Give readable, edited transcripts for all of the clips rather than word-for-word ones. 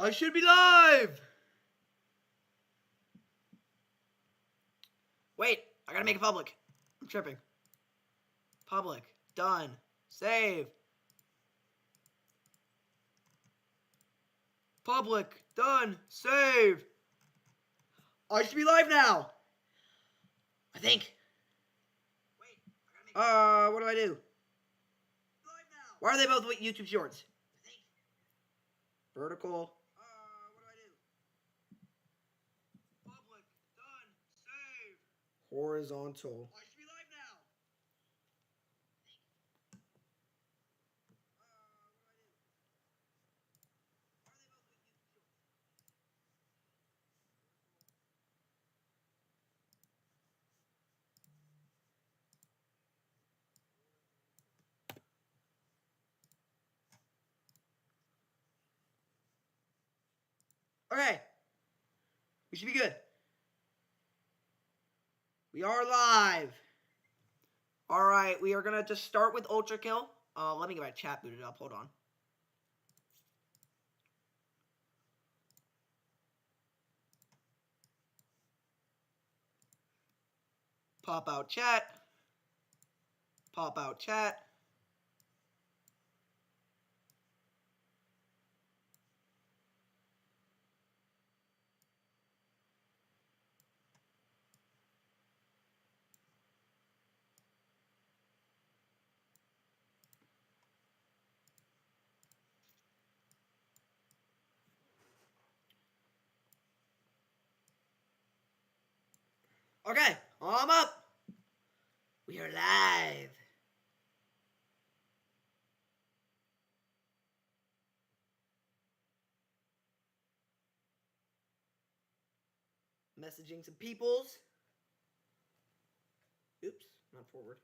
I should be live! Wait, I gotta make it public. I'm tripping. Public. Done. Save. Public. Done. Save. I should be live now. I think. Wait, I gotta make what do I do? Live now. Why are they both with YouTube Shorts? I think. Vertical. What do I do? Public. Done. Save. Horizontal. I should be live now. Okay. We should be good. We are live. Alright, we are gonna just start with Ultra Kill. Let me get my chat booted up. Hold on. Pop out chat. Pop out chat. Okay, I'm up. We are live. Messaging some peoples. Oops, not forward.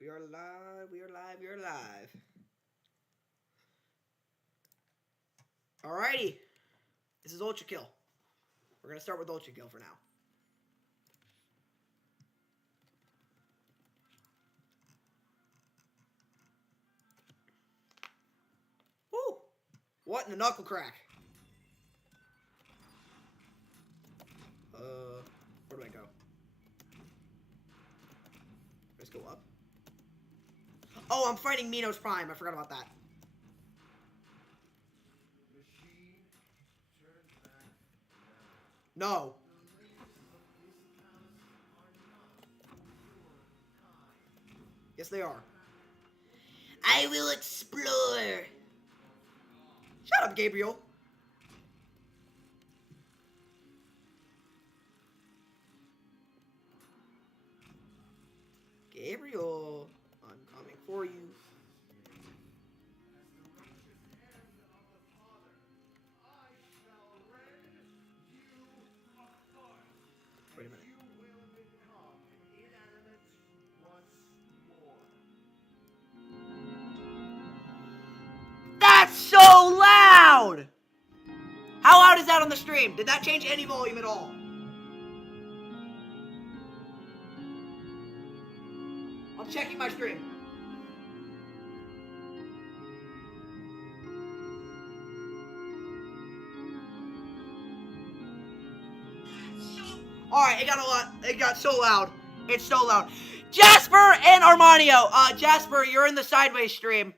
We are live, we are live, we are live. Alrighty. This is Ultra Kill. We're gonna start with Ultra Kill for now. Woo! What in the knuckle crack? Where do I go? Let's go up. Oh, I'm fighting Minos Prime. I forgot about that. No. Yes, they are. I will explore. Shut up, Gabriel. Gabriel, I'm coming for you. Wait a minute. That's so loud! How loud is that on the stream? Did that change any volume at all? I'm checking my stream. Alright, it got so loud. It's so loud. Jasper and Armanio! Jasper, you're in the sideways stream.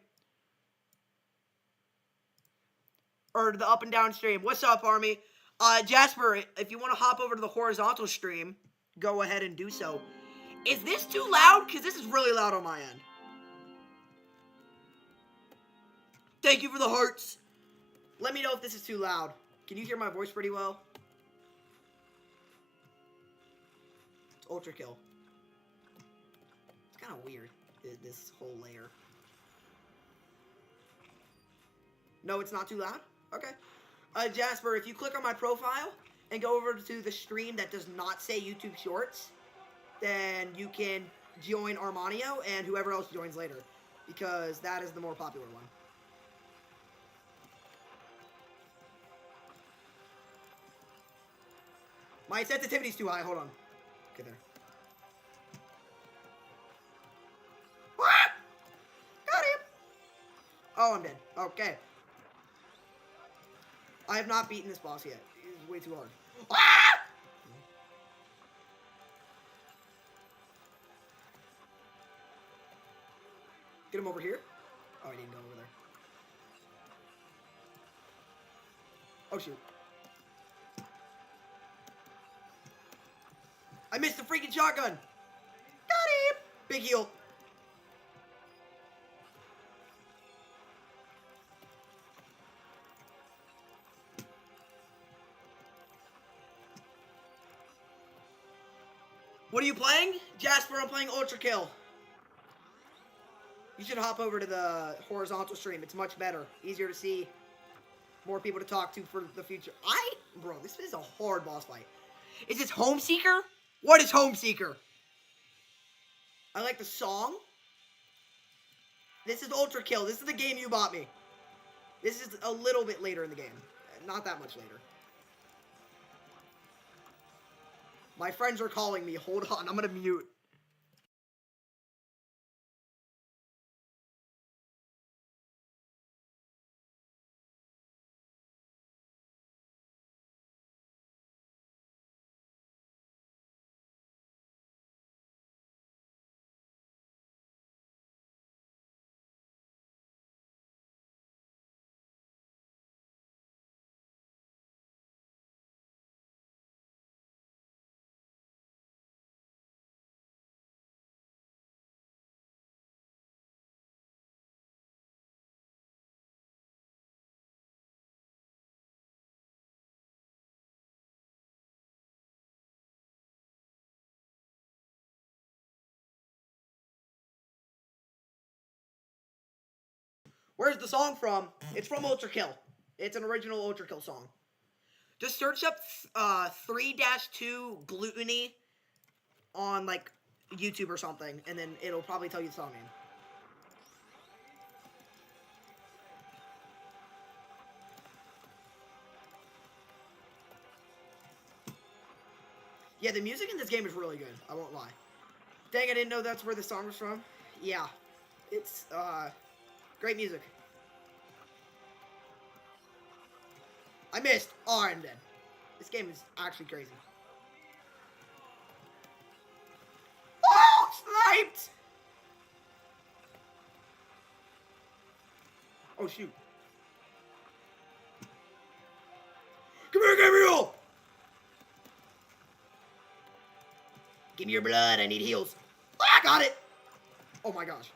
Or the up and down stream. What's up, Army? Jasper, if you want to hop over to the horizontal stream, go ahead and do so. Is this too loud? Because this is really loud on my end. Thank you for the hearts. Let me know if this is too loud. Can you hear my voice pretty well? It's Ultra Kill. It's kind of weird, this whole layer. No, it's not too loud? Okay. Jasper, if you click on my profile and go over to the stream that does not say YouTube Shorts, then you can join Armanio and whoever else joins later, because that is the more popular one. My sensitivity's too high. Hold on. Okay, there. Got him! Oh, I'm dead. Okay. I have not beaten this boss yet. It's way too hard. Ah! Get him over here. Oh, I didn't go over there. Oh, shoot. I missed the freaking shotgun. Got him. Big heal. What are you playing? Jasper, I'm playing Ultra Kill. You should hop over to the horizontal stream. It's much better. Easier to see. More people to talk to for the future. Bro, this is a hard boss fight. Is this Homeseeker? What is Homeseeker? I like the song. This is Ultra Kill. This is the game you bought me. This is a little bit later in the game. Not that much later. My friends are calling me. Hold on. I'm going to mute. Where's the song from? It's from Ultra Kill. It's an original Ultra Kill song. Just search up 3-2 Gluttony on, like, YouTube or something, and then it'll probably tell you the song name. Yeah, the music in this game is really good. I won't lie. Dang, I didn't know that's where the song was from. Yeah. It's, great music. I missed. Oh, I'm dead. This game is actually crazy. Oh, sniped! Oh, shoot. Come here, Gabriel! Give me your blood. I need heals. Ah, got it! Oh, my gosh.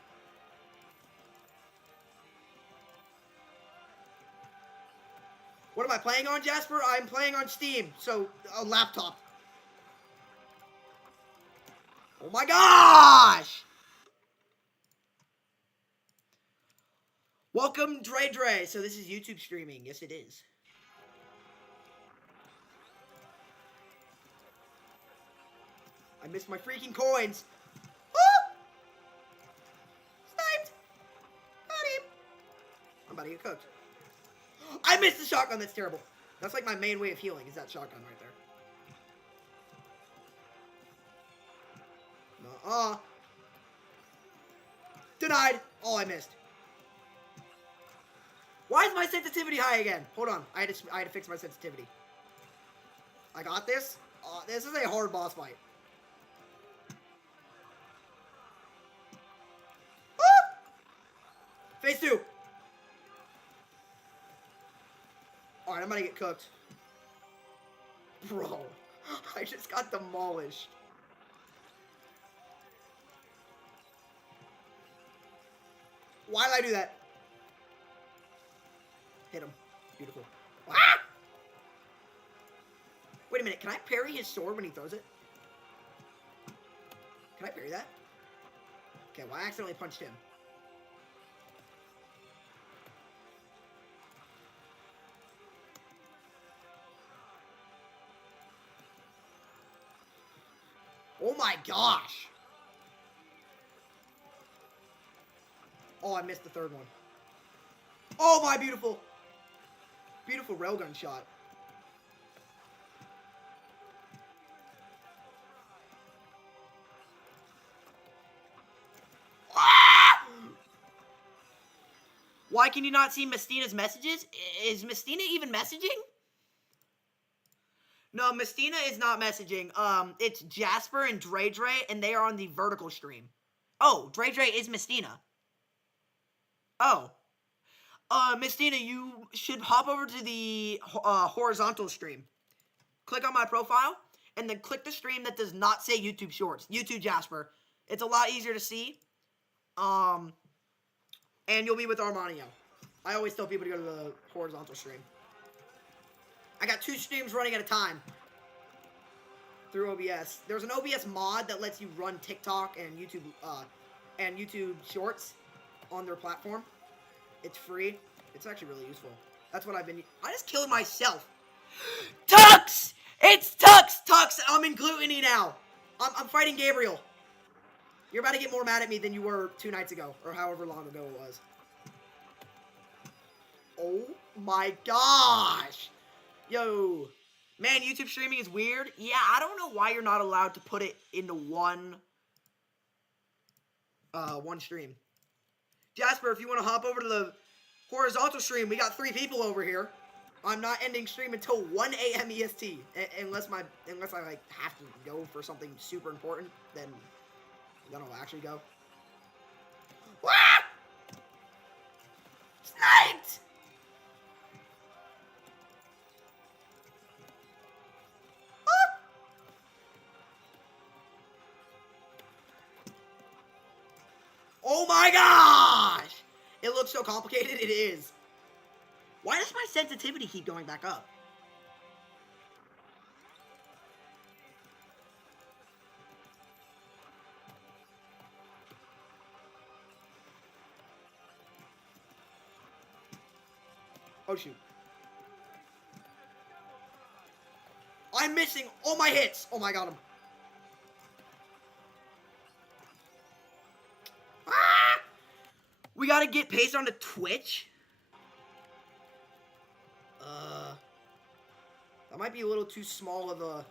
What am I playing on, Jasper? I'm playing on Steam, so a laptop. Oh my gosh! Welcome, Dre. So this is YouTube streaming. Yes, it is. I missed my freaking coins. Oh! Sniped! Got him! I'm about to get cooked. I missed the shotgun. That's terrible. That's like my main way of healing, is that shotgun right there. Nuh-uh. Denied. Oh, I missed. Why is my sensitivity high again? Hold on. I had to fix my sensitivity. I got this. This is a hard boss fight. Ah! Phase 2. Alright, I'm gonna get cooked. Bro, I just got demolished. Why did I do that? Hit him. Beautiful. Ah! Wait a minute, can I parry his sword when he throws it? Can I parry that? Okay, well I accidentally punched him. Oh my gosh! Oh, I missed the third one. Oh my beautiful railgun shot. Ah! Why can you not see Mistina's messages? Is Mistina even messaging? No, Mistina is not messaging. It's Jasper and Dre, and they are on the vertical stream. Oh, Dre is Mistina. Oh. Mistina, you should hop over to the horizontal stream. Click on my profile, and then click the stream that does not say YouTube Shorts. YouTube Jasper. It's a lot easier to see. And you'll be with Armanio. I always tell people to go to the horizontal stream. I got 2 streams running at a time through OBS. There's an OBS mod that lets you run TikTok and YouTube Shorts on their platform. It's free. It's actually really useful. That's what I've been... I just killed myself. Tux! It's Tux! Tux, I'm in Gluttony now. I'm fighting Gabriel. You're about to get more mad at me than you were 2 nights ago, or however long ago it was. Oh my gosh! Yo. Man, YouTube streaming is weird. Yeah, I don't know why you're not allowed to put it into one stream. Jasper, if you want to hop over to the horizontal stream, we got 3 people over here. I'm not ending stream until 1 a.m. EST. Unless I like have to go for something super important, then I'll actually go. Ah! Sniped! Oh my gosh! It looks so complicated, it is. Why does my sensitivity keep going back up? Oh shoot. I'm missing all my hits! Oh my god, I'm... We gotta get Pace onto Twitch? That might be a little too small of a...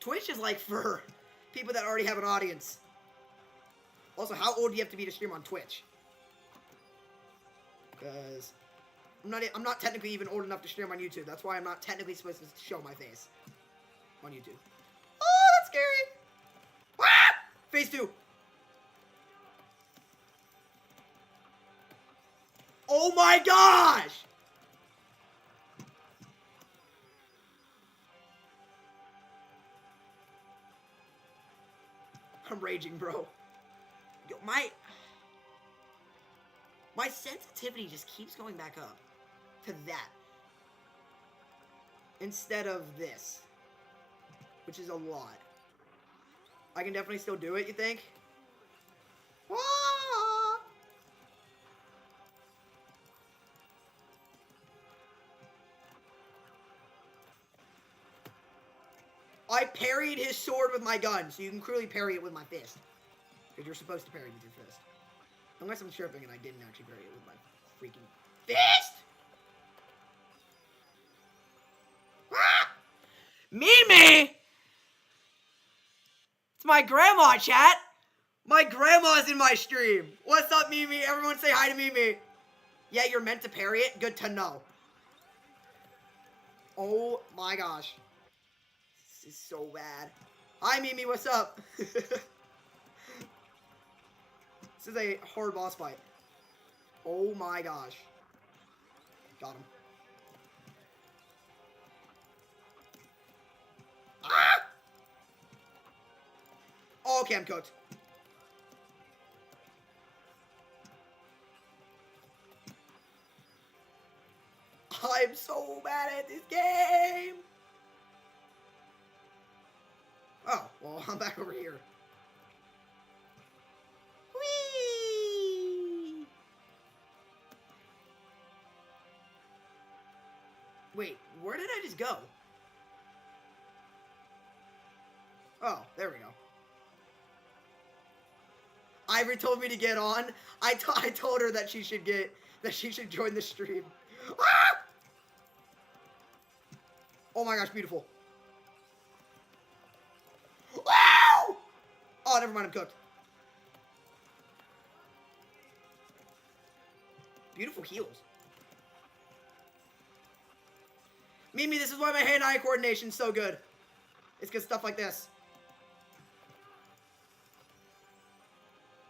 Twitch is like for people that already have an audience. Also, how old do you have to be to stream on Twitch? Because I'm not technically even old enough to stream on YouTube. That's why I'm not technically supposed to show my face on YouTube. Oh, that's scary! Ah! Phase 2. Oh my gosh! I'm raging, bro. Yo, my sensitivity just keeps going back up to that instead of this, which is a lot. I can definitely still do it, you think? Ah! I parried his sword with my gun, so you can clearly parry it with my fist. Because you're supposed to parry with your fist. Unless I'm tripping and I didn't actually parry it with my freaking fist! Ah! Mimi! It's my grandma, chat! My grandma's in my stream! What's up, Mimi? Everyone say hi to Mimi! Yeah, you're meant to parry it? Good to know. Oh my gosh. This is so bad. Hi, Mimi, what's up? This is a hard boss fight. Oh my gosh. Got him. Ah! Oh, okay, I'm cooked. I'm so bad at this game. Oh, well, I'm back over here. Whee! Wait, where did I just go? Oh, there we go. Ivory told me to get on. I told her that she should join the stream. Ah! Oh my gosh, beautiful. Wow! Oh, never mind, I'm cooked. Beautiful heals. Mimi, this is why my hand-eye coordination's so good. It's because stuff like this.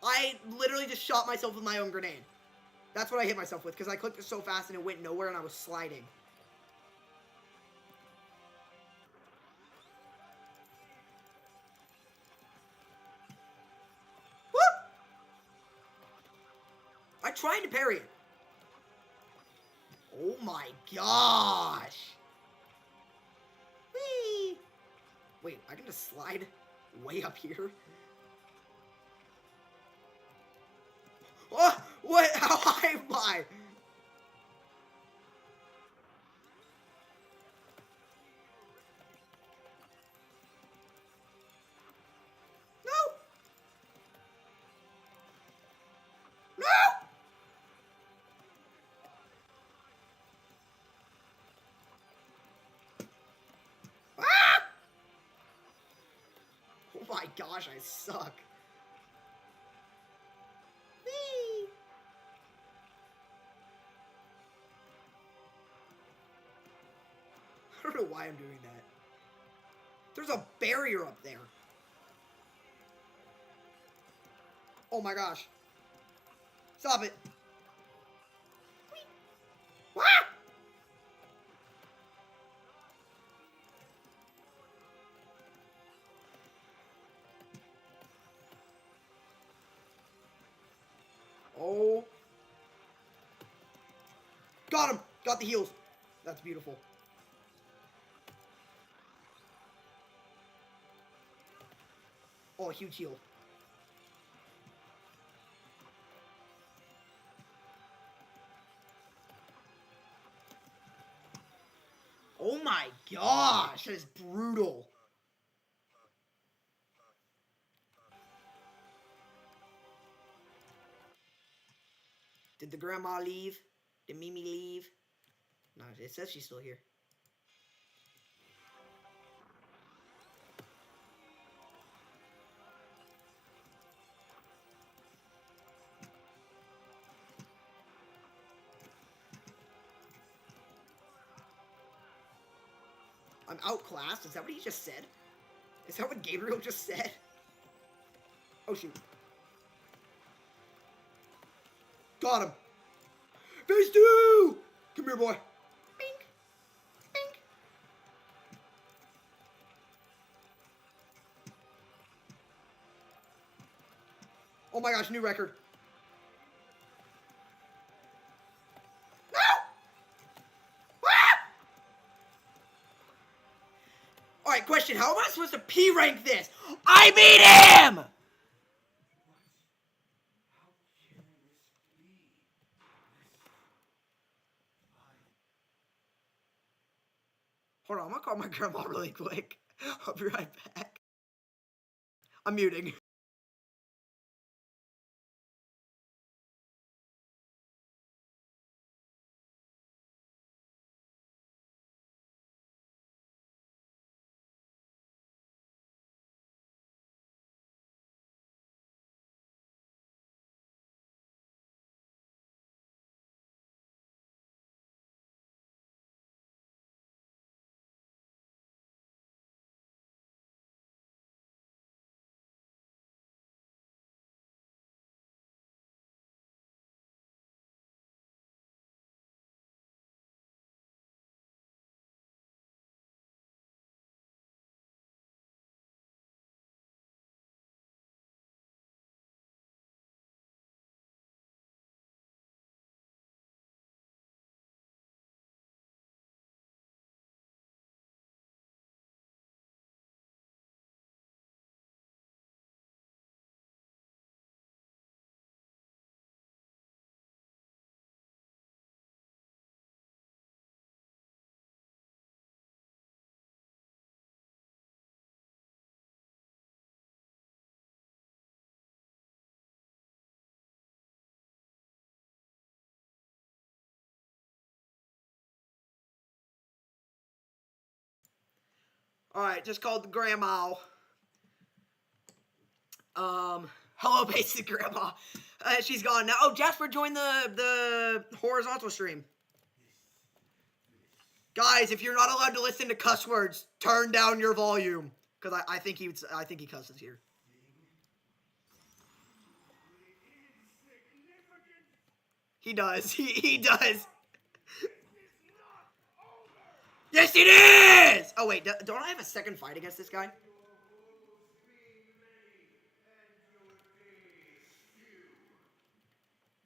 I literally just shot myself with my own grenade. That's what I hit myself with, because I clicked it so fast and it went nowhere and I was sliding. Whoop! I tried to parry it. Oh my gosh. Whee! Wait, I can just slide way up here? Oh, what? How high am I? No! No! Ah! Oh my gosh, I suck. Whee! I don't know why I'm doing that. There's a barrier up there. Oh my gosh. Stop it. Whee! Ah! Oh. Got him. Got the heals. That's beautiful. Oh, a huge heal. Oh my gosh, that is brutal. Did the grandma leave? Did Mimi leave? No, it says she's still here. I'm outclassed? Is that what he just said? Is that what Gabriel just said? Oh, shoot. Got him. Phase 2! Come here, boy. Bink. Bink. Oh my gosh, new record. No! Ah! Alright, question. How am I supposed to P-rank this? I beat him! Hold on, I'm gonna call my grandma really quick. I'll be right back. I'm muting. Alright, just called the grandma. Hello, basic grandma. She's gone now. Oh, Jasper joined the horizontal stream. Guys, if you're not allowed to listen to cuss words, turn down your volume. Because I think he cusses here. He does. He does. Yes, it is! Oh, wait. Don't I have a second fight against this guy?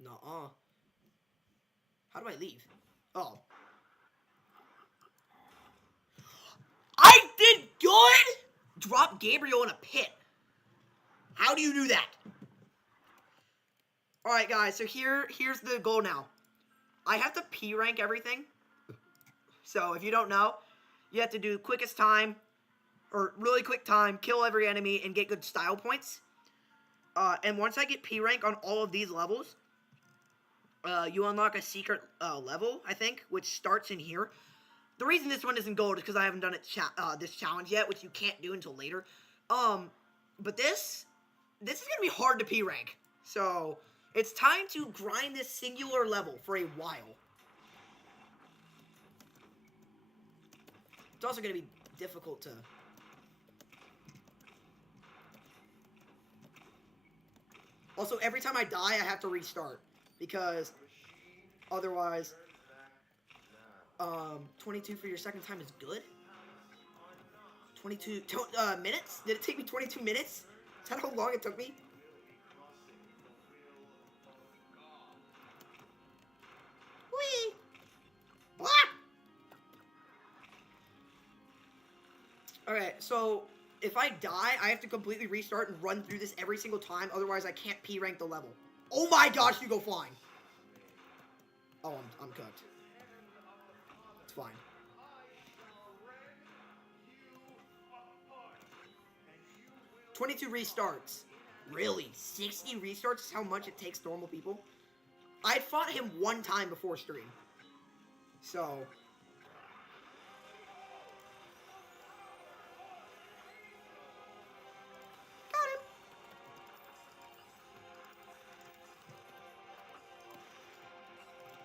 Nuh-uh. How do I leave? Oh. I did good! Drop Gabriel in a pit. How do you do that? Alright, guys. So here's the goal now. I have to P rank everything. So, if you don't know, you have to do quickest time, or really quick time, kill every enemy, and get good style points. And once I get P rank on all of these levels, you unlock a secret level, I think, which starts in here. The reason this one isn't gold is because I haven't done this challenge yet, which you can't do until later. But this is going to be hard to P rank. So, it's time to grind this singular level for a while. It's also going to be difficult to... Also, every time I die, I have to restart. Because otherwise... 22 for your second time is good? 22 minutes? Did it take me 22 minutes? Is that how long it took me? Whee! Ah! Alright, so if I die, I have to completely restart and run through this every single time. Otherwise, I can't P rank the level. Oh my gosh, you go flying. Oh, I'm cooked. It's fine. $22 restarts. Really? 60 restarts is how much it takes normal people? I had fought him one time before stream. So...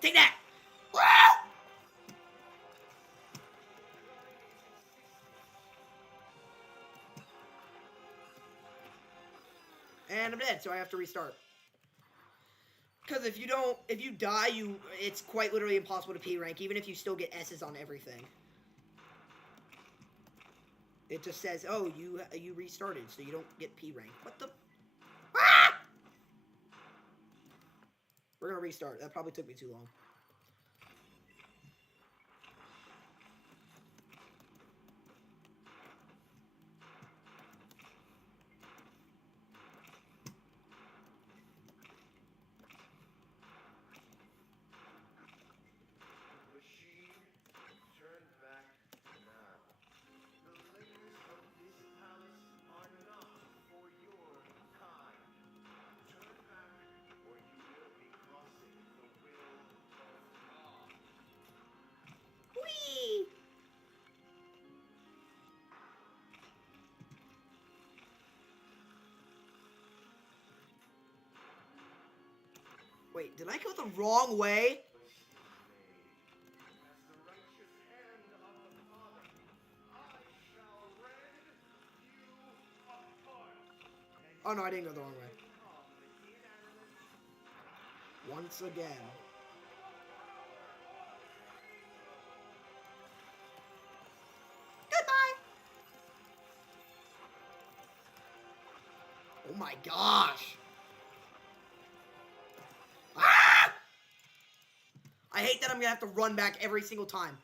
Take that! Woo! And I'm dead, so I have to restart. Because if you die, it's quite literally impossible to P rank, even if you still get S's on everything. It just says, oh, you restarted, so you don't get P rank. What the? Ah! We're gonna restart. That probably took me too long. Whee! Wait, did I go the wrong way? Oh no, I didn't go the wrong way. Once again. Goodbye! Oh my gosh! Ah! I hate that I'm gonna have to run back every single time.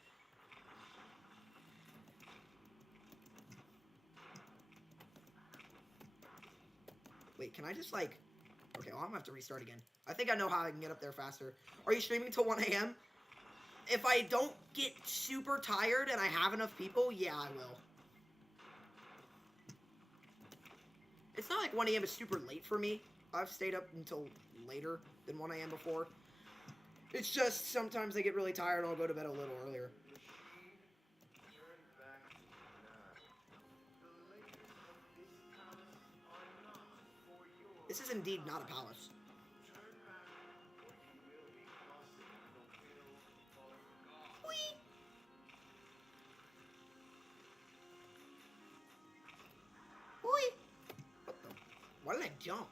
Wait, can I just like... Okay, well, I'm gonna have to restart again. I think I know how I can get up there faster. Are you streaming till 1 a.m.? If I don't get super tired and I have enough people, yeah, I will. It's not like 1 a.m. is super late for me. I've stayed up until later than 1 a.m. before. It's just sometimes I get really tired and I'll go to bed a little earlier. This is indeed not a palace. did I jump?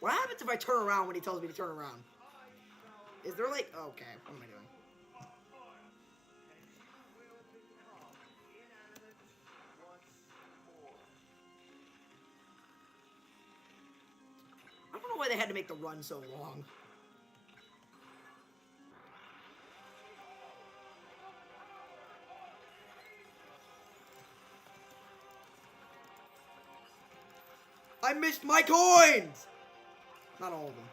What happens if I turn around when he tells me to turn around? Is there like... Okay, what am I doing? I don't know why they had to make the run so long. I missed my coins! Not all of them.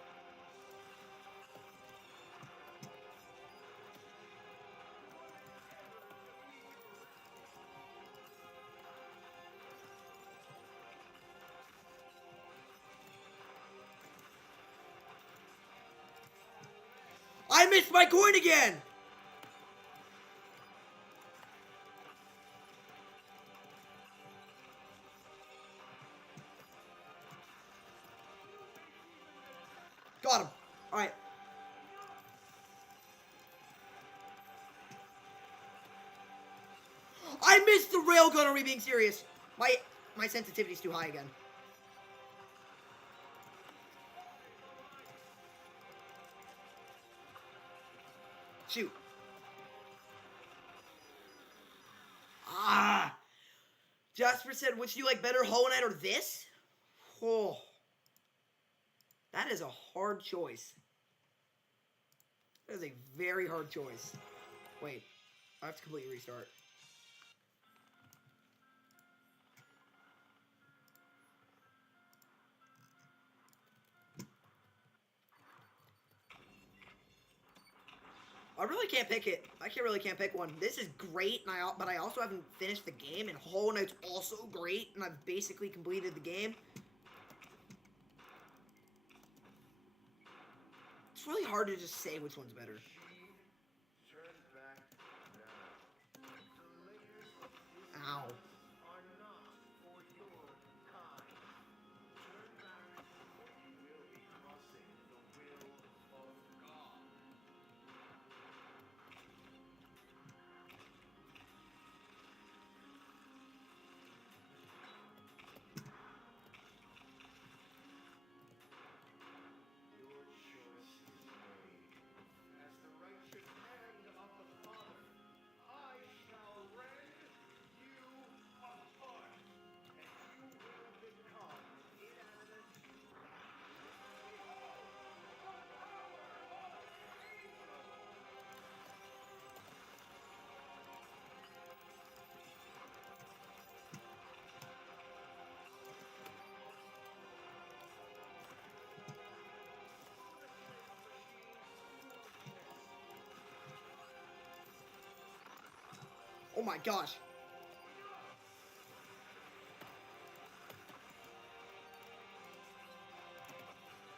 I missed my coin again! Got him. Alright. I missed the railgun, are we being serious? My sensitivity's too high again. Shoot. Ah! Jasper said, which do you like better, Hollow Knight or this? Oh. That is a hard choice. That is a very hard choice. Wait. I have to completely restart. I really can't pick it. I really can't pick one. This is great, but I also haven't finished the game, and Hollow Knight's also great, and I've basically completed the game. It's really hard to just say which one's better. Ow. Oh my gosh.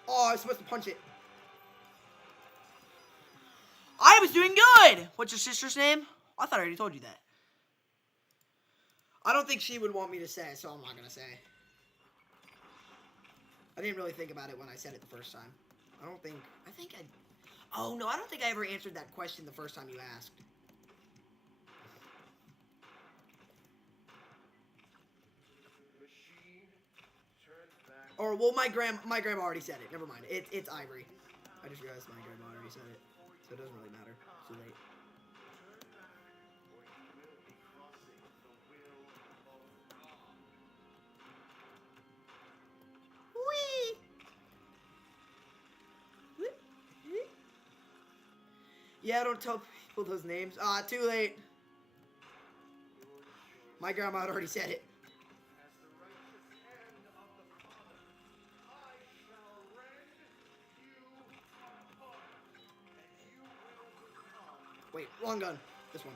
Oh, I was supposed to punch it. I was doing good! What's your sister's name? I thought I already told you that. I don't think she would want me to say, so I'm not gonna say. I didn't really think about it when I said it the first time. Oh no, I don't think I ever answered that question the first time you asked. Or, well, my grandma already said it. Never mind. It's Ivory. I just realized my grandma already said it. So it doesn't really matter. It's too late. Whee! Yeah, don't tell people those names. Ah, too late. My grandma had already said it. Wait, wrong gun. This one.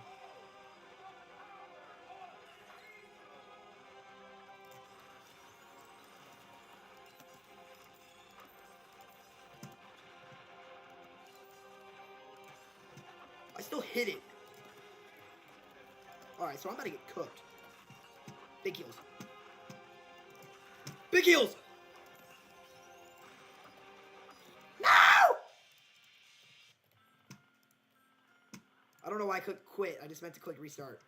I still hit it. Alright, so I'm about to get cooked. Big heals. Big heals! No! don't know why I clicked quit. I just meant to click restart.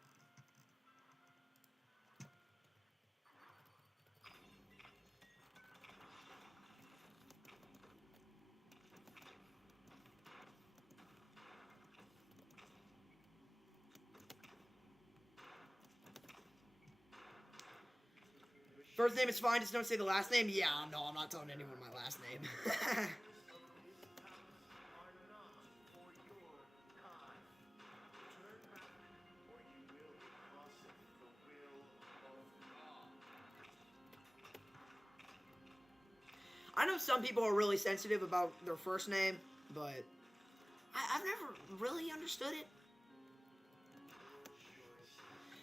First name is fine, just don't say the last name. Yeah, no, I'm not telling anyone my last name. I know some people are really sensitive about their first name, but I've never really understood it.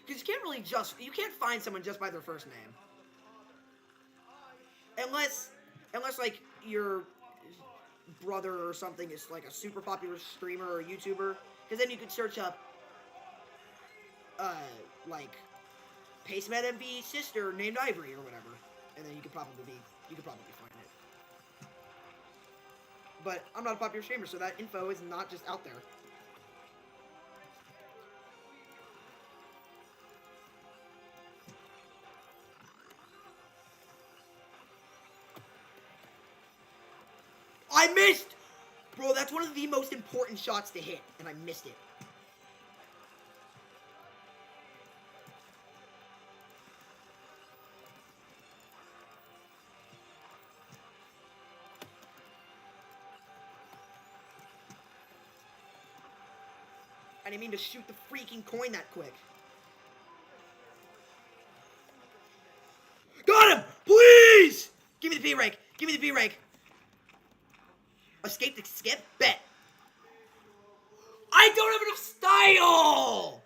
Because you can't really you can't find someone just by their first name. Unless like, your brother or something is like a super popular streamer or YouTuber. Because then you could search up, like, Paceman MV's sister named Ivory or whatever. And then you could probably find it. But I'm not a popular streamer, so that info is not just out there. I missed! Bro, that's one of the most important shots to hit, and I missed it. I didn't mean to shoot the freaking coin that quick. Got him! Please! Give me the P rank. Give me the P rank. Escape the skip? Bet. I don't have enough style!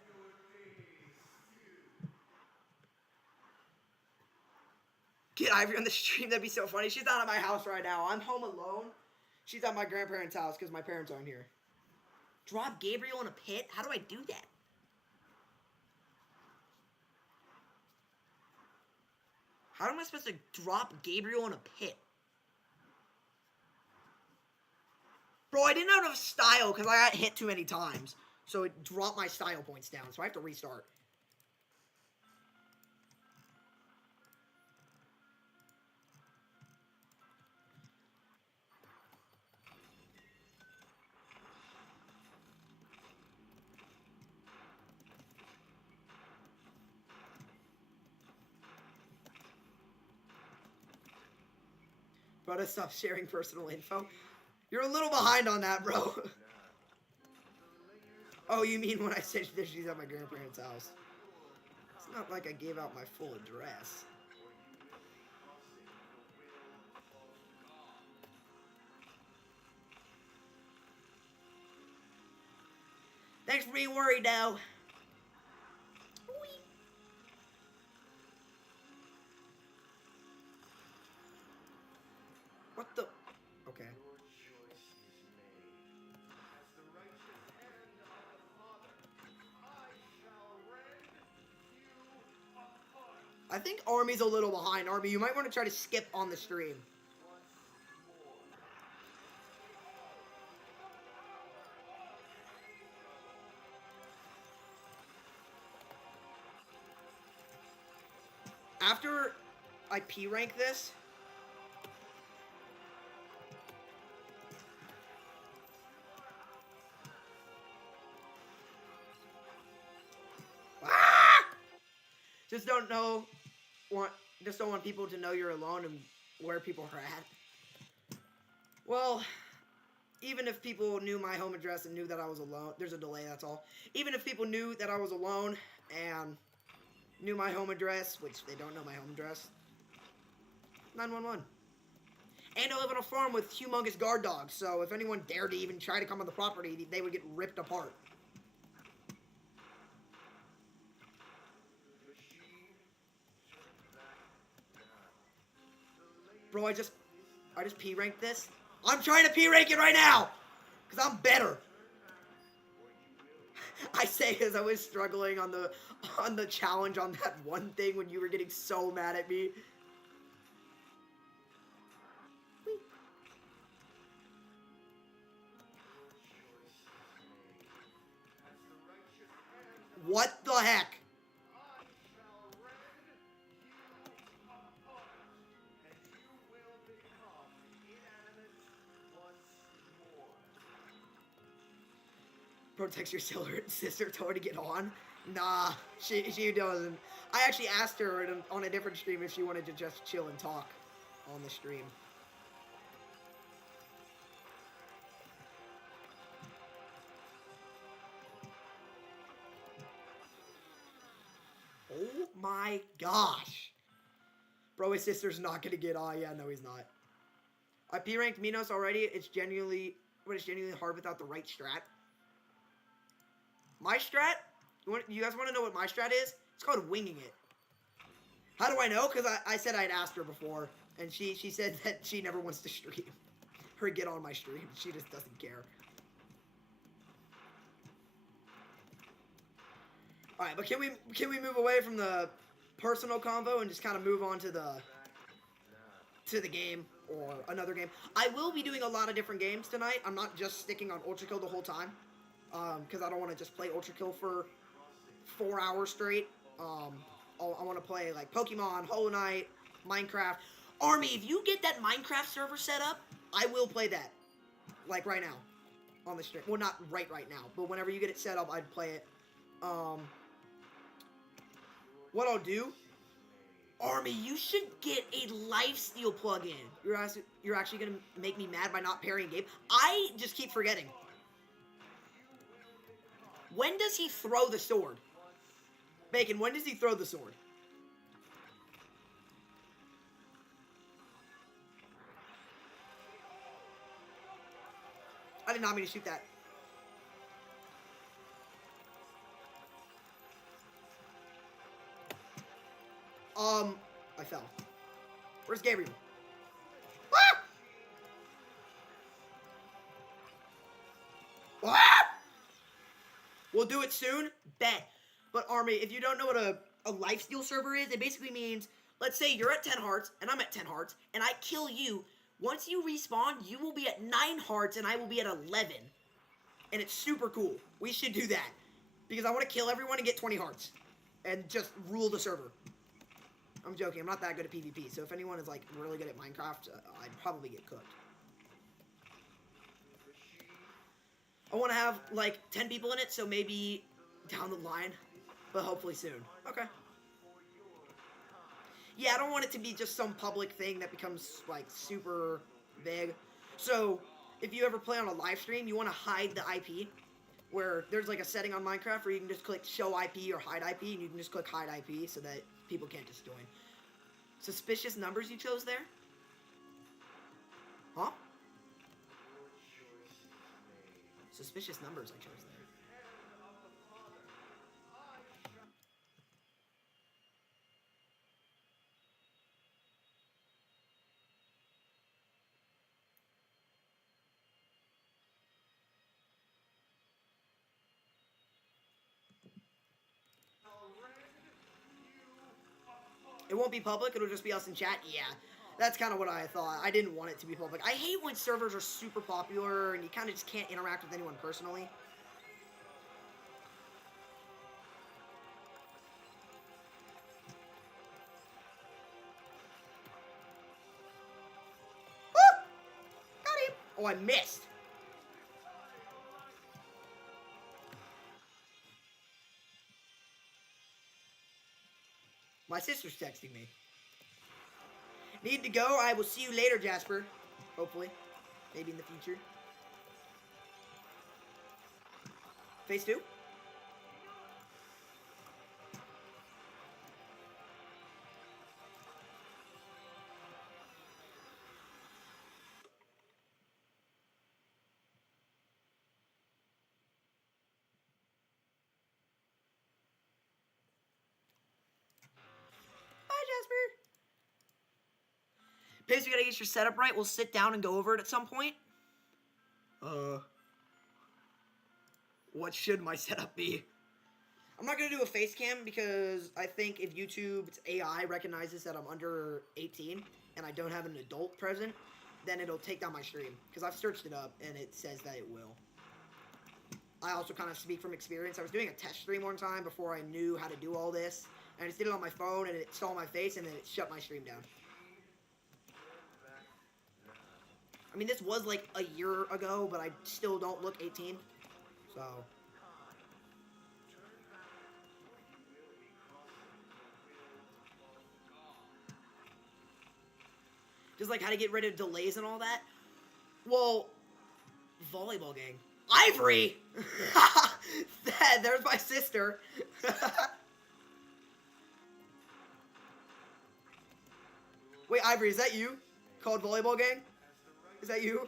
Get Ivory on the stream. That'd be so funny. She's not at my house right now. I'm home alone. She's at my grandparents' house because my parents aren't here. Drop Gabriel in a pit? How do I do that? How am I supposed to drop Gabriel in a pit? Bro, I didn't have enough style because I got hit too many times. So it dropped my style points down. So I have to restart. Bro, to stop sharing personal info. You're a little behind on that, bro. Oh, you mean when I said that she's at my grandparents' house? It's not like I gave out my full address. Thanks for being worried, now. What the? Okay. I think Army's a little behind. Army, you might want to try to skip on the stream. After I P rank this, just don't want people to know you're alone and where people are at. Well, even if people knew my home address and knew that I was alone, there's a delay, that's all. Even if people knew that I was alone and knew my home address, which they don't know my home address, 911. And I live on a farm with humongous guard dogs, so if anyone dared to even try to come on the property, they would get ripped apart. Bro, I just P-ranked this. I'm trying to P-rank it right now! Because I'm better. I say as I was struggling on the challenge on that one thing when you were getting so mad at me. What the heck? Protects your sister told her to get on? Nah, she doesn't. I actually asked her on a different stream if she wanted to just chill and talk on the stream. Oh my gosh. Bro, his sister's not gonna get on. Yeah, no, he's not. I P ranked Minos already. It's genuinely hard without the right strat. My strat? You guys want to know what my strat is? It's called winging it. How do I know? Because I said I'd asked her before, and she said that she never wants to stream or get on my stream. She just doesn't care. All right, but can we move away from the personal convo and just kind of move on to the game or another game? I will be doing a lot of different games tonight. I'm not just sticking on Ultra Kill the whole time, because I don't want to just play Ultra Kill for 4 hours straight. I want to play like Pokemon, Hollow Knight, Minecraft. Army, if you get that Minecraft server set up, I will play that. Like right now on the stream. Well, not right now, but whenever you get it set up, I'd play it. What I'll do, Army, you should get a lifesteal plugin. You're actually gonna make me mad by not parrying Gabe. I just keep forgetting. When does he throw the sword? Bacon, when does he throw the sword? I did not mean to shoot that. I fell. Where's Gabriel? Ah! Ah! We'll do it soon. Bet. But Army, if you don't know what a lifesteal server is, it basically means, let's say you're at 10 hearts, and I'm at 10 hearts, and I kill you. Once you respawn, you will be at 9 hearts, and I will be at 11. And it's super cool. We should do that. Because I want to kill everyone and get 20 hearts. And just rule the server. I'm joking. I'm not that good at PvP. So if anyone is, like, really good at Minecraft, I'd probably get cooked. I want to have, like, 10 people in it, so maybe down the line. But hopefully soon. Okay. Yeah, I don't want it to be just some public thing that becomes, like, super big. So, if you ever play on a live stream, you want to hide the IP. Where there's, like, a setting on Minecraft where you can just click show IP or hide IP, and you can just click hide IP so that people can't just join. Suspicious numbers you chose there? Huh? Suspicious numbers I chose there. It won't be public, it'll just be us in chat? Yeah. That's kind of what I thought. I didn't want it to be public. I hate when servers are super popular and you kind of just can't interact with anyone personally. Woo! Got him! Oh, I missed. My sister's texting me. Need to go. I will see you later, Jasper. Hopefully. Maybe in the future. Phase 2? Bye, Jasper. Pace, we gotta get your setup right. We'll sit down and go over it at some point. What should my setup be? I'm not gonna do a face cam because I think if YouTube's AI recognizes that I'm under 18 and I don't have an adult present, then it'll take down my stream. Because I've searched it up and it says that it will. I also kind of speak from experience. I was doing a test stream one time before I knew how to do all this. And I just did it on my phone, and it saw my face, and then it shut my stream down. I mean, this was like a year ago, but I still don't look 18. So... just like how to get rid of delays and all that. Well, volleyball gang. Ivory! There's my sister. Wait, Ivory, is that you? Called volleyball gang? Is that you?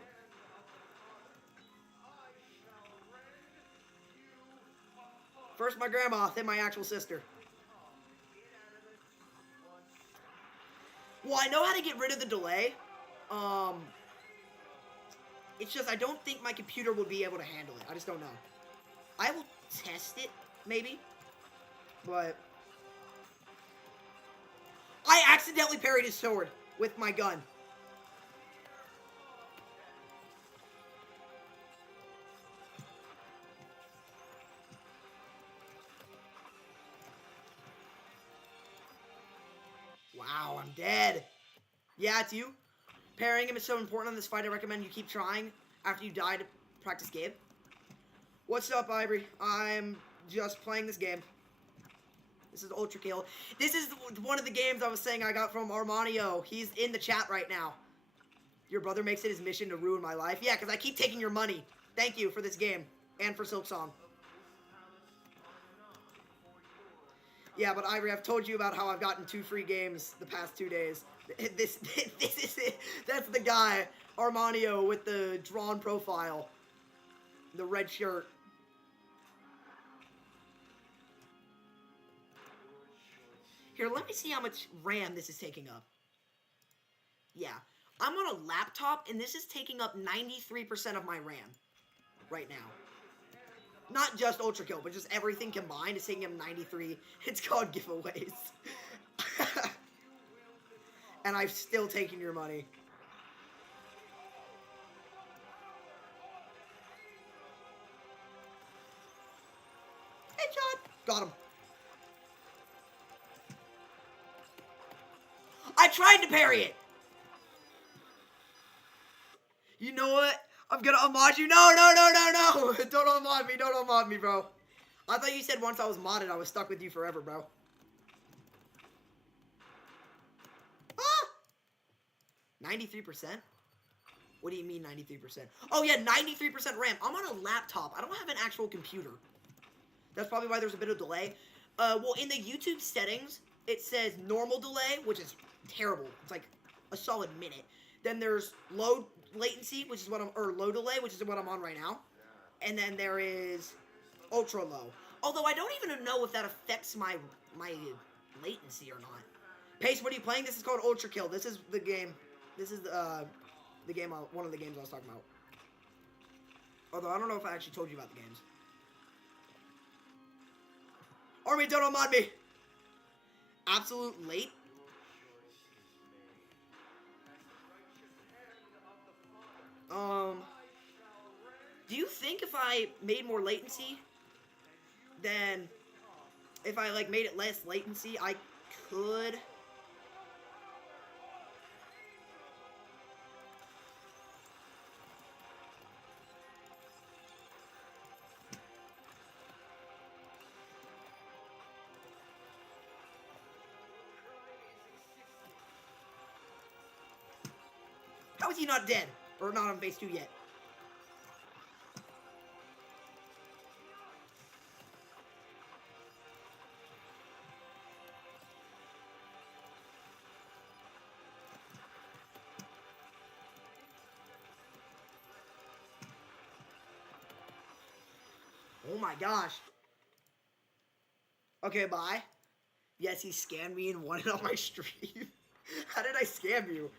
First my grandma, then my actual sister. Well, I know how to get rid of the delay. It's just I don't think my computer would be able to handle it. I just don't know. I will test it, maybe. But... I accidentally parried his sword with my gun. Wow, I'm dead. Yeah, it's you. Parrying him is so important on this fight. I recommend you keep trying after you die to practice Gabe. What's up, Ivory? I'm just playing this game. This is Ultra Kill. This is one of the games I was saying I got from Armanio. He's in the chat right now. Your brother makes it his mission to ruin my life. Yeah, because I keep taking your money. Thank you for this game. And for Silksong. Yeah, but Ivory, I've told you about how I've gotten 2 free games the past 2 days. This is it. That's the guy, Armanio, with the drawn profile. The red shirt. Here, let me see how much RAM this is taking up. Yeah. I'm on a laptop, and this is taking up 93% of my RAM right now. Not just Ultra Kill, but just everything combined is taking up 93. It's called giveaways. And I've still taken your money. Headshot! Got him. I tried to parry it! You know what? I'm gonna unmod you. No! Don't unmod me. Don't unmod me, bro. I thought you said once I was modded, I was stuck with you forever, bro. Ah! 93%? What do you mean 93%? Oh, yeah, 93% RAM. I'm on a laptop. I don't have an actual computer. That's probably why there's a bit of delay. Well, in the YouTube settings, it says normal delay, which is terrible. It's like a solid minute. Then there's low latency, which is what I'm, or low delay, which is what I'm on right now. And then there is ultra low. Although I don't even know if that affects my latency or not. Pace, what are you playing? This is called Ultra Kill. This is the game. This is the game. One of the games I was talking about. Although I don't know if I actually told you about the games. Army, don't unmod me. Absolute late. Do you think if I made more latency, then if I like made it less latency, I could? How is he not dead? Or not on base 2 yet? Oh my gosh. Okay, bye. Yes, he scammed me and won it on my stream. How did I scam you?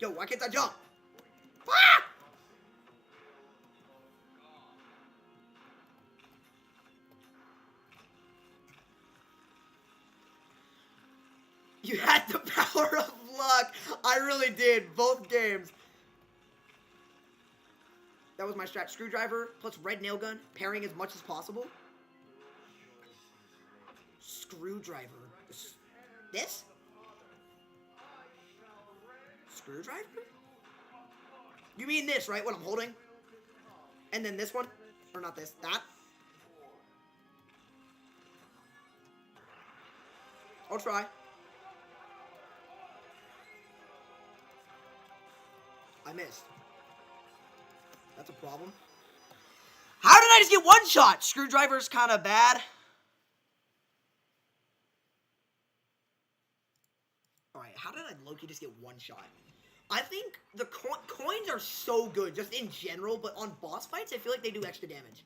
Yo, why can't I jump? Ah! You had the power of luck. I really did. Both games. That was my strat. Screwdriver plus red nail gun. Pairing as much as possible. Screwdriver. This? Screwdriver? You mean this, right? What I'm holding? And then this one? Or not this. That? I'll try. I missed. That's a problem. How did I just get one shot? Screwdriver's kind of bad. Alright, how did I Loki just get one shot? I think the coins are so good, just in general, but on boss fights, I feel like they do extra damage.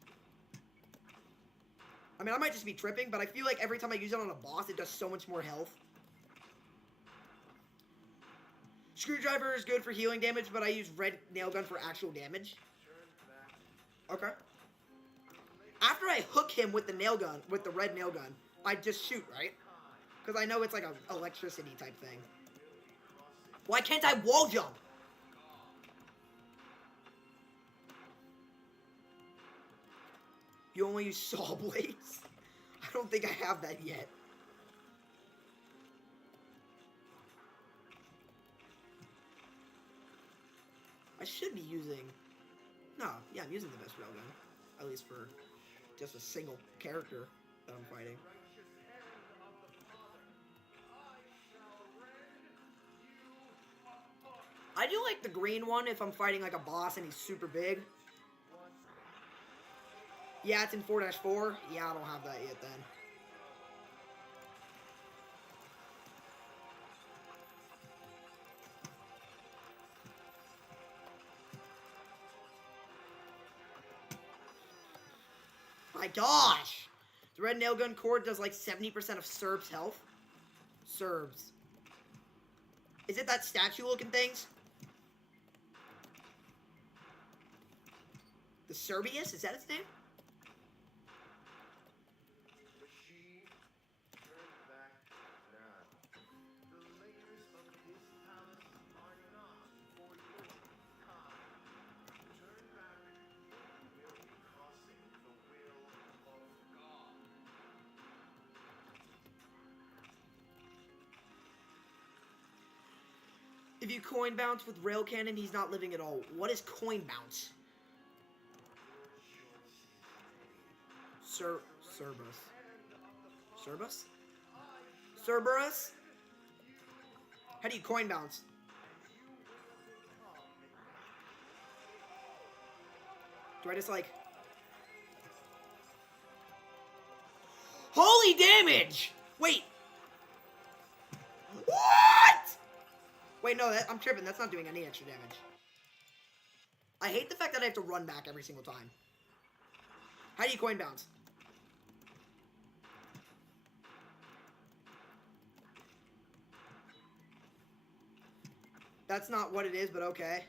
I mean, I might just be tripping, but I feel like every time I use it on a boss, it does so much more health. Screwdriver is good for healing damage, but I use red nail gun for actual damage. Okay. After I hook him with the nail gun, with the red nail gun, I just shoot, right? Because I know it's like an electricity type thing. Why can't I wall jump? You only use saw blades? I don't think I have that yet. I should be using... No, yeah, I'm using the best railgun. At least for just a single character that I'm fighting. I do like the green one if I'm fighting like a boss and he's super big. Yeah, it's in 4-4. Yeah, I don't have that yet then. My gosh! The red nail gun cord does like 70% of Serb's health. Serbs. Is it that statue looking things? The Serbius? Is that its name? If you coin bounce with rail cannon, he's not living at all. What is coin bounce? Cerberus. Cerberus? Cerberus? How do you coin bounce? Do I just like... Holy damage! Wait. What? Wait, no, I'm tripping. That's not doing any extra damage. I hate the fact that I have to run back every single time. How do you coin bounce? That's not what it is, but okay.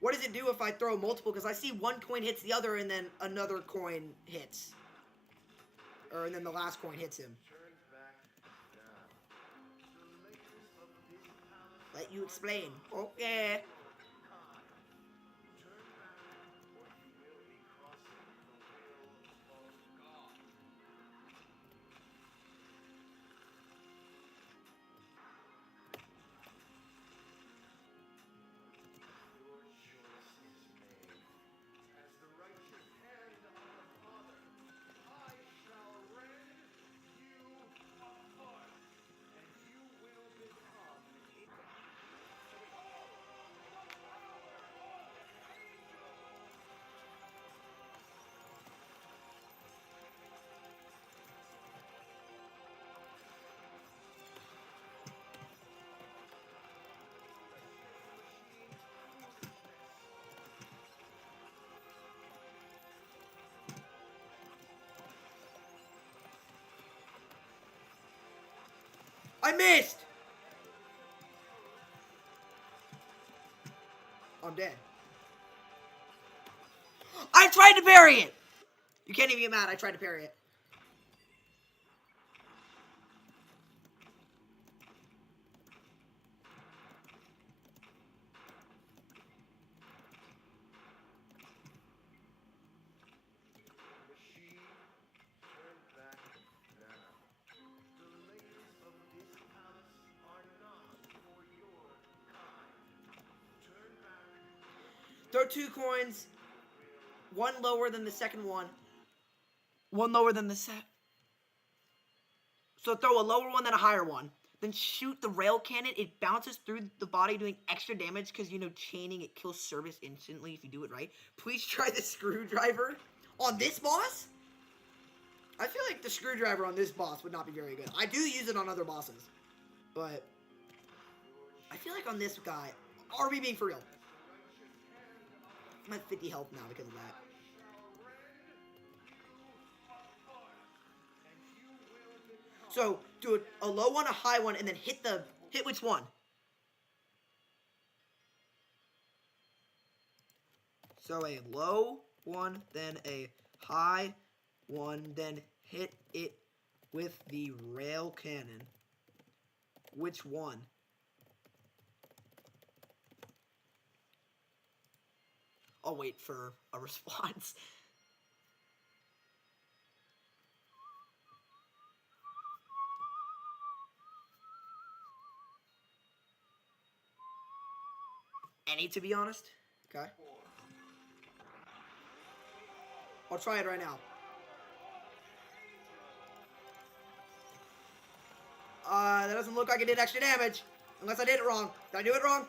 What does it do if I throw multiple? Because I see one coin hits the other and then another coin hits. And then the last coin hits him. Let you explain. Okay. I missed! dead. I tried to parry it! You can't even get mad. I tried to parry it. Throw 2 coins. 1 lower than the second one. 1 lower than the set. So throw a lower one, then a higher one. Then shoot the rail cannon. It bounces through the body, doing extra damage because, you know, chaining, it kills Cerberus instantly if you do it right. Please try the screwdriver on this boss. I feel like the screwdriver on this boss would not be very good. I do use it on other bosses. But I feel like on this guy, are we being for real? I'm at 50 health now because of that. So do a low one, a high one, and then hit which one? So a low one, then a high one, then hit it with the rail cannon. Which one? I'll wait for a response. Any, to be honest. Okay. I'll try it right now. That doesn't look like it did extra damage. Unless I did it wrong. Did I do it wrong?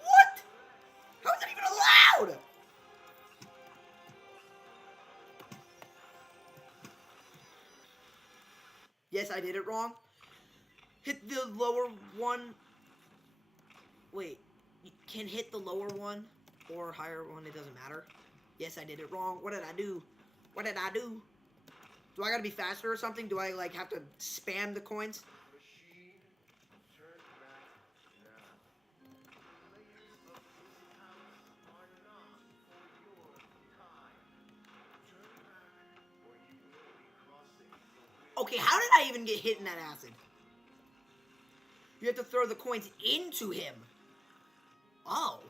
What? How is that even allowed? Yes, I did it wrong. Hit the lower one. Wait. You can hit the lower one or higher one. It doesn't matter. Yes, I did it wrong. What did I do? What did I do? Do I gotta be faster or something? Do I, like, have to spam the coins? Okay, how did I even get hit in that acid? You have to throw the coins into him. Oh.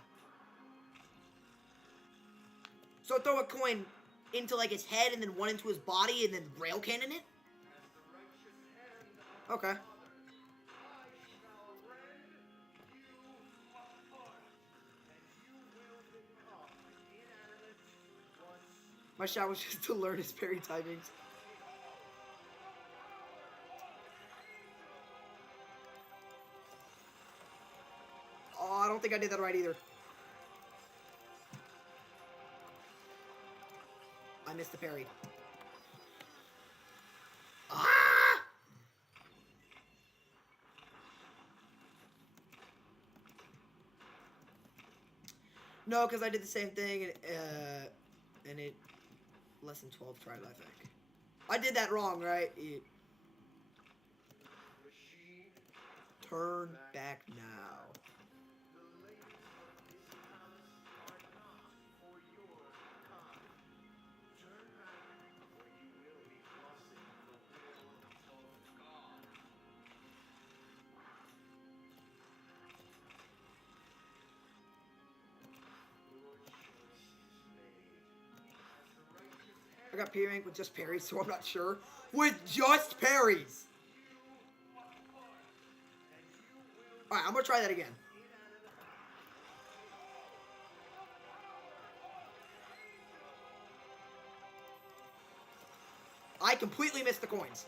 So throw a coin into, like, his head and then one into his body and then rail cannon it? Okay. My shot was just to learn his parry timings. Oh, I don't think I did that right either. I missed the parry. Ah! No, because I did the same thing, and it less than 12 tried, I think. I did that wrong, right? Turn back now. I got P rank with just parries, so I'm not sure. With just parries! Alright, I'm gonna try that again. I completely missed the coins.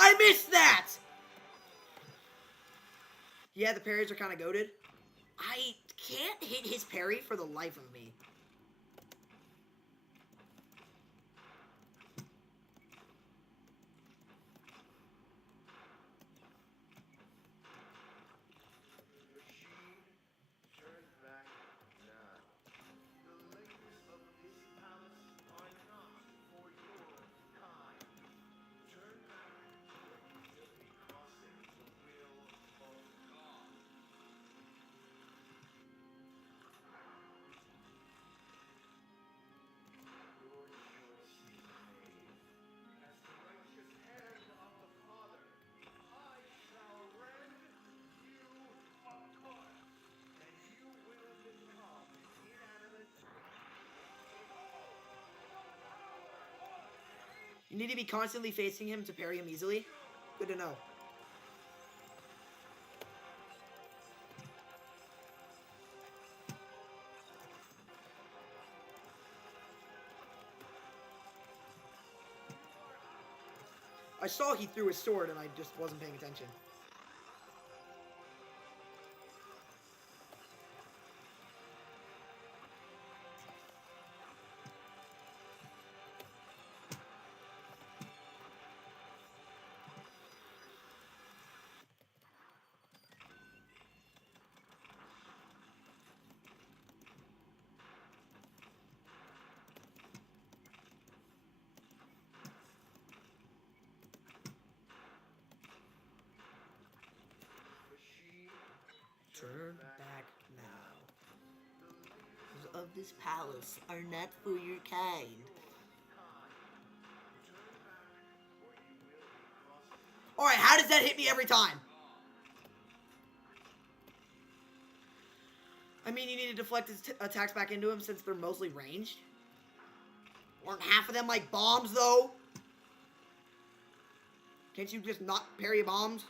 I missed that! Yeah, the parries are kind of goated. I can't hit his parry for the life of me. You need to be constantly facing him to parry him easily. Good to know. I saw he threw his sword and I just wasn't paying attention. Turn back now. Of this palace are not for your kind. Alright, how does that hit me every time? I mean, you need to deflect his attacks back into him since they're mostly ranged. Aren't half of them like bombs, though? Can't you just not parry bombs?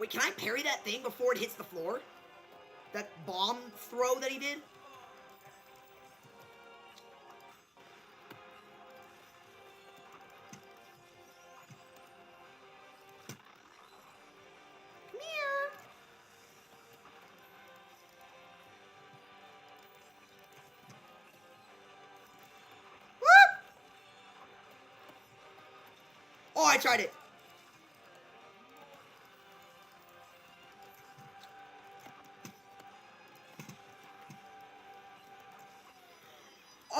Wait, can I parry that thing before it hits the floor? That bomb throw that he did? Come here. Whoop! Oh, I tried it.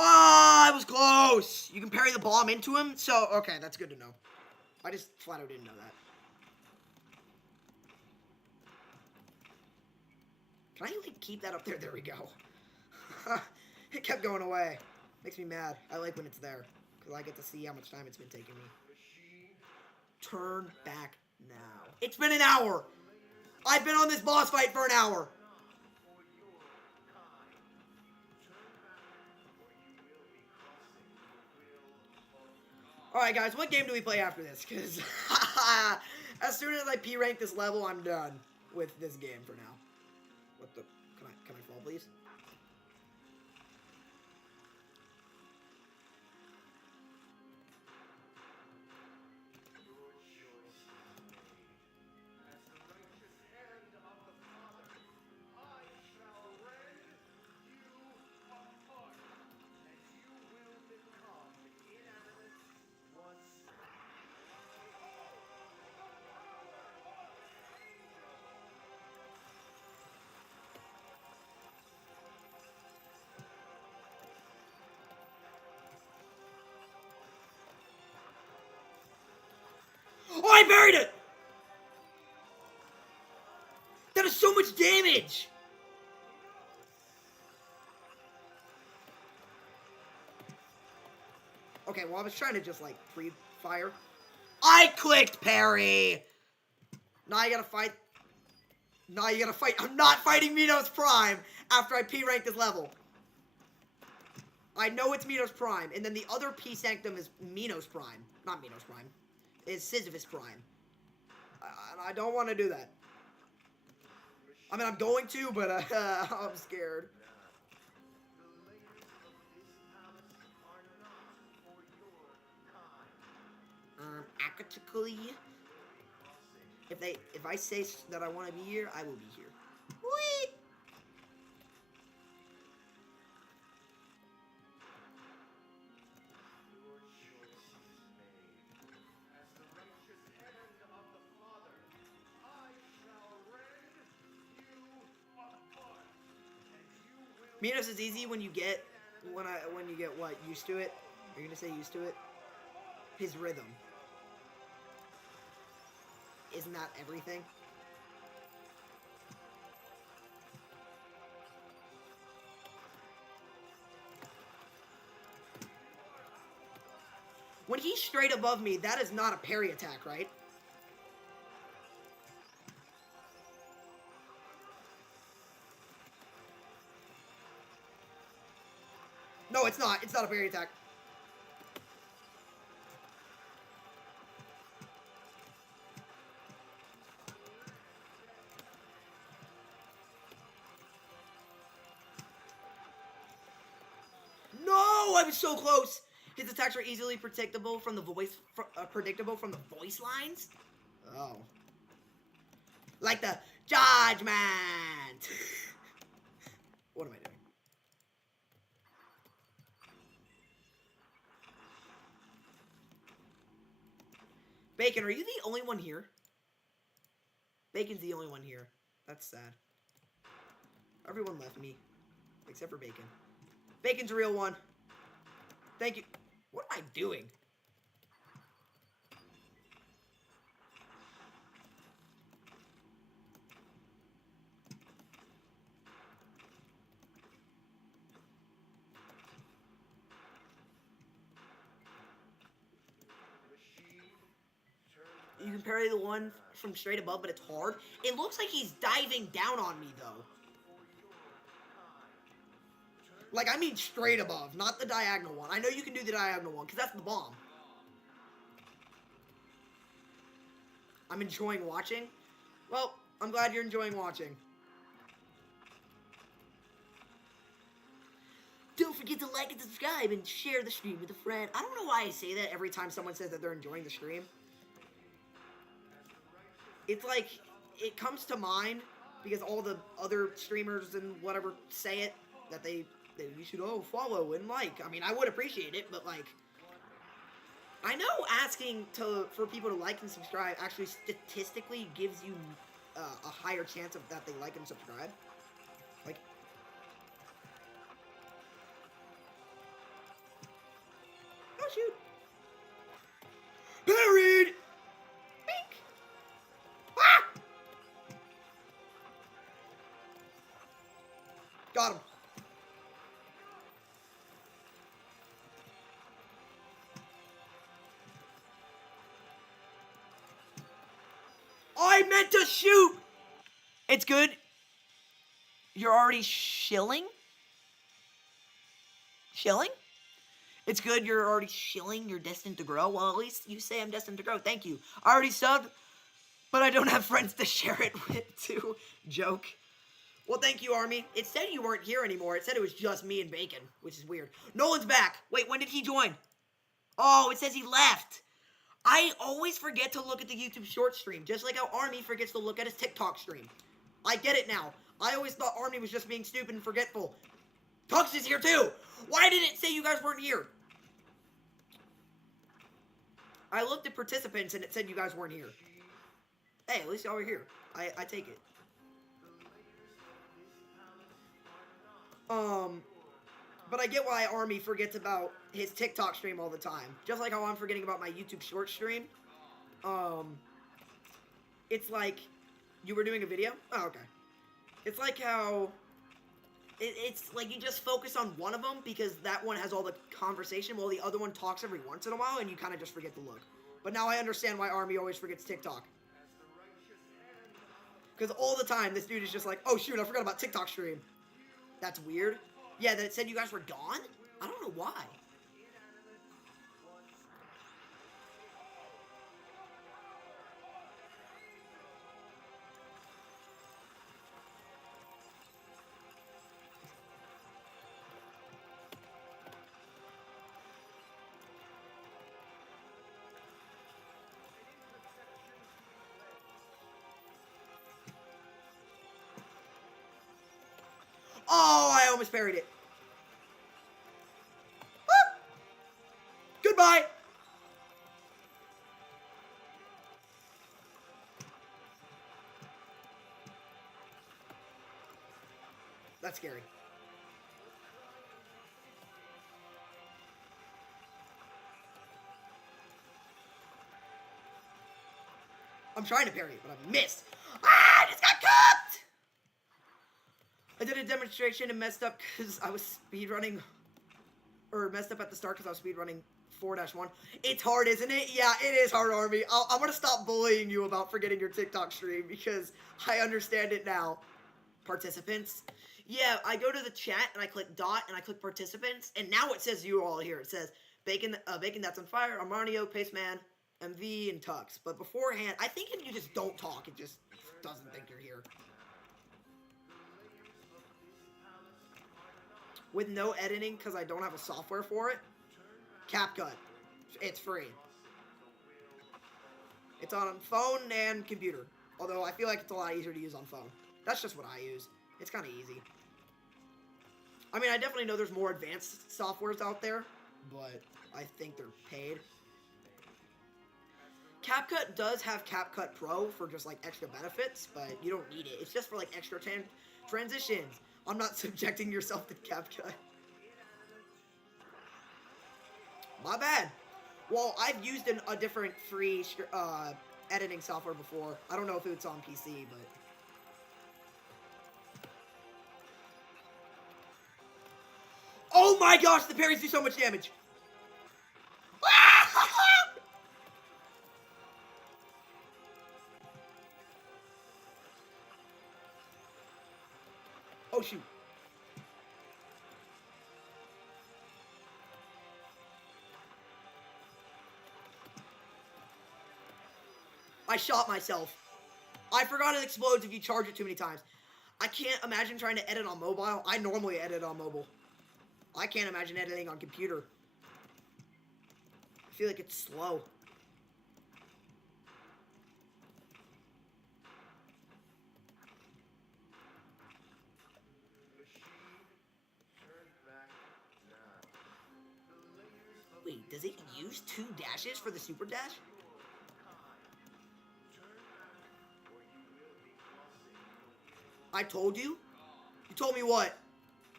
Oh, it was close. You can parry the bomb into him. So, okay, that's good to know. I just flat out didn't know that. Can I, like, keep that up there? There we go. It kept going away. Makes me mad. I like when it's there. Because I get to see how much time it's been taking me. Turn back now. It's been an hour. I've been on this boss fight for an hour. Alright guys, what game do we play after this? Because as soon as I P-rank this level, I'm done with this game for now. What the... Can I fall, please? Oh, I buried it! That is so much damage! Okay, well, I was trying to just, like, pre-fire. I clicked parry! Now you gotta fight. Now you gotta fight. I'm not fighting Minos Prime after I P-rank this level. I know it's Minos Prime, and then the other P-Sanctum is Minos Prime. Not Minos Prime. Is Sisyphus Prime. I don't want to do that. I mean, I'm going to, but I'm scared. Actually, if I say that I want to be here, I will be here. Whee! Minos is easy when you get what, used to it. Are you gonna say used to it? His rhythm. Isn't that everything? When he's straight above me, that is not a parry attack, right? No, it's not. It's not a parry attack. No, I was so close. His attacks are easily predictable from the voice lines. Oh, like the judgment. What am I doing? Bacon, are you the only one here? Bacon's the only one here. That's sad. Everyone left me, except for Bacon. Bacon's a real one. Thank you. What am I doing? You can parry the one from straight above, but it's hard. It looks like he's diving down on me, though. Like, I mean straight above, not the diagonal one. I know you can do the diagonal one, because that's the bomb. I'm enjoying watching. Well, I'm glad you're enjoying watching. Don't forget to like and subscribe and share the stream with a friend. I don't know why I say that every time someone says that they're enjoying the stream. It's like, it comes to mind because all the other streamers and whatever say it, that you should follow and like. I mean, I would appreciate it, but like, I know asking for people to like and subscribe actually statistically gives you a higher chance of that they like and subscribe. Like, oh shoot, parried. Bink. Ah! Got him. I meant to shoot! It's good. You're already shilling? Shilling? It's good you're already shilling. You're destined to grow. Well, at least you say I'm destined to grow. Thank you. I already subbed, but I don't have friends to share it with, too. Joke. Well, thank you, Army. It said you weren't here anymore. It said it was just me and Bacon, which is weird. Nolan's back. Wait, when did he join? Oh, it says he left. I always forget to look at the YouTube short stream, just like how Army forgets to look at his TikTok stream. I get it now. I always thought Army was just being stupid and forgetful. Tux is here too! Why did it say you guys weren't here? I looked at participants and it said you guys weren't here. Hey, at least y'all are here. I take it. But I get why Army forgets about his TikTok stream all the time. Just like how I'm forgetting about my YouTube short stream. It's like, you were doing a video? Oh, okay. It's like how, it's like you just focus on one of them because that one has all the conversation while the other one talks every once in a while and you kind of just forget to look. But now I understand why Army always forgets TikTok. Because all the time, this dude is just like, oh shoot, I forgot about TikTok stream. That's weird. Yeah, that it said you guys were gone? I don't know why. Oh, I almost parried it. Ah! Goodbye. That's scary. I'm trying to parry it, but I missed. Ah, I just got cooked! I did a demonstration and messed up because I was speedrunning, or messed up at the start because I was speedrunning 4-1. It's hard, isn't it? Yeah, it is hard, Army. I'm going to stop bullying you about forgetting your TikTok stream because I understand it now. Participants. Yeah, I go to the chat and I click dot and I click participants, and now it says you all here. It says Bacon That's on Fire, Armanio, Paceman, MV, and Tux. But beforehand, I think if you just don't talk, it just doesn't think you're here. With no editing because I don't have a software for it. CapCut. It's free. It's on phone and computer. Although I feel like it's a lot easier to use on phone. That's just what I use. It's kind of easy. I mean, I definitely know there's more advanced softwares out there, but I think they're paid. CapCut does have CapCut Pro for just like extra benefits, but you don't need it. It's just for like extra transitions. I'm not subjecting yourself to CapCut. My bad. Well, I've used a different free editing software before. I don't know if it's on PC, but... Oh my gosh, the parries do so much damage. Oh shoot. I shot myself. I forgot it explodes if you charge it too many times. I can't imagine trying to edit on mobile. I normally edit on mobile. I can't imagine editing on computer. I feel like it's slow. Wait, does it use 2 dashes for the super dash? I told you? You told me what?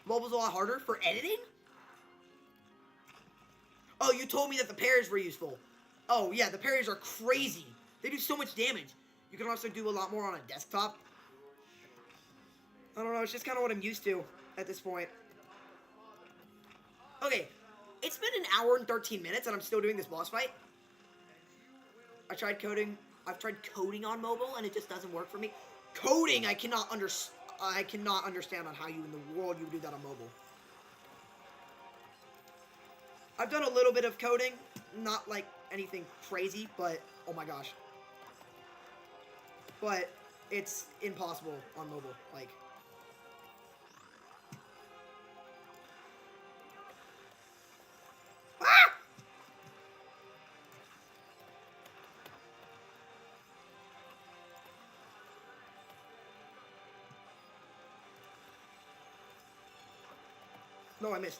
Mobile's a lot harder for editing? Oh, you told me that the parries were useful. Oh, yeah, the parries are crazy. They do so much damage. You can also do a lot more on a desktop. I don't know, it's just kind of what I'm used to at this point. Okay, it's been an hour and 13 minutes and I'm still doing this boss fight. I've tried coding on mobile and it just doesn't work for me. Coding, I cannot understand on how you in the world you would do that on mobile. I've done a little bit of coding, not like anything crazy, but oh my gosh. But it's impossible on mobile, like. Ah! No, I missed.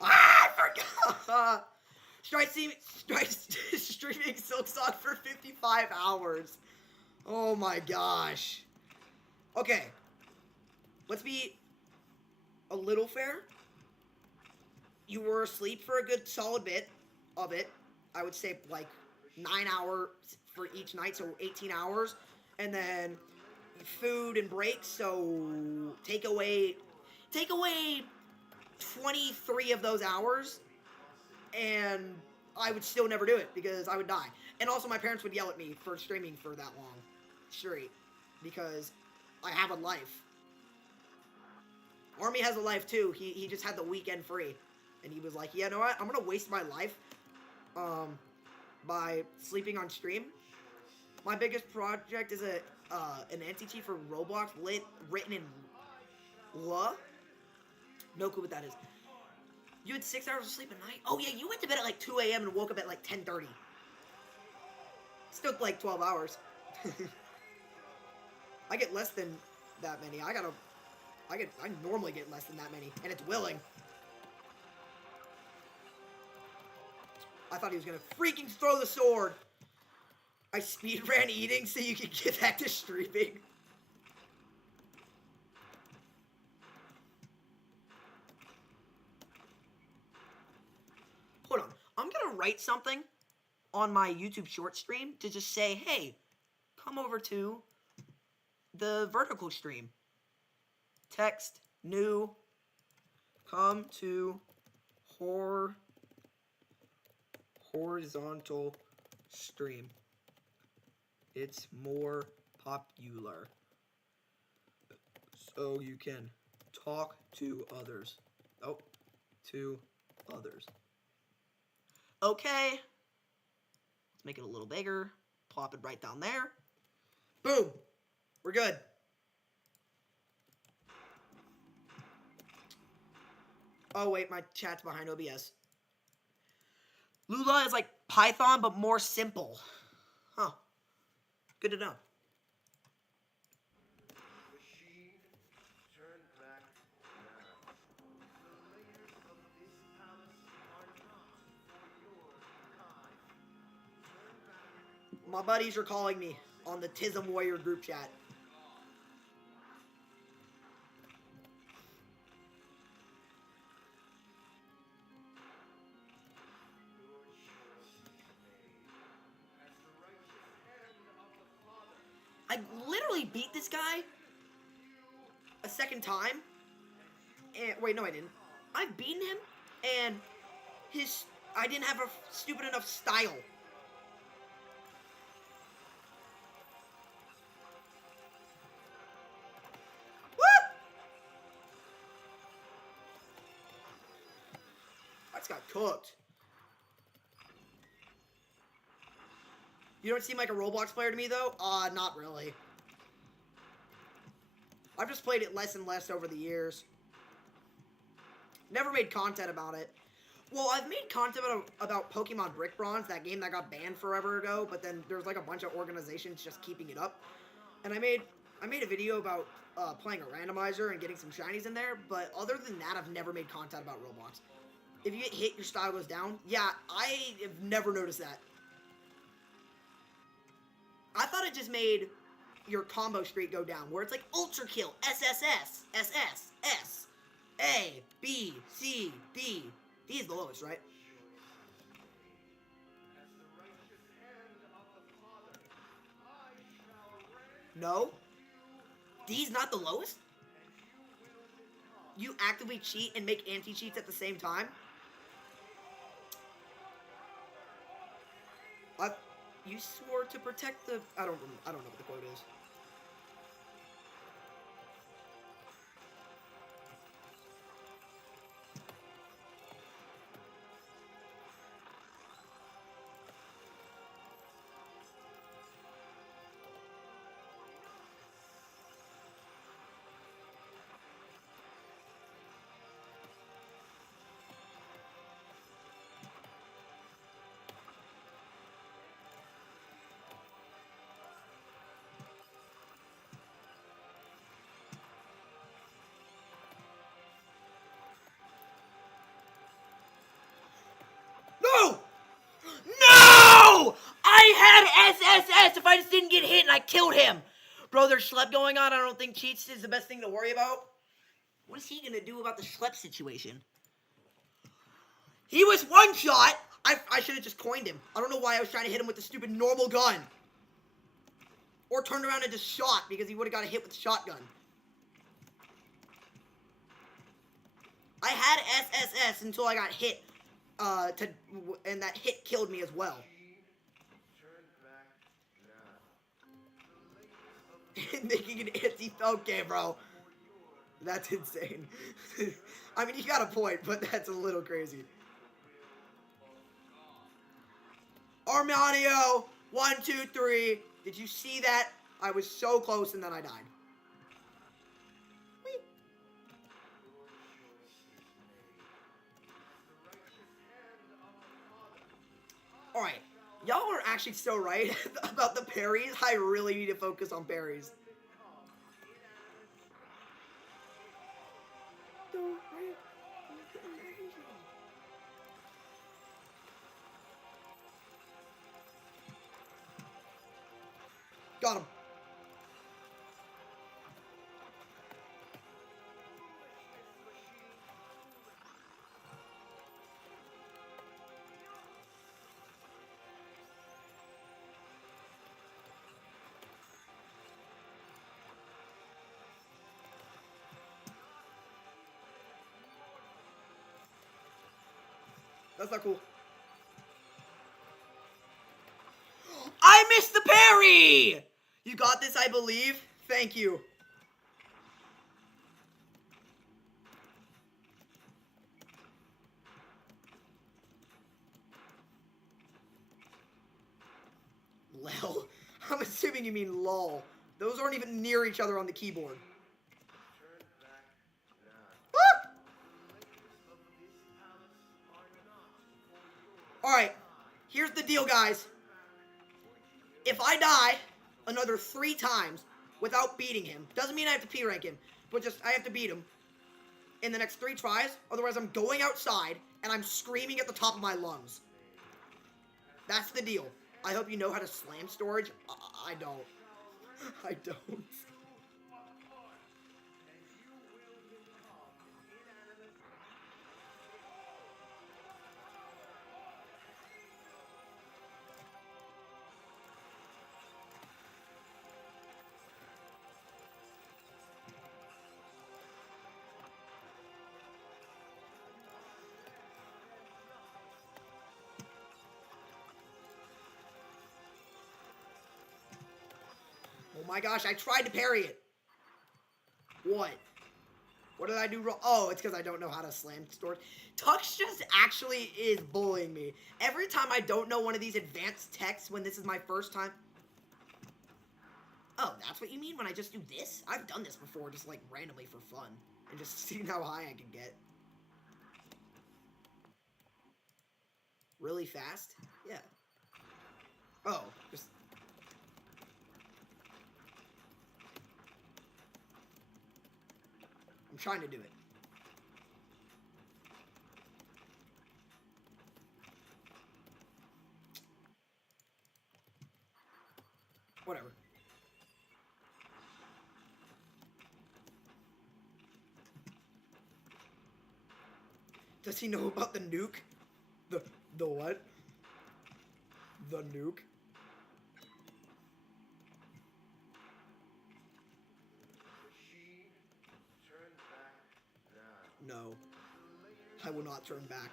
Ah, I forgot! Streaming Silksong for 55 hours. Oh my gosh. Okay. Let's be a little fair. You were asleep for a good solid bit of it. I would say like 9 hours for each night, so 18 hours. And then food and breaks, so take away 23 of those hours, and I would still never do it because I would die. And also my parents would yell at me for streaming for that long straight because I have a life. Army has a life too. He just had the weekend free. And he was like, yeah, you know what? I'm going to waste my life by sleeping on stream. My biggest project is an anti-cheat for Roblox written in Lua. No clue what that is. You had 6 hours of sleep a night? Oh, yeah, you went to bed at like 2 a.m. and woke up at like 10:30. Still like 12 hours. I get less than that many. I normally get less than that many, and it's willing. I thought he was gonna freaking throw the sword. I speed ran eating so you could get back to streaming. Hold on. I'm gonna write something on my YouTube short stream to just say, hey, come over to the vertical stream. Text, new, come to horror horizontal stream. It's more popular. So you can talk to others. Oh, to others. Okay. Let's make it a little bigger. Plop it right down there. Boom. We're good. Oh, wait, my chat's behind OBS. Lula is like Python, but more simple. Huh. Good to know. My buddies are calling me on the Tism Warrior group chat. I literally beat this guy a second time. And wait, no, I didn't. I've beaten him, and I didn't have a stupid enough style. What? I just got cooked. You don't seem like a Roblox player to me, though? Not really. I've just played it less and less over the years. Never made content about it. Well, I've made content about Pokemon Brick Bronze, that game that got banned forever ago, but then there's like a bunch of organizations just keeping it up. And I made a video about playing a randomizer and getting some shinies in there, but other than that, I've never made content about Roblox. If you get hit, your style goes down. Yeah, I have never noticed that. I thought it just made your combo streak go down, where it's like Ultra Kill, SSS, SS, S, A, B, C, D. D is the lowest, right? No? D's not the lowest? You actively cheat and make anti-cheats at the same time? You swore to protect the... I don't know what the quote is. No! No! I had SSS if I just didn't get hit and I killed him. Bro, there's schlep going on. I don't think cheats is the best thing to worry about. What is he going to do about the schlep situation? He was one shot. I should have just coined him. I don't know why I was trying to hit him with the stupid normal gun. Or turned around and just shot because he would have got a hit with the shotgun. I had SSS until I got hit. And that hit killed me as well. Making an anti... Okay, bro. That's insane. I mean, you got a point, but that's a little crazy. Armanio, 1, 2, 3. Did you see that? I was so close and then I died. Whee. Alright. Y'all are actually so right about the parries. I really need to focus on parries. Got him. That's not cool. parry! You got this, I believe. Thank you. Lel. I'm assuming you mean lol. Those aren't even near each other on the keyboard. Ah! Alright, here's the deal, guys. If I die another 3 times without beating him, doesn't mean I have to P-rank him, but just I have to beat him in the next 3 tries, otherwise I'm going outside and I'm screaming at the top of my lungs. That's the deal. I hope you know how to slam storage. I don't. I don't. Oh my gosh, I tried to parry it. What? What did I do wrong? Oh, it's because I don't know how to slam storage. Tux just actually is bullying me. Every time I don't know one of these advanced techs when this is my first time. Oh, that's what you mean when I just do this? I've done this before, just like randomly for fun. And just seeing how high I can get. Really fast? Yeah. Oh, just... I'm trying to do it. Whatever. Does he know about the nuke? The what? The nuke? No. I will not turn back.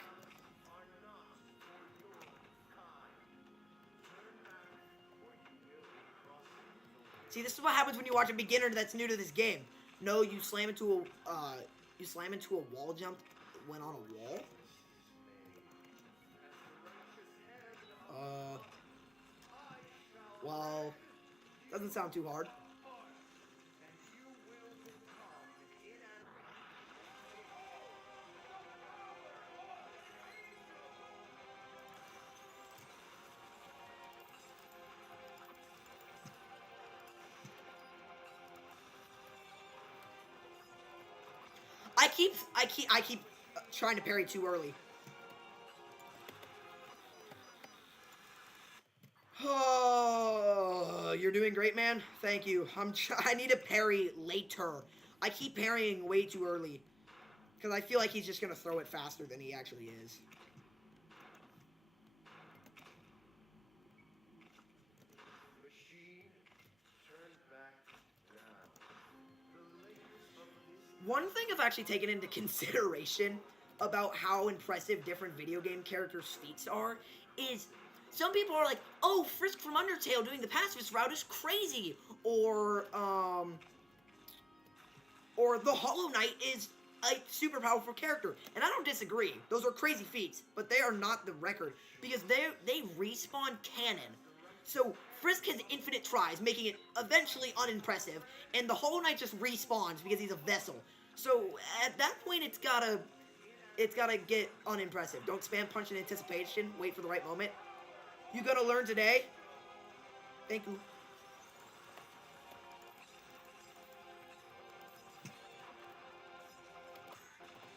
See, this is what happens when you watch a beginner that's new to this game. No, you slam into a wall jump when on a wall. Well, doesn't sound too hard. I keep trying to parry too early. Oh, you're doing great, man. Thank you. I need to parry later. I keep parrying way too early because I feel like he's just gonna throw it faster than he actually is. One thing I've actually taken into consideration about how impressive different video game characters' feats are is some people are like, oh, Frisk from Undertale doing the pacifist route is crazy, or the Hollow Knight is a super powerful character, and I don't disagree. Those are crazy feats, but they are not the record because they respawn canon. So Frisk has infinite tries, making it eventually unimpressive, and the Hollow Knight just respawns because he's a vessel. So at that point, it's gotta get unimpressive. Don't spam punch in anticipation. Wait for the right moment. You gotta learn today. Thank you.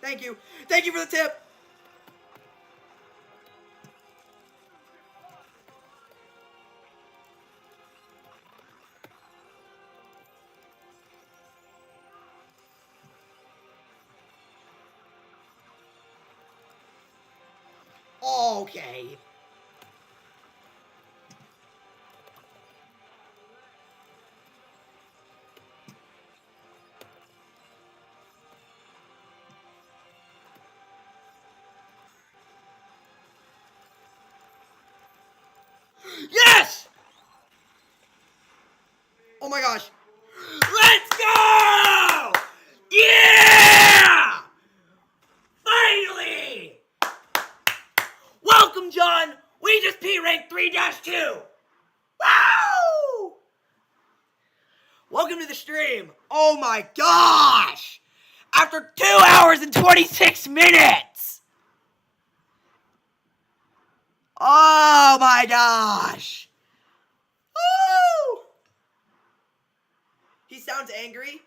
Thank you. Thank you for the tip. Okay. Yes! Oh my gosh. Let's go! Yeah! Finally! Welcome, John! We just P-ranked 3-2! Woo! Welcome to the stream. Oh my gosh! After 2 hours and 26 minutes! Oh my gosh! Woo! He sounds angry.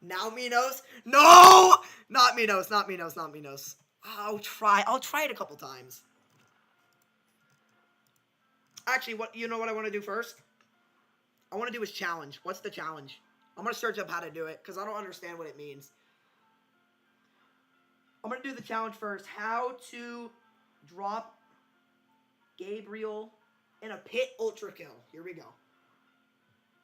Now Minos? No! Not Minos, not Minos, not Minos. I'll try it a couple times. Actually, you know what I want to do first? I want to do his challenge. What's the challenge? I'm going to search up how to do it, because I don't understand what it means. I'm going to do the challenge first. How to drop Gabriel in a pit ultra kill. Here we go.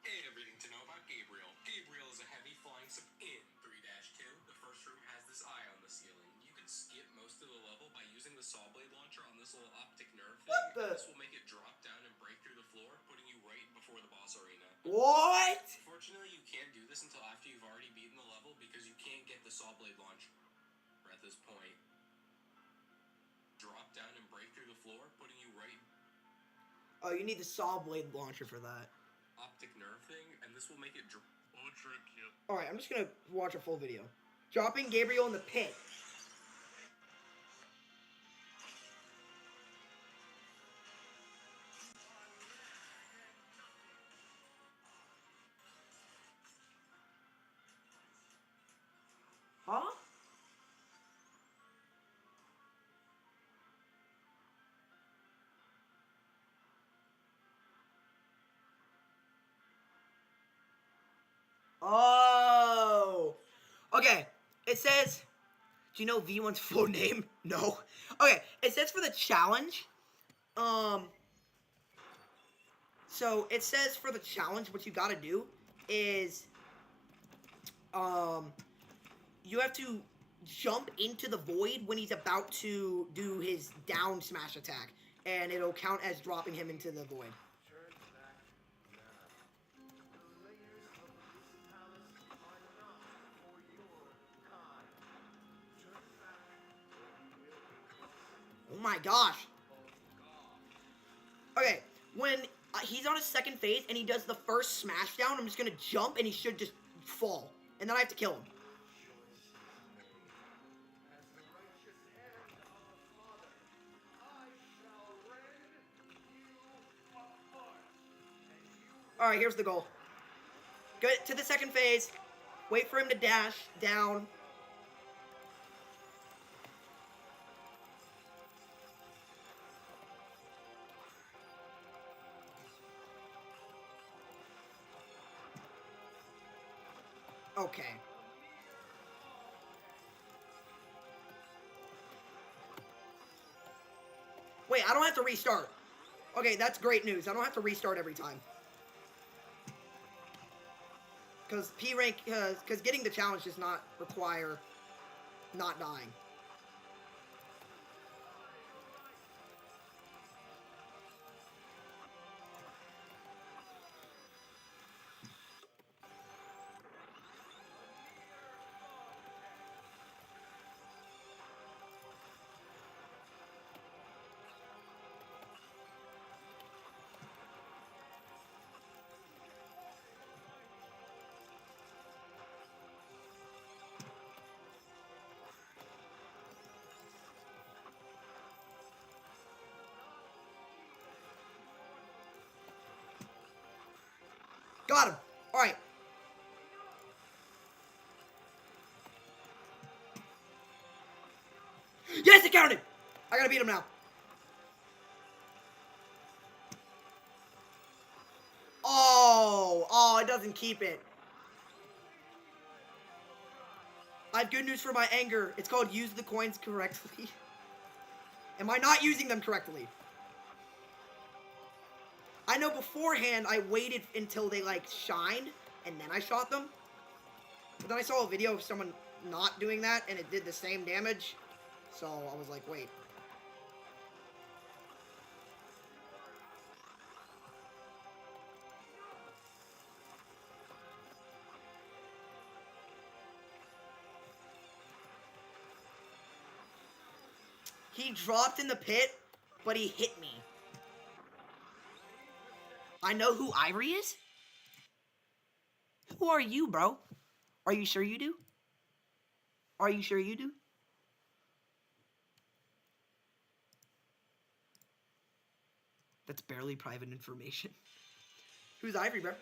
Everything to know about Gabriel. Gabriel is a heavy flying sub in 3-2. The first room has this eye on the ceiling. You can skip most of the level by using the saw blade launcher on this little optic nerve thing. This will make it drop down and break through the floor, putting you right before the boss arena. What? Fortunately, you can't do this until after you've already beaten the level because you can't get the saw blade launcher at this point. Drop down and break through the floor, putting you right. Oh, you need the saw blade launcher for that. Optic nerve thing, and this will make it ultra kill. Alright, I'm just gonna watch a full video. Dropping Gabriel in the pit. Huh? Oh. Okay. It says, do you know V1's full name? No. Okay. It says for the challenge, so it says for the challenge, what you gotta do is, you have to jump into the void when he's about to do his down smash attack, and it'll count as dropping him into the void. Oh my gosh. Okay, when he's on his second phase and he does the first smash down, I'm just gonna jump and he should just fall. And then I have to kill him. Alright, here's the goal. Get to the second phase. Wait for him to dash down. Okay. Wait, I don't have to restart. Okay, that's great news. I don't have to restart every time. Because P-rank, because getting the challenge does not require not dying. Got him. All right. Yes, it counted. I gotta beat him now. Oh, it doesn't keep it. I have good news for my anger. It's called use the coins correctly. Am I not using them correctly? I know beforehand I waited until they like shined and then I shot them. But then I saw a video of someone not doing that and it did the same damage. So I was like, wait. He dropped in the pit, but he hit me. I know who Ivory is? Who are you, bro? Are you sure you do? Are you sure you do? That's barely private information. Who's Ivory, bro?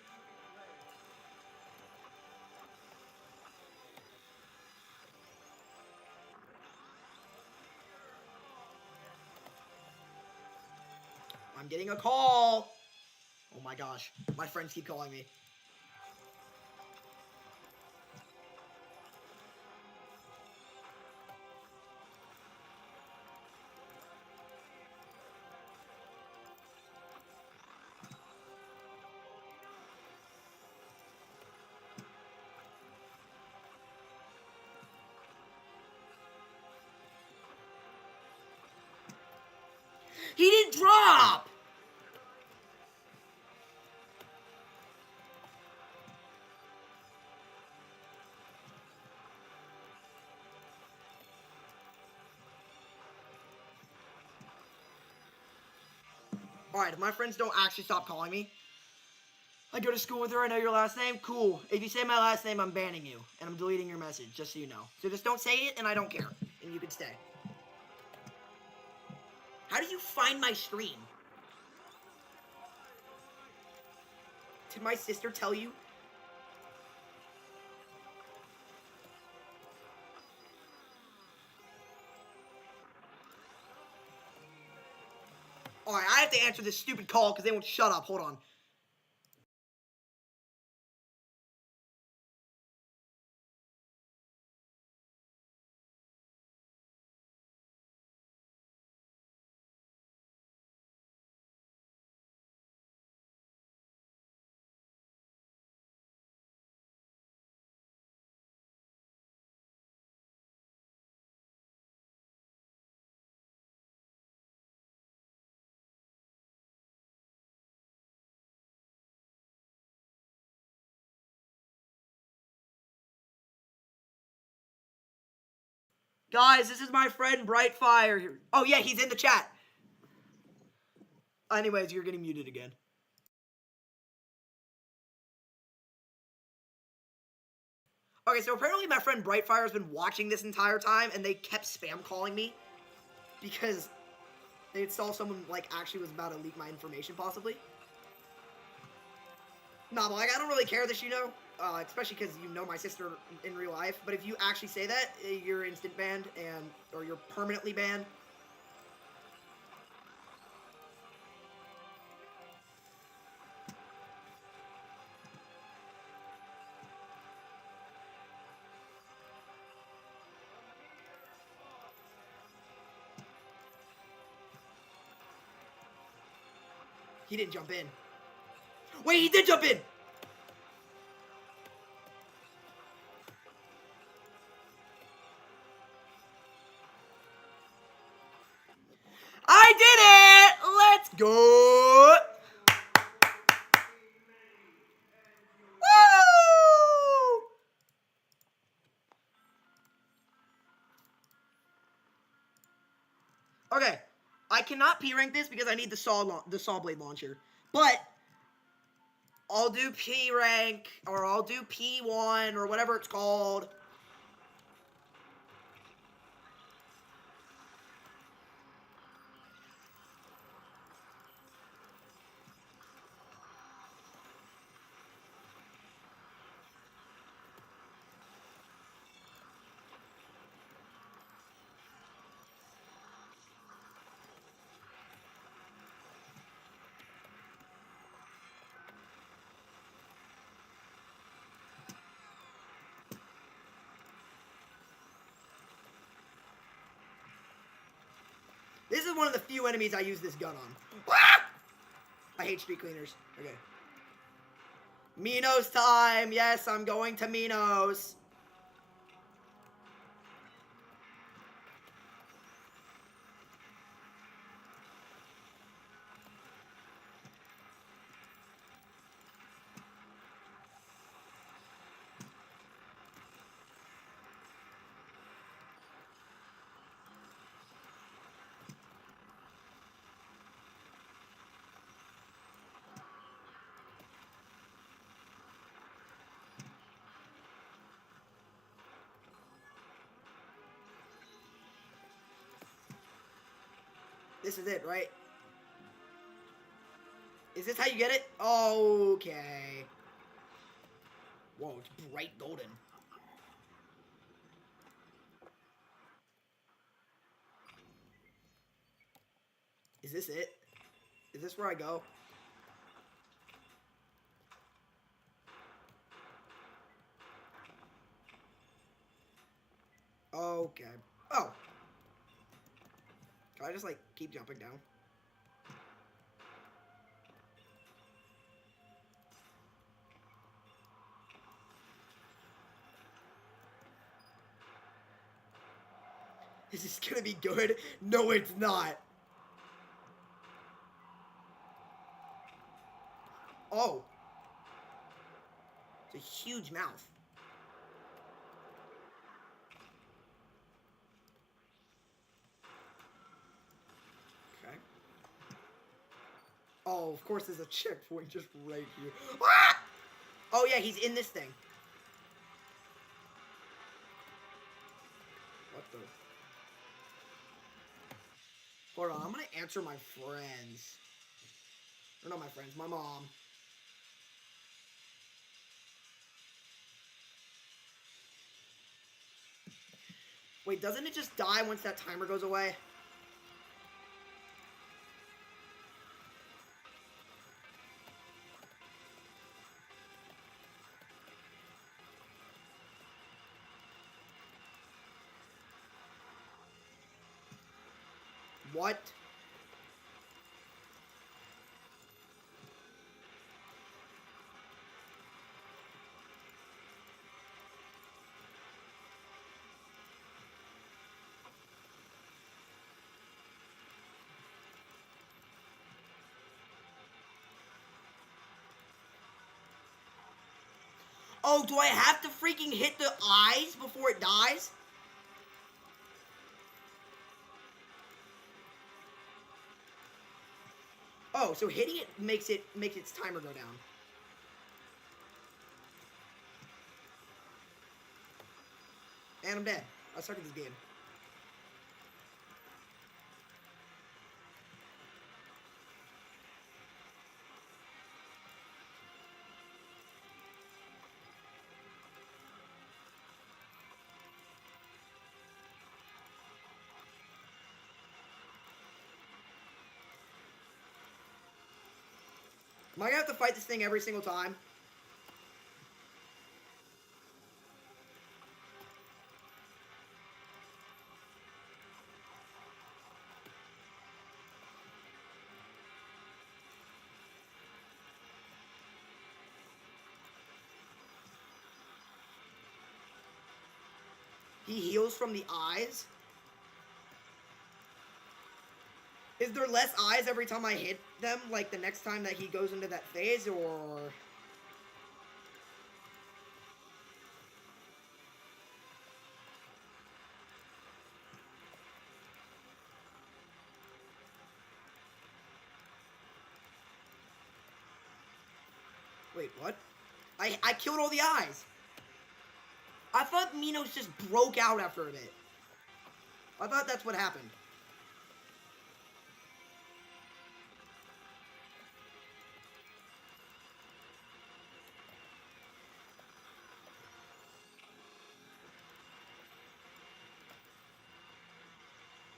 I'm getting a call. Oh my gosh. My friends keep calling me. He didn't drop! Alright, if my friends don't actually stop calling me, I go to school with her, I know your last name, cool. If you say my last name, I'm banning you, and I'm deleting your message, just so you know. So just don't say it, and I don't care, and you can stay. How do you find my stream? Did my sister tell you? Alright, I have to answer this stupid call because they won't shut up. Hold on. Guys, this is my friend Brightfire. Oh yeah, he's in the chat. Anyways, you're getting muted again. Okay, so apparently my friend Brightfire has been watching this entire time, and they kept spam calling me because they saw someone like actually was about to leak my information, possibly. Nah, but like I don't really care that you know, especially because you know my sister in real life. But if you actually say that, you're instant banned or you're permanently banned. He didn't jump in. Wait, he did jump in! I did it! Let's go! Woo! Okay, I cannot P rank this because I need the saw blade launcher. But I'll do P rank or I'll do P1 or whatever it's called. This is one of the few enemies I use this gun on. Ah! I hate street cleaners. Okay. Minos time. Yes, I'm going to Minos. This is it, right? Is this how you get it? Okay. Whoa, it's bright golden. Is this it? Is this where I go? Okay. Oh. Can I just, like, keep jumping down? Is this gonna be good? No, it's not. Oh. It's a huge mouth. Okay. Oh, of course there's a checkpoint just right here. Ah! Oh, yeah, he's in this thing. What the? Hold on, I'm gonna answer my friends. Or not my friends, my mom. Wait, doesn't it just die once that timer goes away? What? Oh, do I have to freaking hit the eyes before it dies? Oh, so hitting it makes its timer go down. And I'm dead. I started this game. Am I gonna have to fight this thing every single time? He heals from the eyes? Is there less eyes every time I hit them, like the next time that he goes into that phase, or... Wait, what? I killed all the eyes! I thought Minos just broke out after a bit. I thought that's what happened.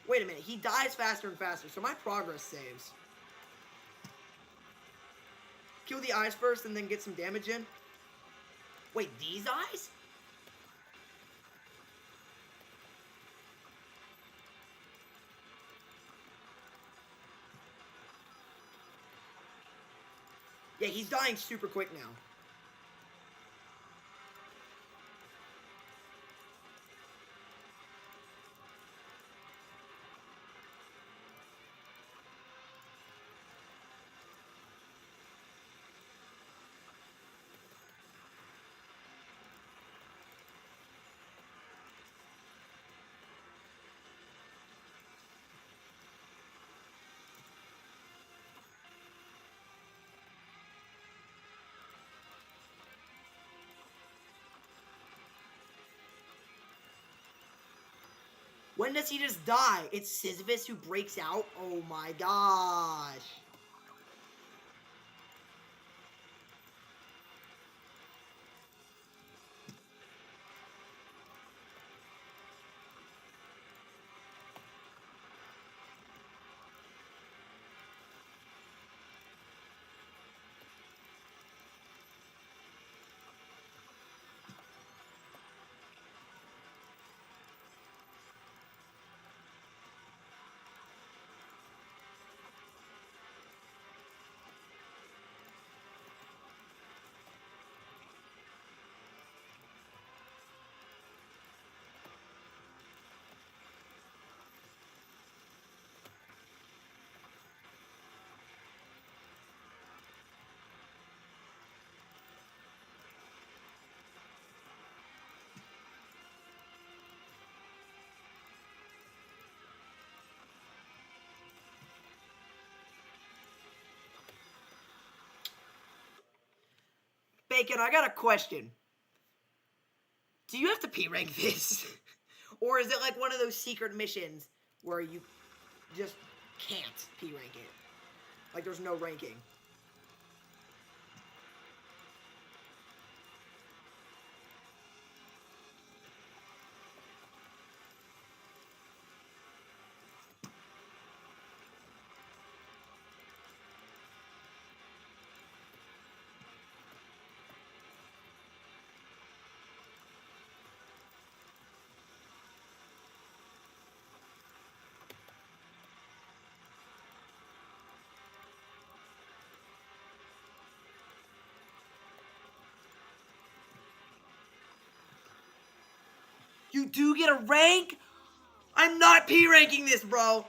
Wait a minute, he dies faster and faster, so my progress saves. Kill the eyes first and then get some damage in. Wait, these eyes? Yeah, he's dying super quick now. When does he just die? It's Sisyphus who breaks out? Oh my gosh. Bacon, I got a question. Do you have to P-rank this? Or is it like one of those secret missions where you just can't P-rank it? Like there's no ranking. You do get a rank? I'm not P-ranking this, bro.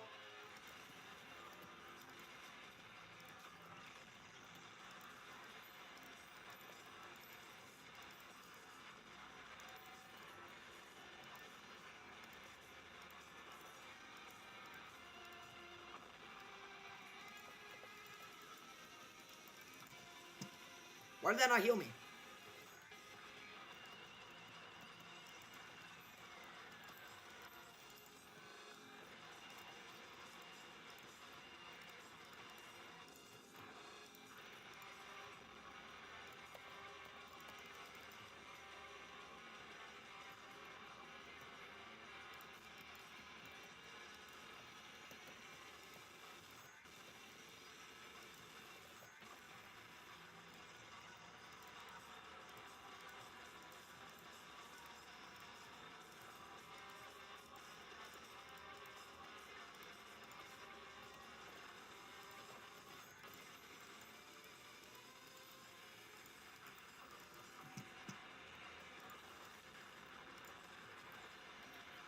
Why did that not heal me?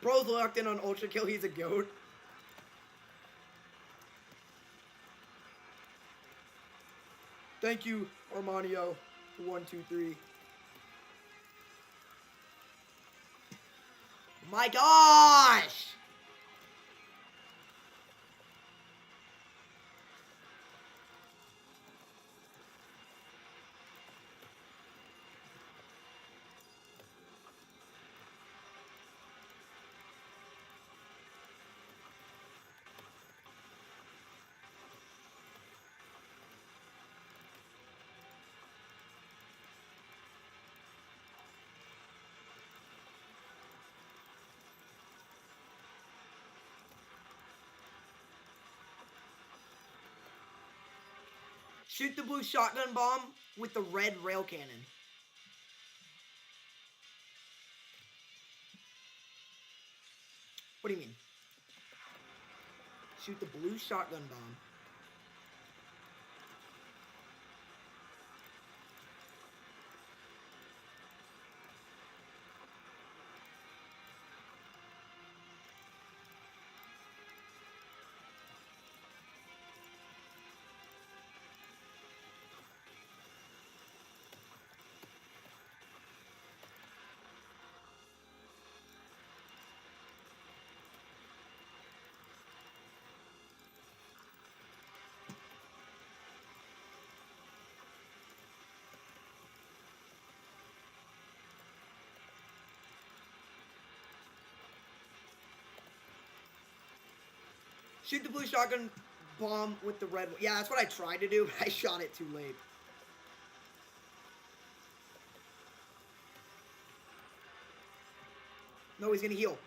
Bro's locked in on Ultra Kill. He's a goat. Thank you, Armanio. 1, 2, 3. My gosh! Shoot the blue shotgun bomb with the red rail cannon. What do you mean? Shoot the blue shotgun bomb. Shoot the blue shotgun bomb with the red one. Yeah, that's what I tried to do, but I shot it too late. No, he's gonna heal.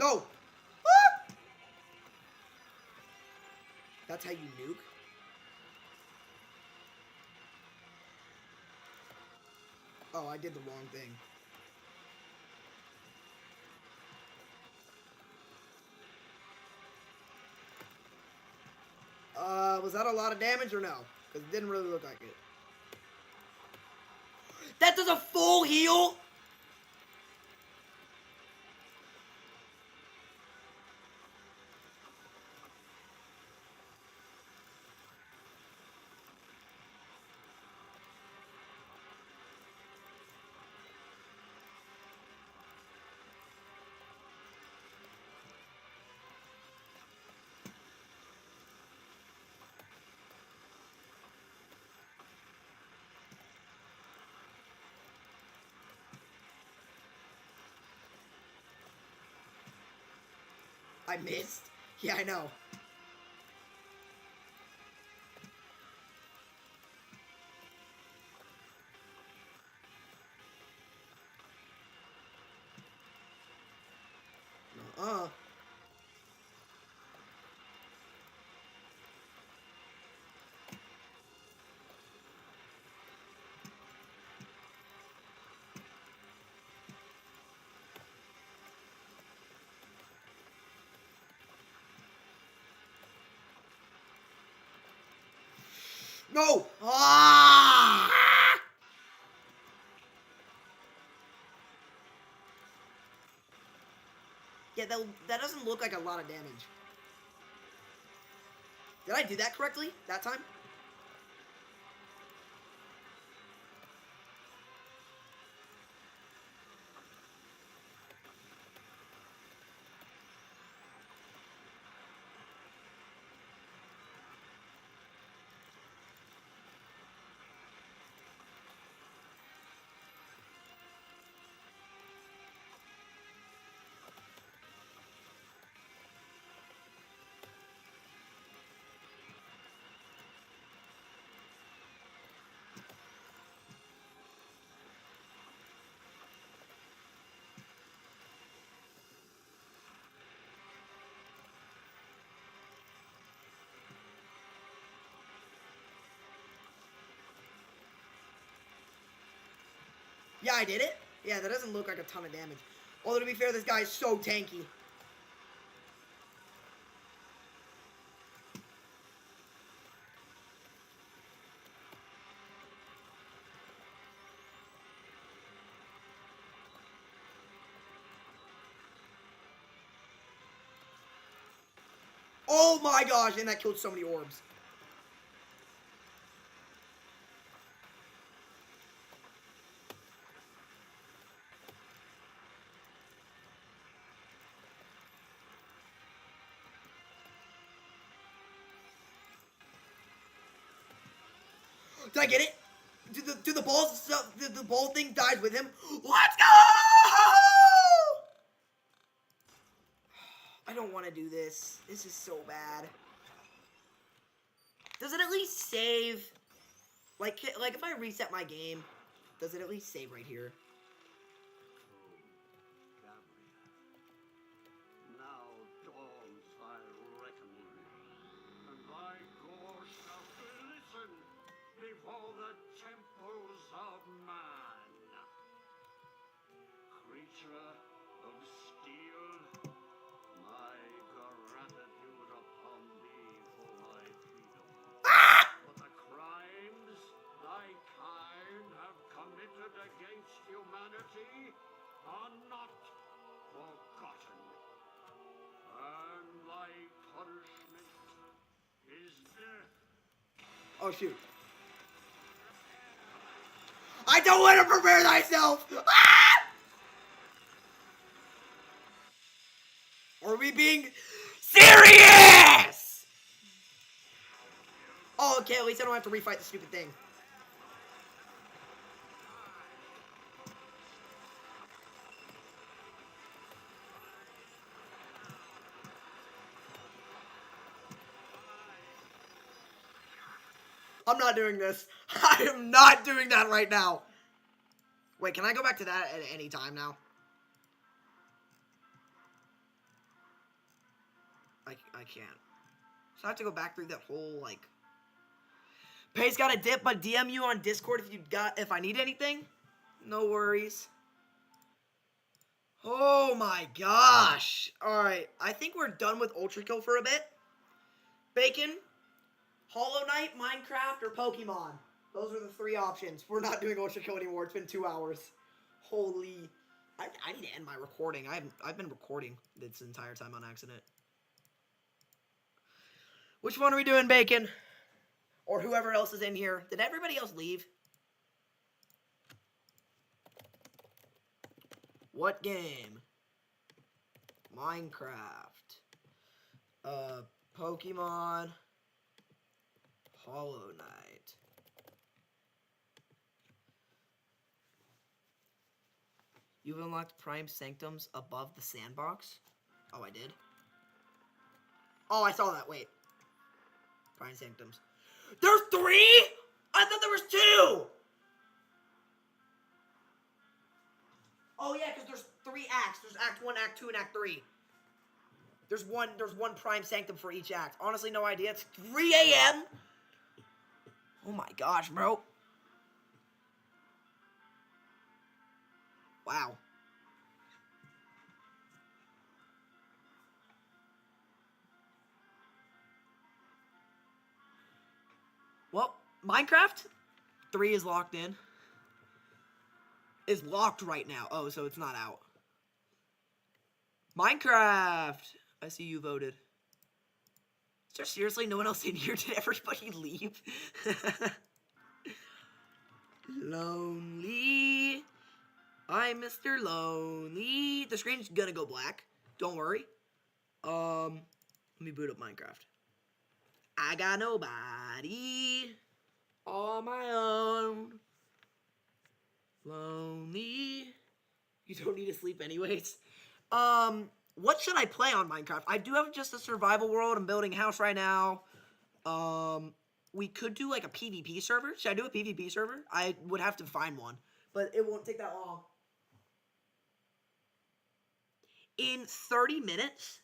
No! Ah! That's how you nuke? Oh, I did the wrong thing. Was that a lot of damage or no? Because it didn't really look like it. That does a full heal? I missed? Yeah, I know. Uh-uh. No! Ah! Yeah, that doesn't look like a lot of damage. Did I do that correctly that time? Yeah, I did it. Yeah, that doesn't look like a ton of damage. Although, to be fair, this guy is so tanky. Oh my gosh, and that killed so many orbs. Did I get it? Do the balls stuff? The ball thing dies with him? Let's go! I don't want to do this. This is so bad. Does it at least save? Like if I reset my game, does it at least save right here? Now dawns thy reckoning, and thy gore shall glisten before the temples of man. Creature of steel, my gratitude upon thee for thy freedom. But the crimes thy kind have committed against humanity are not forgotten. And thy punishment is death. Oh shoot! I I don't want to prepare thyself! Ah! Are we being serious? Oh, okay, at least I don't have to refight the stupid thing. I'm not doing this. I am not doing that right now. Wait, can I go back to that at any time now? I can't. So I have to go back through that whole, like... Pay's got a dip, but DM you on Discord if I need anything. No worries. Oh my gosh. Alright, I think we're done with Ultra Kill for a bit. Bacon, Hollow Knight, Minecraft, or Pokemon. Those are the 3 options. We're not doing Ultra Kill anymore. It's been 2 hours. Holy... I need to end my recording. I've been recording this entire time on accident. Which one are we doing, Bacon? Or whoever else is in here. Did everybody else leave? What game? Minecraft. Pokemon. Hollow Knight. You've unlocked Prime Sanctums above the sandbox? Oh, I did? Oh, I saw that. Wait. Prime Sanctums. There's 3?! I thought there was 2! Oh, yeah, because there's 3 acts. There's Act 1, Act 2, and Act 3. There's one Prime Sanctum for each act. Honestly, no idea. It's 3 a.m.? Oh my gosh, bro. Wow. Well, Minecraft 3 is locked in. Is locked right now. Oh, so it's not out. Minecraft. I see you voted. Is there seriously no one else in here? Did everybody leave? Lonely. I'm Mr. Lonely. The screen's gonna go black. Don't worry. Let me boot up Minecraft. I got nobody on my own. Lonely. You don't need to sleep anyways. What should I play on Minecraft? I do have just a survival world. I'm building a house right now. We could do like a PvP server. Should I do a PvP server? I would have to find one, but it won't take that long. In 30 minutes,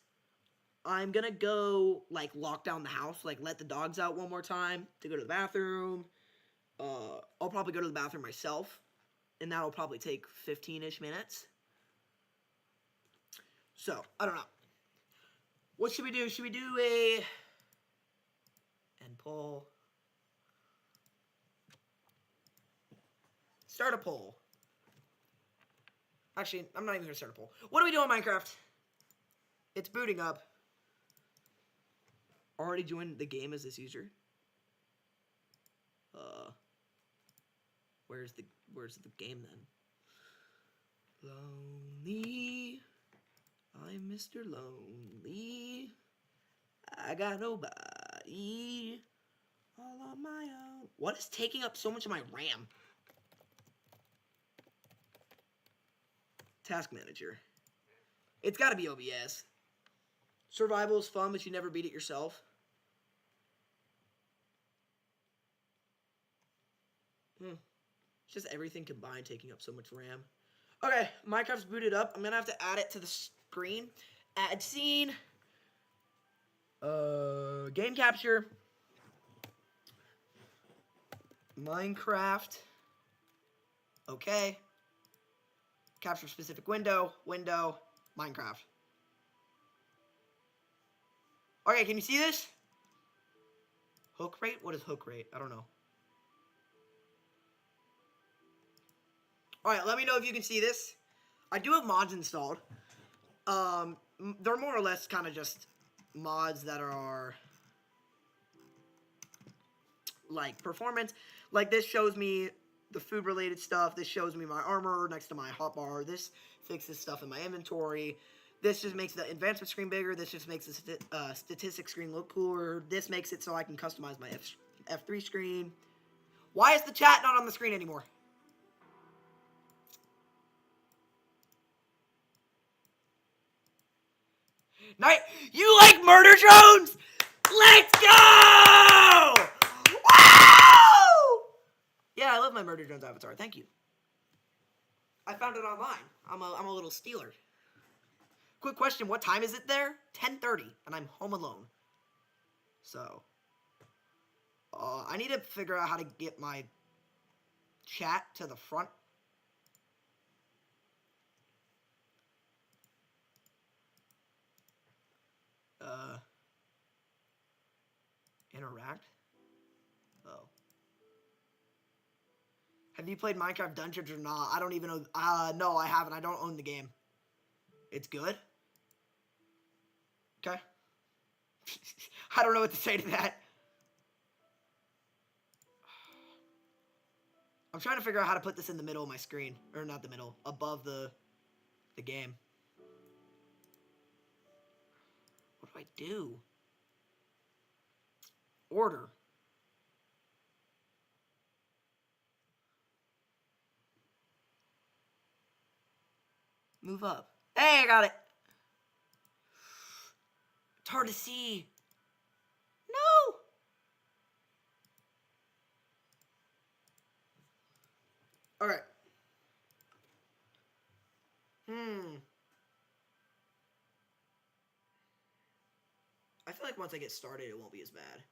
I'm gonna go, like, lock down the house, like, let the dogs out one more time to go to the bathroom. I'll probably go to the bathroom myself, and that'll probably take 15-ish minutes. So, I don't know. What should we do? Should we do a... end poll? Start a poll. Actually, I'm not even gonna start a poll. What do we do on Minecraft? It's booting up. Already joined the game as this user. Where's the game then? Lonely. I'm Mr. Lonely. I got nobody all on my own. What is taking up so much of my RAM? Task Manager. It's gotta be OBS. Survival is fun, but you never beat it yourself. It's just everything combined taking up so much RAM. Okay, Minecraft's booted up. I'm gonna have to add it to the screen. Add scene. Game capture. Minecraft. Okay. Capture specific window. Window. Minecraft. Okay, can you see this? Hook rate? What is hook rate? I don't know. Alright, let me know if you can see this. I do have mods installed. They're more or less kind of just mods that are like performance. Like this shows me the food-related stuff. This shows me my armor next to my hotbar. This fixes stuff in my inventory. This just makes the advancement screen bigger. This just makes the statistics screen look cooler. This makes it so I can customize my F3 screen. Why is the chat not on the screen anymore? Night, you like murder drones? Let's go! Woo! Yeah, I love my murder drones avatar. Thank you. I found it online. I'm a little stealer. Quick question, what time is it there? 10:30, and I'm home alone. So, I need to figure out how to get my chat to the front. Interact? Oh. Have you played Minecraft Dungeons or not? I don't even know. No, I haven't. I don't own the game. It's good? Okay. I don't know what to say to that. I'm trying to figure out how to put this in the middle of my screen. Or not the middle. Above the game. What do I do? Order. Move up. Hey, I got it. It's hard to see. No. All right. I feel like once I get started, it won't be as bad.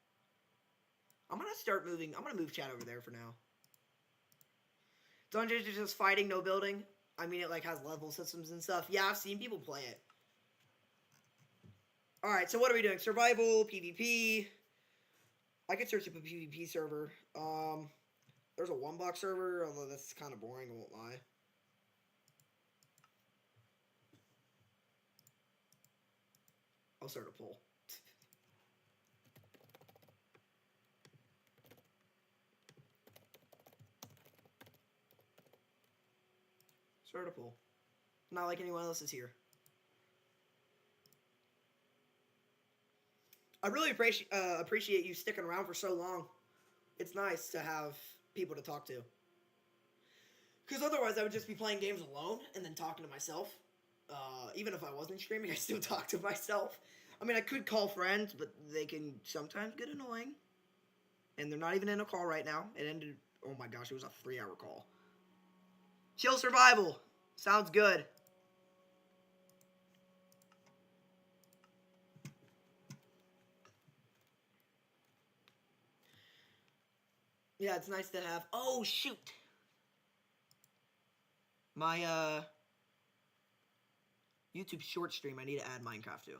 I'm gonna start moving. I'm gonna move chat over there for now. Dungeons is just fighting, no building. I mean, it like has level systems and stuff. Yeah, I've seen people play it. All right, so what are we doing? Survival, PvP. I could search up a PvP server. There's a one-block server, although that's kind of boring. I won't lie. I'll start a poll. Start a poll. Not like anyone else is here. I really appreciate you sticking around for so long. It's nice to have people to talk to. Because otherwise I would just be playing games alone and then talking to myself. Even if I wasn't streaming, I still talk to myself. I mean, I could call friends, but they can sometimes get annoying. And they're not even in a call right now. It ended, oh my gosh, it was a 3-hour call. Chill survival. Sounds good. Yeah, it's nice to have... Oh, shoot. My, YouTube short stream, I need to add Minecraft to.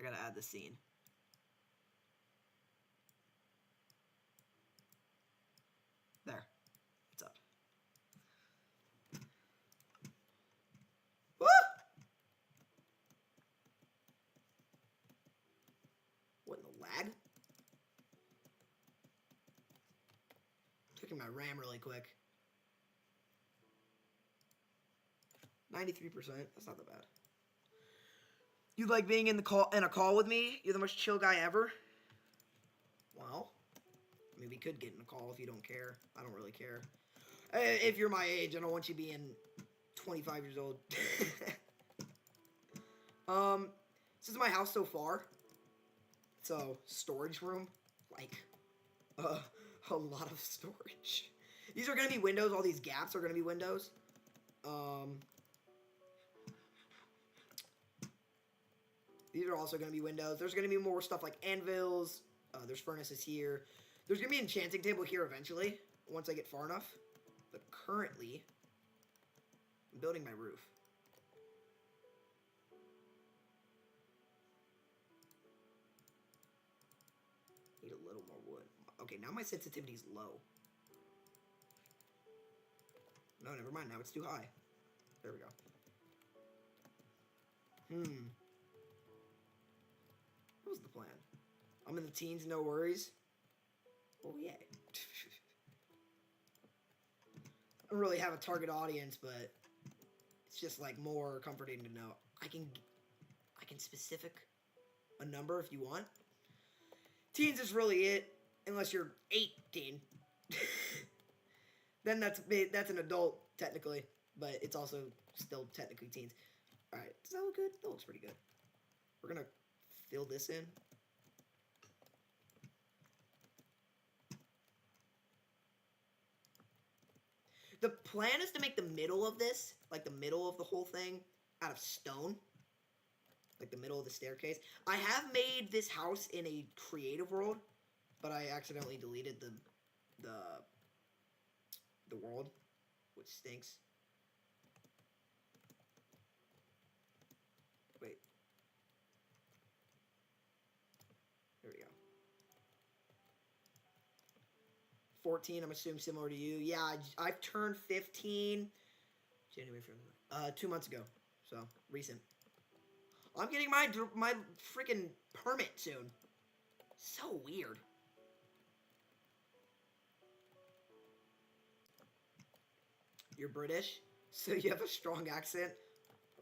I gotta add the scene. There. It's up. Woo! What in the lag? Checking my RAM really quick. 93%. That's not that bad. You like being in a call with me? You're the most chill guy ever. Well, I mean, we could get in a call if you don't care. I don't really care. If you're my age, I don't want you being 25 years old. This is my house so far. It's a storage room. Like, a lot of storage. These are going to be windows. All these gaps are going to be windows. These are also going to be windows. There's going to be more stuff like anvils. There's furnaces here. There's going to be an enchanting table here eventually, once I get far enough. But currently, I'm building my roof. Need a little more wood. Okay, now my sensitivity's low. No, never mind. Now it's too high. There we go. What was the plan? I'm in the teens, no worries. Oh, yeah. I don't really have a target audience, but it's just like more comforting to know I can specific a number if you want. Teens is really it, unless you're 18. Then that's an adult technically, but it's also still technically teens. All right, does that look good? That looks pretty good. We're gonna fill this in. The plan is to make the middle of this, like the middle of the whole thing, out of stone. Like the middle of the staircase. I have made this house in a creative world, but I accidentally deleted the world, which stinks. Wait. There we go. 14, I'm assuming similar to you. Yeah, I've turned 15 January from 2 months ago. So, recent. I'm getting my freaking permit soon. So weird. You're British, so you have a strong accent.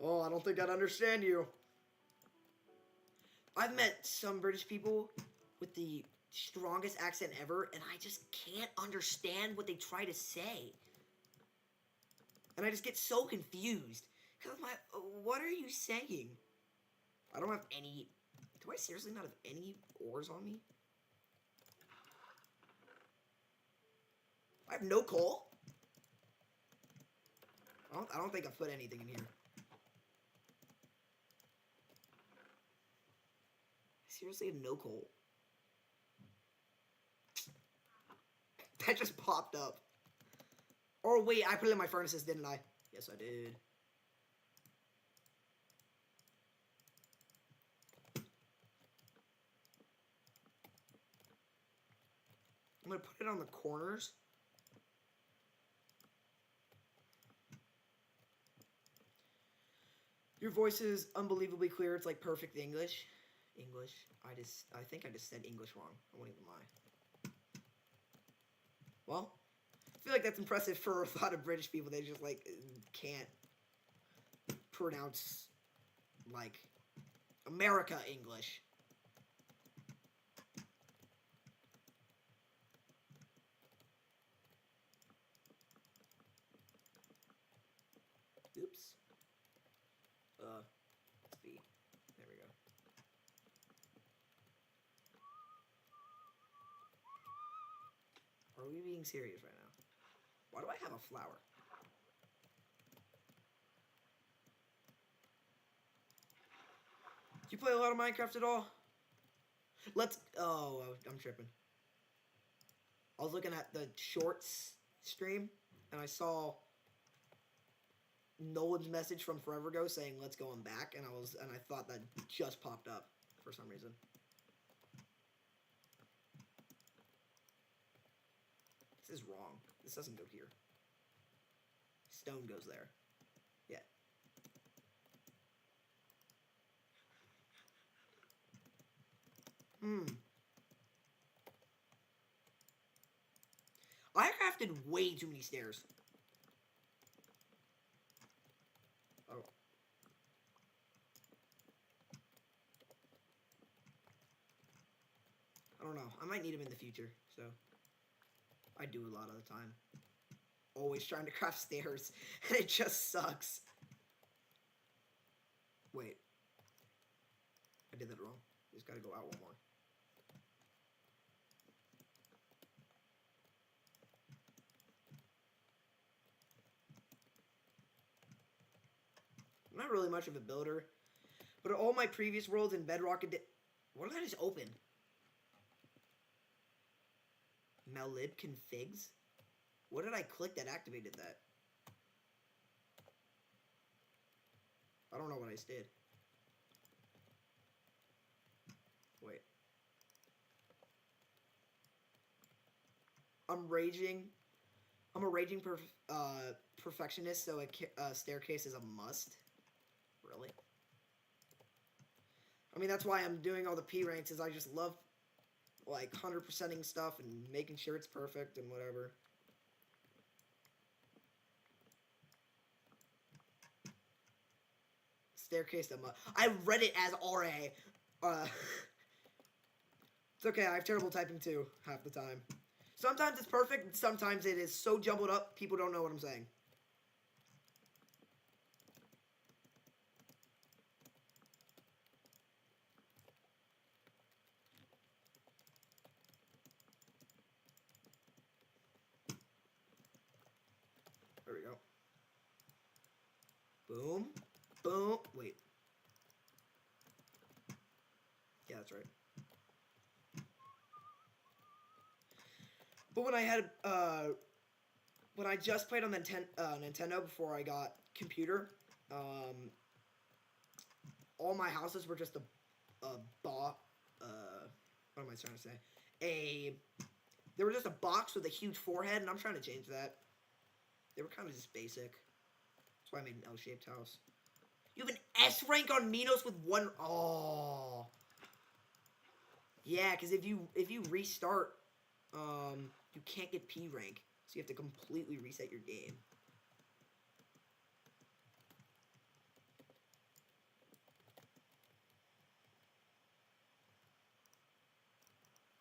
Oh, I don't think I'd understand you. I've met some British people with the strongest accent ever, and I just can't understand what they try to say. And I just get so confused. Because I'm like, what are you saying? I don't have any... Do I seriously not have any ores on me? I have no coal? I don't think I put anything in here. I seriously have no coal. That just popped up. Oh, wait, I put it in my furnaces, didn't I? Yes, I did. I'm going to put it on the corners. Your voice is unbelievably clear. It's like perfect English. I think I just said English wrong. I won't even lie. Well, I feel like that's impressive for a lot of British people. They just, like, can't pronounce, like, America English. Oops. Let's be. There we go. Are we being serious right now? Why do I have a flower? Do you play a lot of Minecraft at all? Oh, I'm tripping. I was looking at the shorts stream, and I saw Nolan's message from forever ago saying let's go on back, and I thought that just popped up for some reason. This is wrong. This doesn't go here. Stone goes there. Yeah. I crafted way too many stairs. Oh. I don't know. I might need them in the future, so I do a lot of the time. Always trying to craft stairs, and it just sucks. Wait. I did that wrong. Just gotta go out one more. I'm not really much of a builder, but all my previous worlds in Bedrock, what did I just open? Malib configs? What did I click that activated that? I don't know what I just did. Wait. I'm raging. I'm a raging perfectionist, so a staircase is a must. Really? I mean, that's why I'm doing all the P ranks, is I just love like 100%ing stuff and making sure it's perfect and whatever. Staircase of Mud. I read it as RA. It's okay, I have terrible typing too, half the time. Sometimes it's perfect, sometimes it is so jumbled up, people don't know what I'm saying. There we go. Boom. Boom. Wait. Yeah, that's right. But when I had, when I just played on the Nintendo before I got computer, all my houses were just what am I trying to say? They were just a box with a huge forehead, and I'm trying to change that. They were kind of just basic. That's why I made an L-shaped house. You have an S rank on Minos with one. Oh. Yeah, because if you restart, you can't get P rank, so you have to completely reset your game.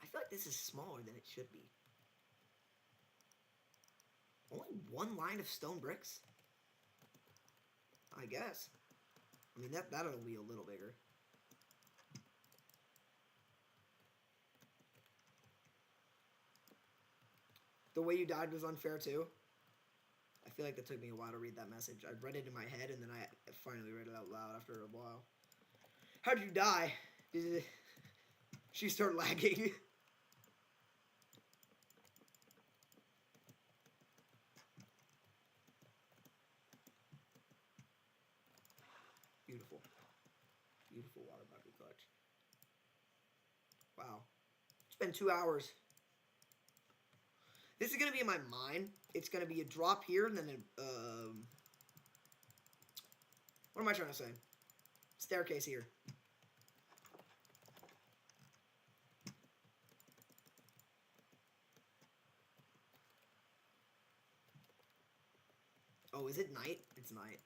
I feel like this is smaller than it should be. Only one line of stone bricks? I guess. I mean, that'll be a little bigger. The way you died was unfair, too. I feel like that took me a while to read that message. I read it in my head, and then I finally read it out loud after a while. How'd you die? Did she start lagging? Beautiful. Beautiful water bucket clutch. Wow. It's been 2 hours. This is going to be in my mind. It's going to be a drop here, and then what am I trying to say? Staircase here. Oh, is it night? It's night.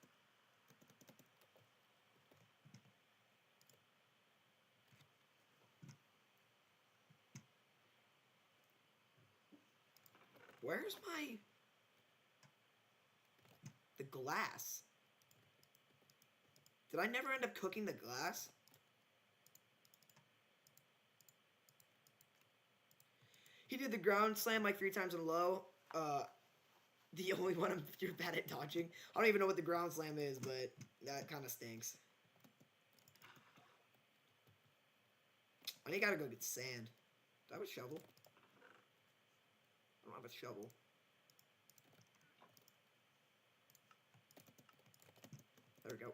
Where's the glass? Did I never end up cooking the glass? He did the ground slam like 3 times in a row. The only one you're bad at dodging. I don't even know what the ground slam is, but that kind of stinks. I think I gotta go get sand. Do I have a shovel? I don't have a shovel. There we go.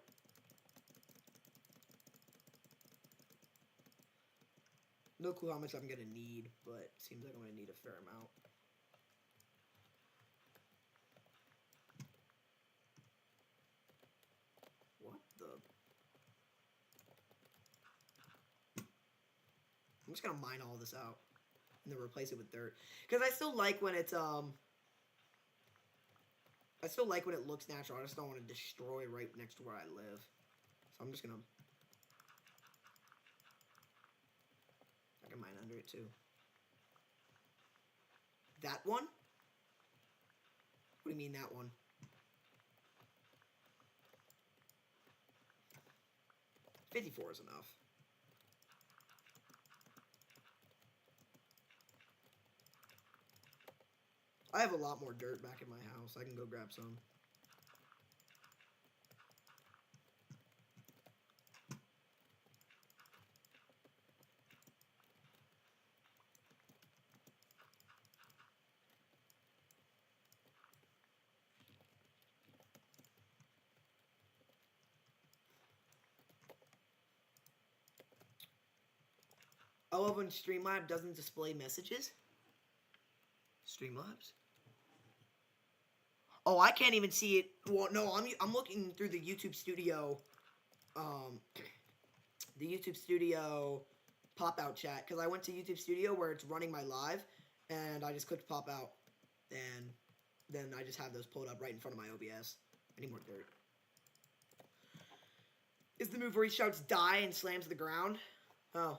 No clue how much I'm gonna need, but seems like I'm gonna need a fair amount. What the? I'm just gonna mine all this out and then replace it with dirt. Because I still like when it's I still like when it looks natural. I just don't want to destroy right next to where I live. So I'm just gonna. I can mine under it too. That one? What do you mean that one? $54 is enough. I have a lot more dirt back in my house. I can go grab some. I love when Streamlabs doesn't display messages. Streamlabs? Oh, I can't even see it. Well, no, I'm looking through the YouTube Studio, the YouTube Studio pop-out chat because I went to YouTube Studio where it's running my live, and I just clicked pop-out, and then I just have those pulled up right in front of my OBS. I need more dirt. Is the move where he shouts die and slams the ground? Oh.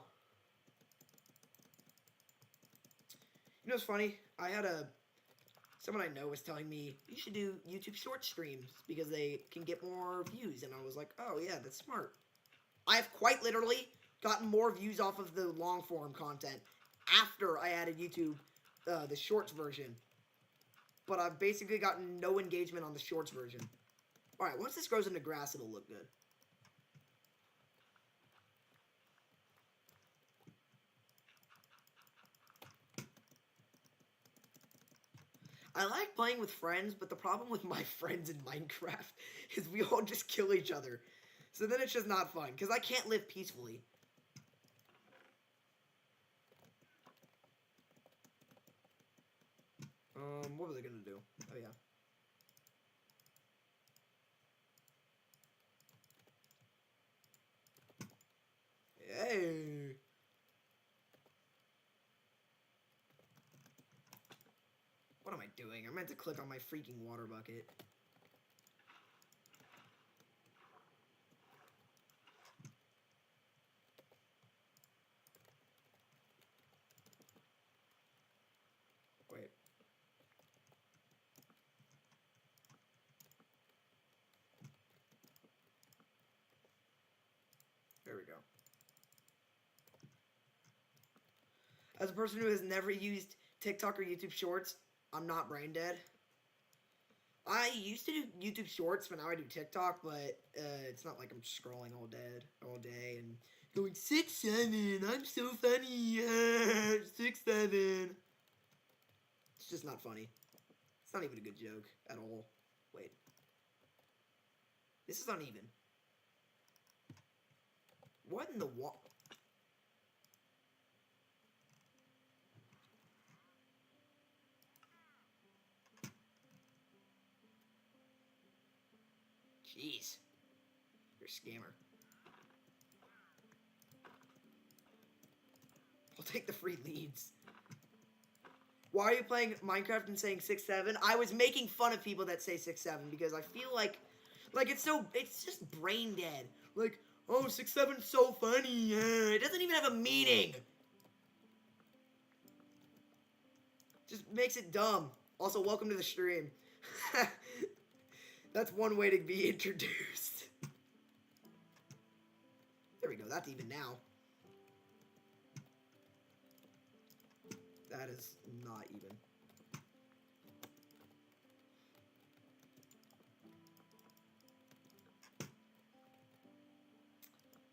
You know what's funny? I had someone I know was telling me, you should do YouTube short streams because they can get more views. And I was like, oh yeah, that's smart. I've quite literally gotten more views off of the long form content after I added YouTube, the shorts version. But I've basically gotten no engagement on the shorts version. Alright, once this grows into grass, it'll look good. I like playing with friends, but the problem with my friends in Minecraft is we all just kill each other. So then it's just not fun, because I can't live peacefully. What was I gonna do? Oh, yeah. Hey! What am I doing? I meant to click on my freaking water bucket. Wait. There we go. As a person who has never used TikTok or YouTube Shorts, I'm not brain dead. I used to do YouTube Shorts, but now I do TikTok, but it's not like I'm scrolling all day and going 6'7", I'm so funny, 6'7". It's just not funny. It's not even a good joke at all. Wait. This is uneven. What in the wall? Jeez. You're a scammer. I'll take the free leads. Why are you playing Minecraft and saying 6'7"? I was making fun of people that say 6'7" because I feel like it's just brain dead. Like, oh, 6'7's so funny. It doesn't even have a meaning. Just makes it dumb. Also, welcome to the stream. That's one way to be introduced. There we go. That's even now. That is not even.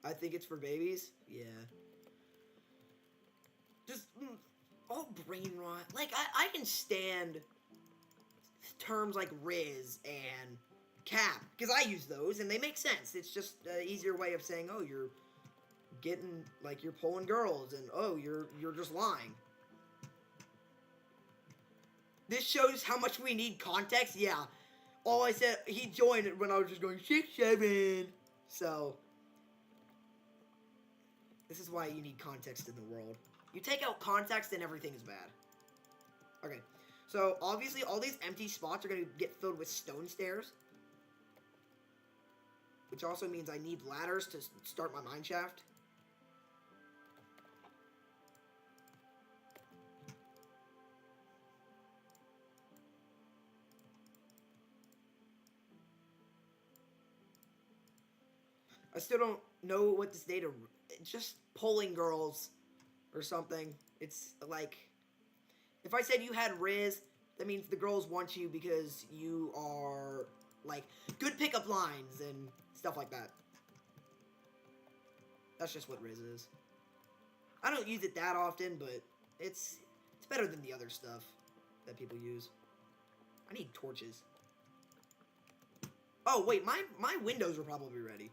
I think it's for babies. Yeah. Just all brain rot. Like I can stand terms like Riz and Cap because I use those and they make sense. It's just an easier way of saying, oh, you're getting like you're pulling girls, and oh, you're just lying. This shows how much we need context. Yeah. All I said, he joined it when I was just going 6'7". So this is why you need context in the world. You take out context and everything is bad. Okay. So obviously all these empty spots are going to get filled with stone stairs. Which also means I need ladders to start my mine shaft. I still don't know what this data... Just polling girls or something. It's like... If I said you had Riz, that means the girls want you because you are, like, good pickup lines and stuff like that. That's just what Riz is. I don't use it that often, but it's better than the other stuff that people use. I need torches. Oh, wait, my windows are probably ready.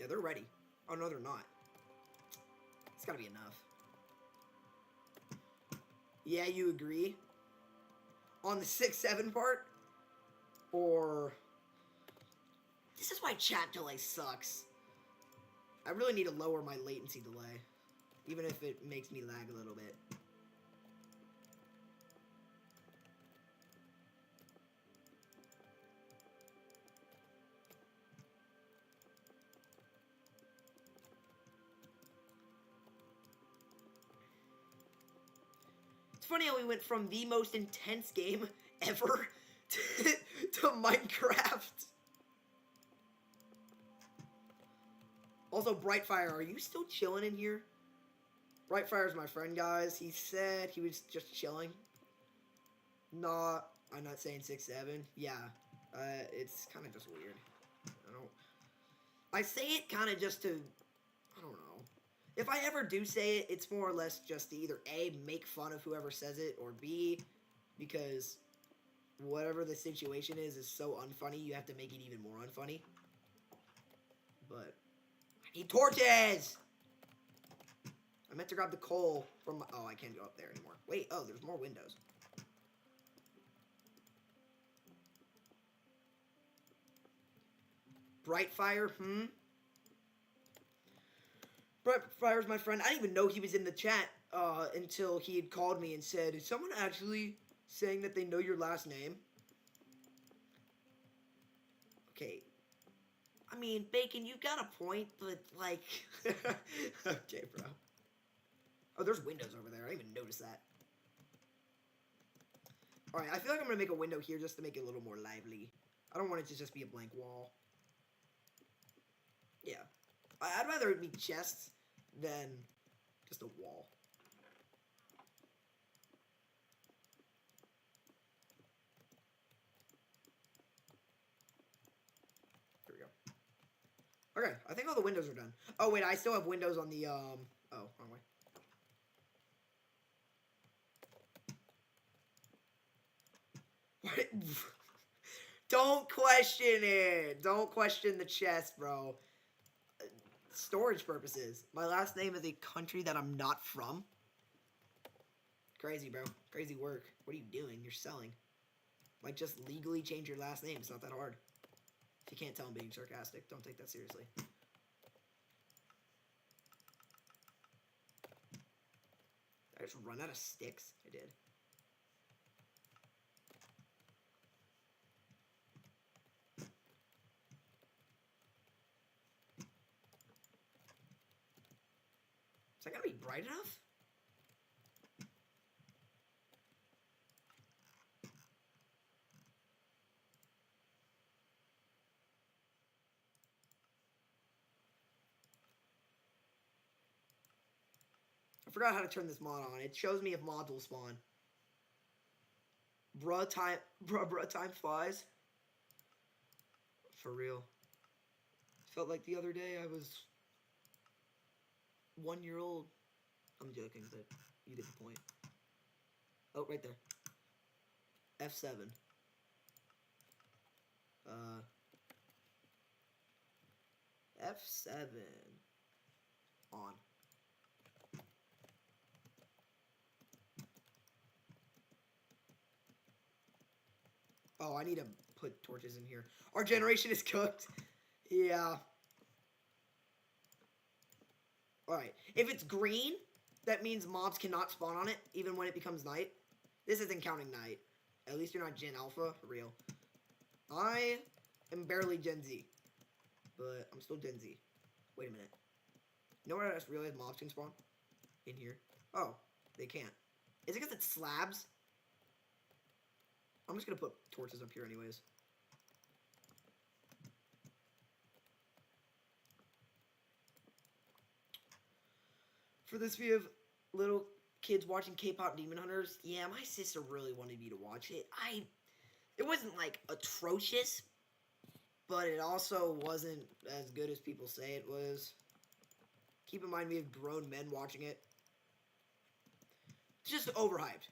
Yeah, they're ready. Oh, no, they're not. It's gotta be enough. Yeah, you agree? On the 6'7" part? Or this is why chat delay sucks. I really need to lower my latency delay, even if it makes me lag a little bit. It's funny how we went from the most intense game ever to Minecraft. Also, Brightfire, are you still chilling in here? Brightfire's my friend, guys. He said he was just chilling. Nah, I'm not saying 6'7". Yeah, it's kind of just weird. I say it kind of just to, I don't know. If I ever do say it, it's more or less just to either A, make fun of whoever says it, or B, because whatever the situation is so unfunny, you have to make it even more unfunny. But I need torches! I meant to grab the coal from my... Oh, I can't go up there anymore. Wait, oh, there's more windows. Brightfire, Brightfire's my friend. I didn't even know he was in the chat until he had called me and said, is someone actually saying that they know your last name? Okay. I mean, Bacon, you got a point, but, like... Okay, bro. Oh, there's windows over there. I didn't even notice that. Alright, I feel like I'm going to make a window here just to make it a little more lively. I don't want it to just be a blank wall. Yeah. I'd rather it be chests than just a wall. There we go. Okay, I think all the windows are done. Oh, wait, I still have windows on the, Oh, wrong way. Don't question it. Don't question the chest, bro. Storage purposes. My last name is a country that I'm not from. Crazy, bro. Crazy work. What are you doing? You're selling. Like, just legally change your last name. It's not that hard. If you can't tell I'm being sarcastic, don't take that seriously. I just run out of sticks? I did. Is that gonna be bright enough? I forgot how to turn this mod on. It shows me if mods will spawn. Bruh time flies. For real. Felt like the other day I was 1 year old. I'm joking, but you get the point. Oh, right there. F7. F7. On. Oh, I need to put torches in here. Our generation is cooked. Yeah. Alright. If it's green, that means mobs cannot spawn on it, even when it becomes night. This isn't counting night. At least you're not Gen Alpha, for real. I am barely Gen Z. But I'm still Gen Z. Wait a minute. You know what I just realized mobs can spawn? In here. Oh, they can't. Is it because it's slabs? I'm just going to put torches up here anyways. For this view of little kids watching K-pop Demon Hunters, yeah, my sister really wanted me to watch it. It wasn't, like, atrocious, but it also wasn't as good as people say it was. Keep in mind we have grown men watching it. It's just overhyped.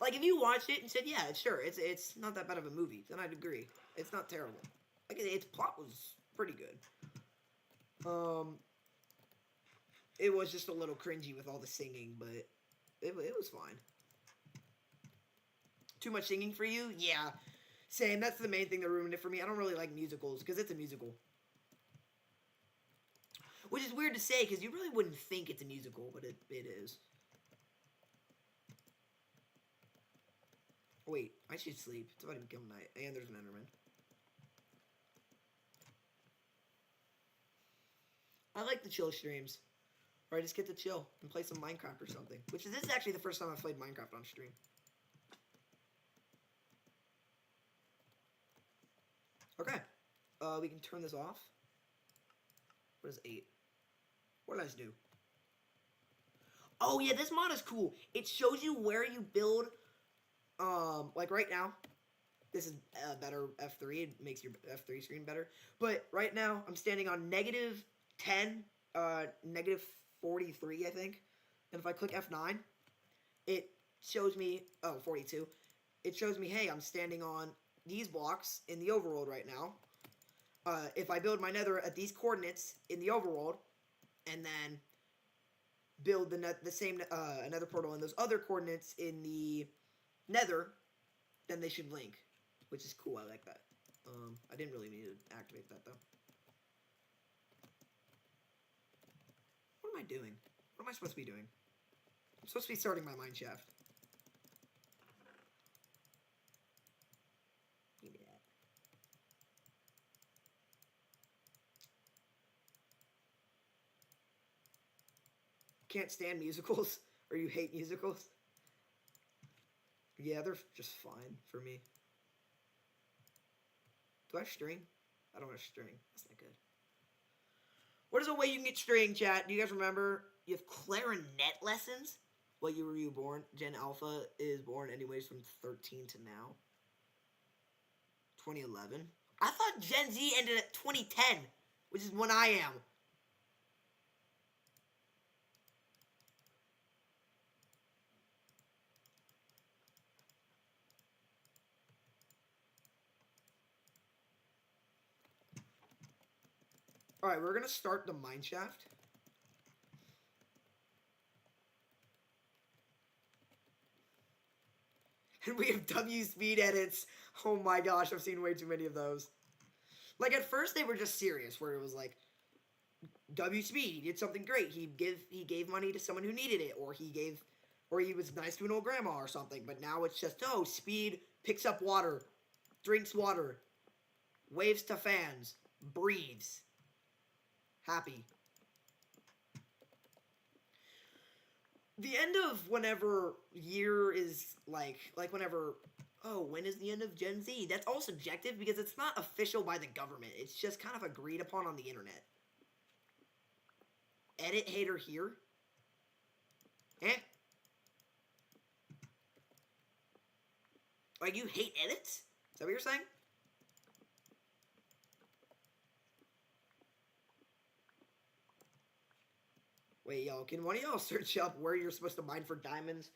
Like, if you watched it and said, yeah, sure, it's not that bad of a movie, then I'd agree. It's not terrible. Like, its plot was pretty good. It was just a little cringy with all the singing, but it was fine. Too much singing for you? Yeah. Same. That's the main thing that ruined it for me. I don't really like musicals because it's a musical. Which is weird to say because you really wouldn't think it's a musical, but it is. Wait, I should sleep. It's about to become night. And there's an Enderman. I like the chill streams. Or I just get to chill and play some Minecraft or something. Which is, this is actually the first time I've played Minecraft on stream. Okay. We can turn this off. What is 8? What did I just do? Oh yeah, this mod is cool. It shows you where you build. Like right now, this is a better F3. It makes your F3 screen better. But right now, I'm standing on -10, -43, I think. And if I click F9, it shows me, oh, 42. It shows me, hey, I'm standing on these blocks in the overworld right now. If I build my nether at these coordinates in the overworld, and then build the same nether portal in those other coordinates in the nether, then they should link, which is cool. I like that. I didn't really need to activate that though. What am I doing? What am I supposed to be doing? I'm supposed to be starting my mine shaft. Give me that. Can't stand musicals, or you hate musicals? Yeah, they're just fine for me. Do I have string? I don't have string. That's not good. What is a way you can get string, chat? Do you guys remember? You have clarinet lessons? What year were you born? Gen Alpha is born anyways from 13 to now. 2011? I thought Gen Z ended at 2010, which is when I am. Alright, we're going to start the mine shaft. And we have W speed edits. Oh my gosh, I've seen way too many of those. Like, at first they were just serious, where it was like, W speed, he did something great. He gave money to someone who needed it, or he was nice to an old grandma or something. But now it's just, oh, speed picks up water, drinks water, waves to fans, breathes. Happy. The end of whenever year is like whenever, oh, when is the end of Gen Z? That's all subjective because it's not official by the government. It's just kind of agreed upon on the internet. Edit hater here. Eh? Like, you hate edits? Is that what you're saying? Wait, y'all, can one of y'all search up where you're supposed to mine for diamonds?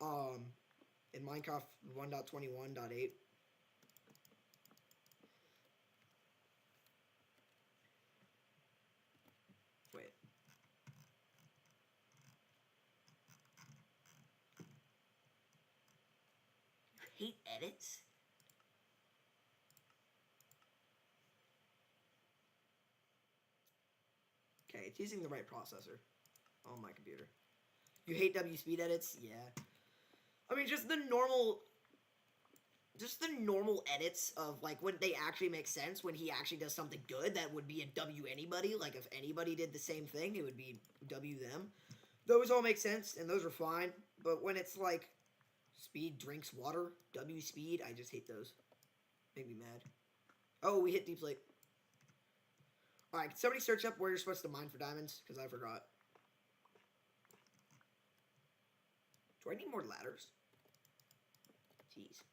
In Minecraft 1.21.8. Wait. You hate edits? Okay, it's using the right processor on my computer. You hate W speed edits? Yeah. I mean, just the normal edits of, like, when they actually make sense, when he actually does something good, that would be a W anybody. Like, if anybody did the same thing, it would be W them. Those all make sense, and those are fine. But when it's, like, speed drinks water, W speed, I just hate those. Make me mad. Oh, we hit deep slate. Alright, can somebody search up where you're supposed to mine for diamonds? Because I forgot. Do I need more ladders? Jeez.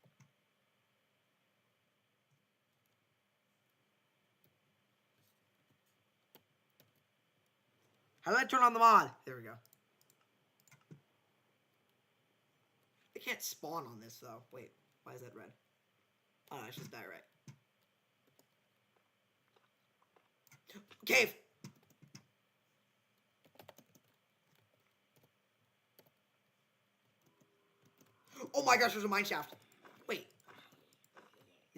How do I turn on the mod? There we go. They can't spawn on this, though. Wait, why is that red? Oh, no, it's just diorite. Cave! Oh my gosh, there's a mine shaft. Wait.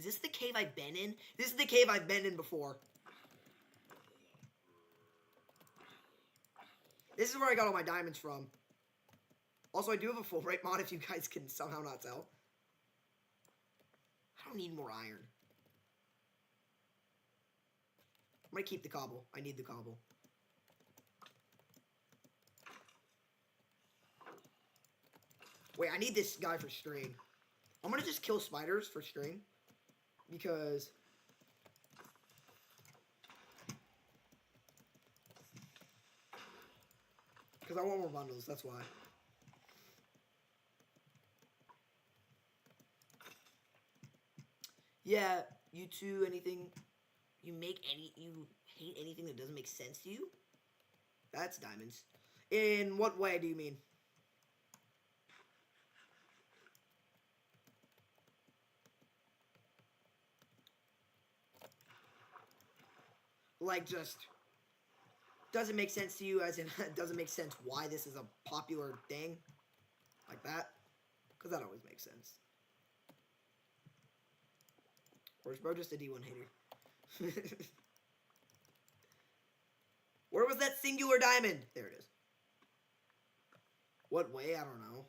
Is this the cave I've been in? This is the cave I've been in before. This is where I got all my diamonds from. Also, I do have a full rate mod if you guys can somehow not tell. I don't need more iron. I'm gonna keep the cobble. I need the cobble. Wait, I need this guy for string. I'm gonna just kill spiders for string. Because... I want more bundles, that's why. Yeah, you two, anything... You hate anything that doesn't make sense to you? That's diamonds. In what way do you mean? Like, just... Doesn't make sense to you, as in, it doesn't make sense why this is a popular thing? Like that? Because that always makes sense. Or is bro just a D1 hater? Where was that singular diamond? There it is. What way? I don't know.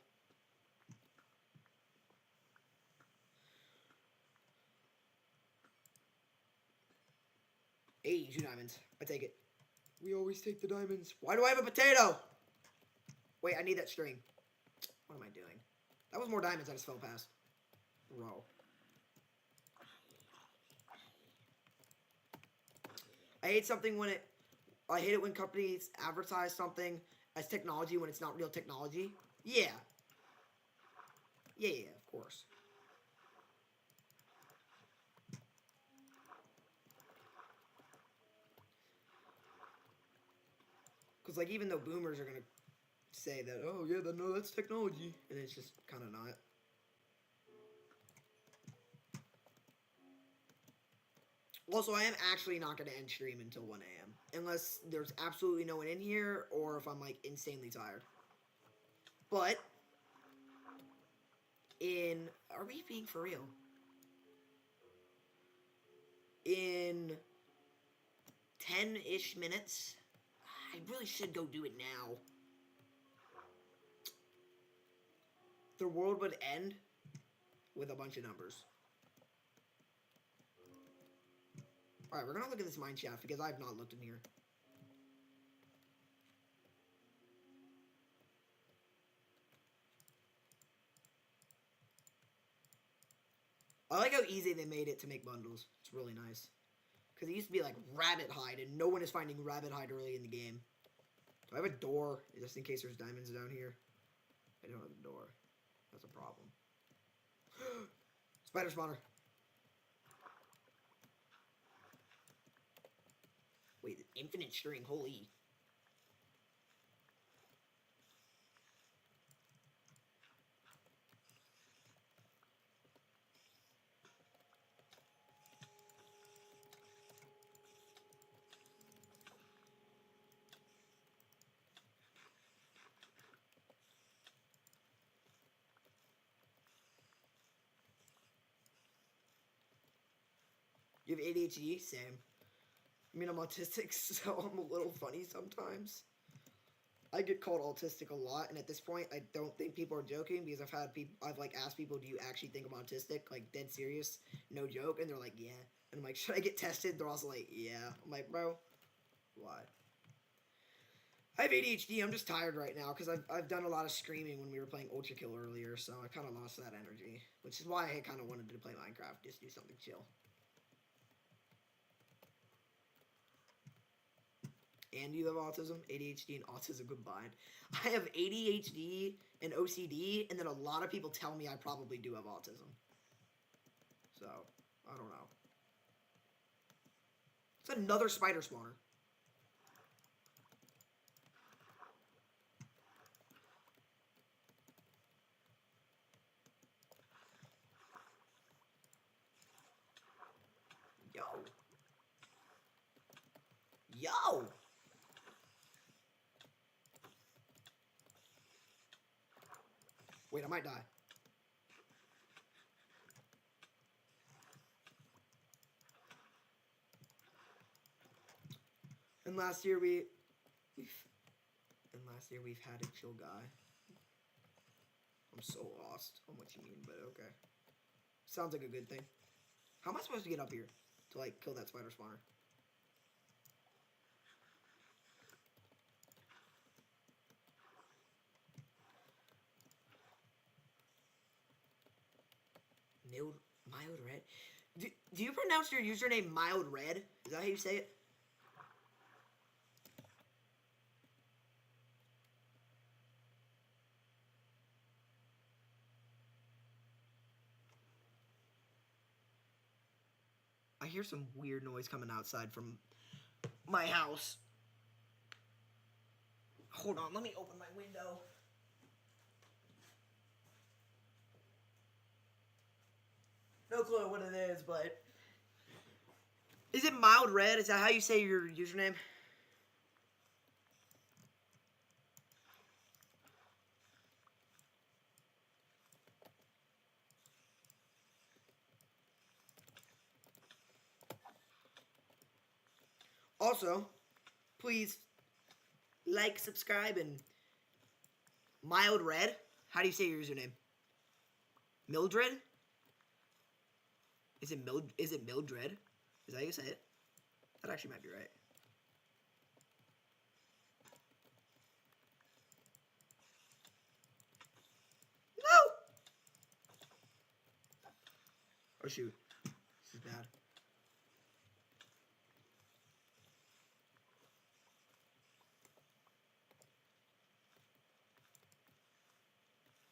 Hey, 2 diamonds. I take it. We always take the diamonds. Why do I have a potato? Wait, I need that string. What am I doing? That was more diamonds I just fell past. Bro. I hate something when I hate it when companies advertise something as technology when it's not real technology. Yeah. Yeah, of course. Because, like, even though boomers are going to say that, oh, yeah, no, that's technology. And it's just kind of not. Also, I am actually not going to end stream until 1 a.m. Unless there's absolutely no one in here, or if I'm, like, insanely tired. But, are we being for real? In 10-ish minutes, I really should go do it now. The world would end with a bunch of numbers. Alright, we're gonna look at this mine shaft because I have not looked in here. I like how easy they made it to make bundles. It's really nice. Because it used to be like rabbit hide, and no one is finding rabbit hide early in the game. Do I have a door, just in case there's diamonds down here? I don't have a door. That's a problem. Spider spawner. Wait, infinite string, holy. You have ADHD? Same. I mean, I'm autistic, so I'm a little funny sometimes. I get called autistic a lot, and at this point, I don't think people are joking because I've like asked people, do you actually think I'm autistic? Like, dead serious, no joke, and they're like, yeah. And I'm like, should I get tested? They're also like, yeah. I'm like, bro, why? I have ADHD. I'm just tired right now because I've done a lot of screaming when we were playing Ultra Kill earlier, so I kind of lost that energy, which is why I kind of wanted to play Minecraft, just do something chill. And you have autism, ADHD, and autism combined. I have ADHD and OCD, and then a lot of people tell me I probably do have autism. So, I don't know. It's another spider spawner. Yo. Yo! Wait, I might die. And last year we've had a chill guy. I'm so lost on what you mean, but okay. Sounds like a good thing. How am I supposed to get up here to like kill that spider spawner? Mild Red? Do you pronounce your username Mild Red? Is that how you say it? I hear some weird noise coming outside from my house. Hold on, let me open my window. No clue what it is, but... Is it Mild Red? Is that how you say your username? Also, please like, subscribe, and Mild Red. How do you say your username? Mildred? Is it Mildred? Is that how you say it? That actually might be right. No! Oh shoot. This is bad.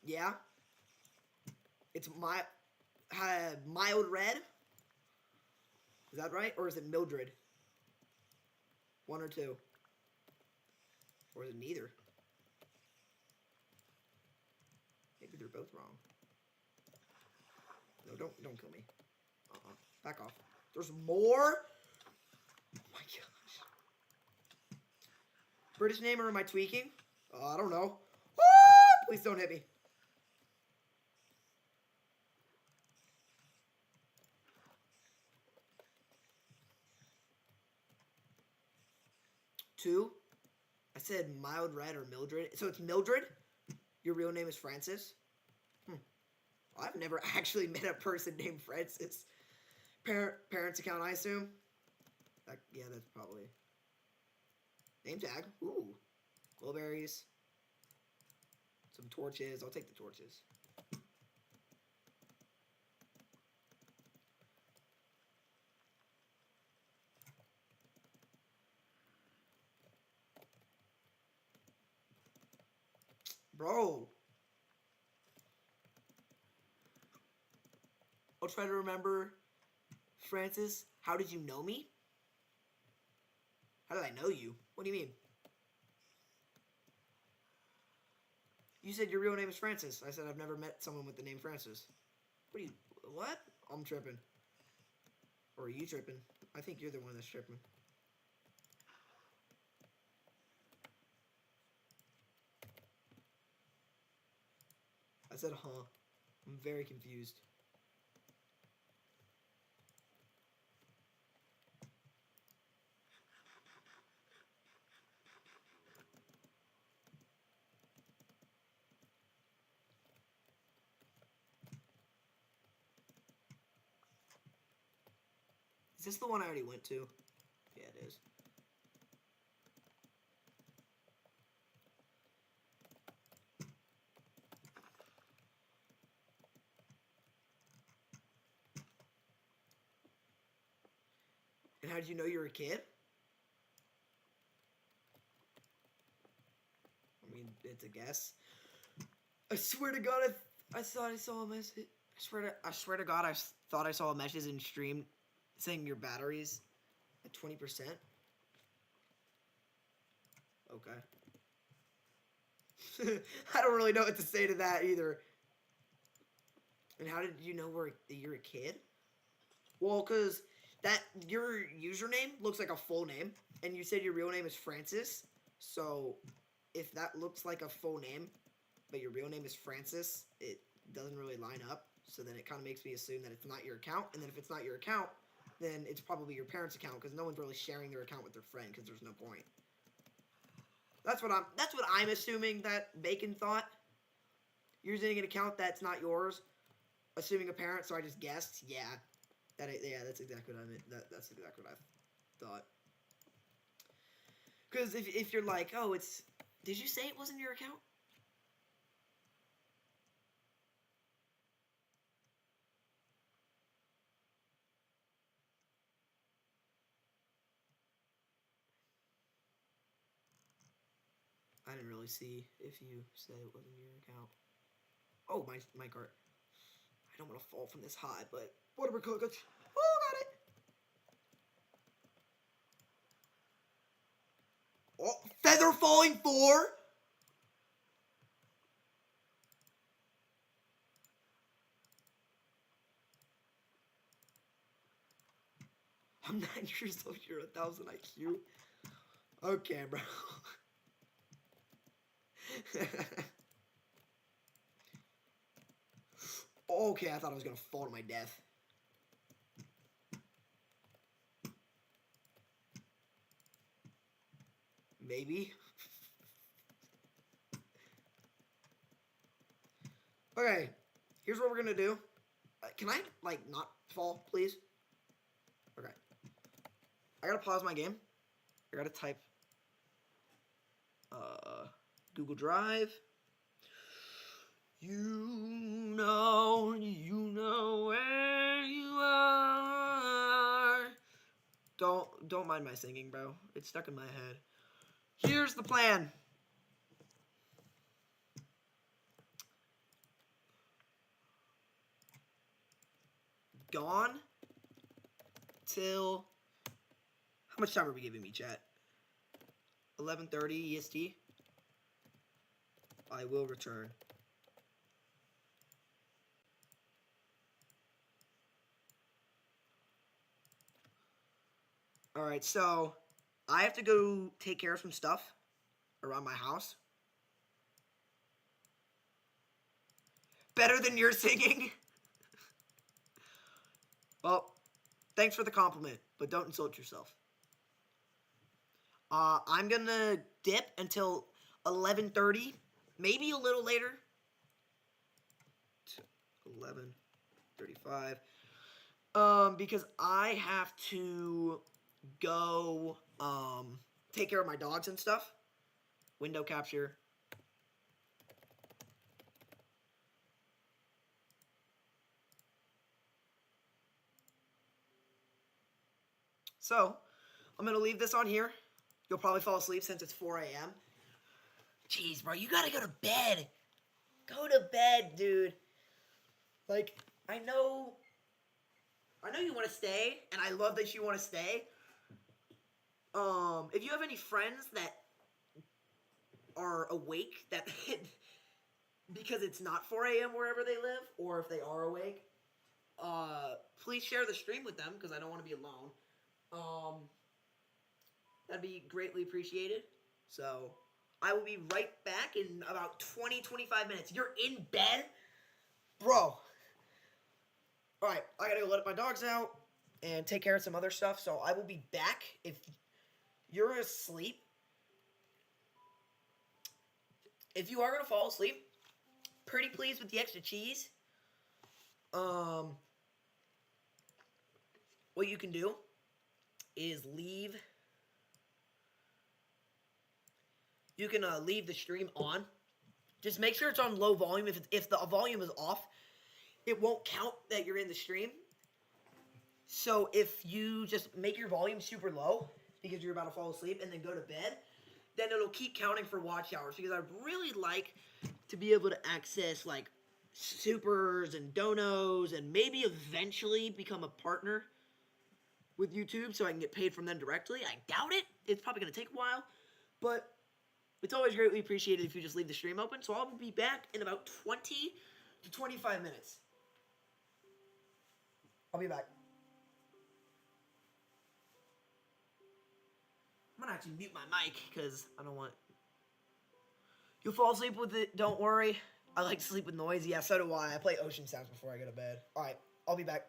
Yeah? It's Mild Red? Is that right? Or is it Mildred? One or two? Or is it neither? Maybe they're both wrong. No, don't kill me. Back off. There's more? Oh my gosh. British name, or am I tweaking? I don't know. Ah! Please don't hit me. Two? I said Mild Red or Mildred. So it's Mildred? Your real name is Francis? I've never actually met a person named Francis. Parents account, I assume? Yeah, that's probably... Name tag? Ooh. Glowberries. Some torches. I'll take the torches. Bro. I'll try to remember. Francis, how did you know me? How did I know you? What do you mean? You said your real name is Francis. I said I've never met someone with the name Francis. What? I'm tripping. Or are you tripping? I think you're the one that's tripping. I said, huh. I'm very confused. Is this the one I already went to? Yeah, it is. And how did you know you were a kid? I mean, it's a guess. I swear to God, I thought I saw a message. I swear to God, I thought I saw a message in stream saying your batteries at 20%. Okay. I don't really know what to say to that either. And how did you know you're a kid? Well, because your username looks like a full name, and you said your real name is Francis. So, if that looks like a full name, but your real name is Francis, it doesn't really line up. So then it kind of makes me assume that it's not your account. And then if it's not your account, then it's probably your parents' account because no one's really sharing their account with their friend because there's no point. That's what I'm assuming that Bacon thought. Using an account that's not yours, assuming a parent. So I just guessed. Yeah, that's exactly what I meant. That's exactly what I thought. Because if you're like, oh, did you say it wasn't your account? I didn't really see if you said it wasn't your account. Oh, my cart. I don't want to fall from this high, but whatever. Oh, got it. Oh, feather falling 4. I'm 9 years old. You're 1,000 IQ. Okay, bro. Okay, I thought I was gonna fall to my death. Maybe. Okay, here's what we're gonna do. Can I, like, not fall, please? Okay. I gotta pause my game. I gotta type Google Drive. You know where you are. Don't mind my singing, bro. It's stuck in my head. Here's the plan. Gone till how much time are we giving me, chat? 11:30 EST. I will return. Alright, so I have to go take care of some stuff around my house. Better than your singing? Well, thanks for the compliment, but don't insult yourself. I'm gonna dip until 11:30, maybe a little later. 11:35. Because I have to go take care of my dogs and stuff. Window capture. So, I'm gonna leave this on here. You'll probably fall asleep since it's 4 a.m. Jeez, bro, you gotta go to bed. Go to bed, dude. Like, I know you want to stay, and I love that you want to stay. If you have any friends that are awake, that because it's not 4 a.m. wherever they live, or if they are awake, please share the stream with them, because I don't want to be alone. That'd be greatly appreciated. So, I will be right back in about 20-25 minutes. You're in bed? Bro. Alright, I gotta go let my dogs out and take care of some other stuff, so I will be back. If you're asleep, if you are gonna fall asleep, pretty pleased with the extra cheese. What you can do is leave. You can leave the stream on. Just make sure it's on low volume. If the volume is off, it won't count that you're in the stream. So if you just make your volume super low because you're about to fall asleep and then go to bed, then it'll keep counting for watch hours. Because I'd really like to be able to access like supers and donos and maybe eventually become a partner with YouTube so I can get paid from them directly. I doubt it. It's probably going to take a while. But it's always greatly appreciated if you just leave the stream open. So I'll be back in about 20 to 25 minutes. I'll be back. I'm gonna actually mute my mic because I don't want. You'll fall asleep with it, don't worry. I like to sleep with noise. Yeah, so do I. I play ocean sounds before I go to bed. Alright, I'll be back.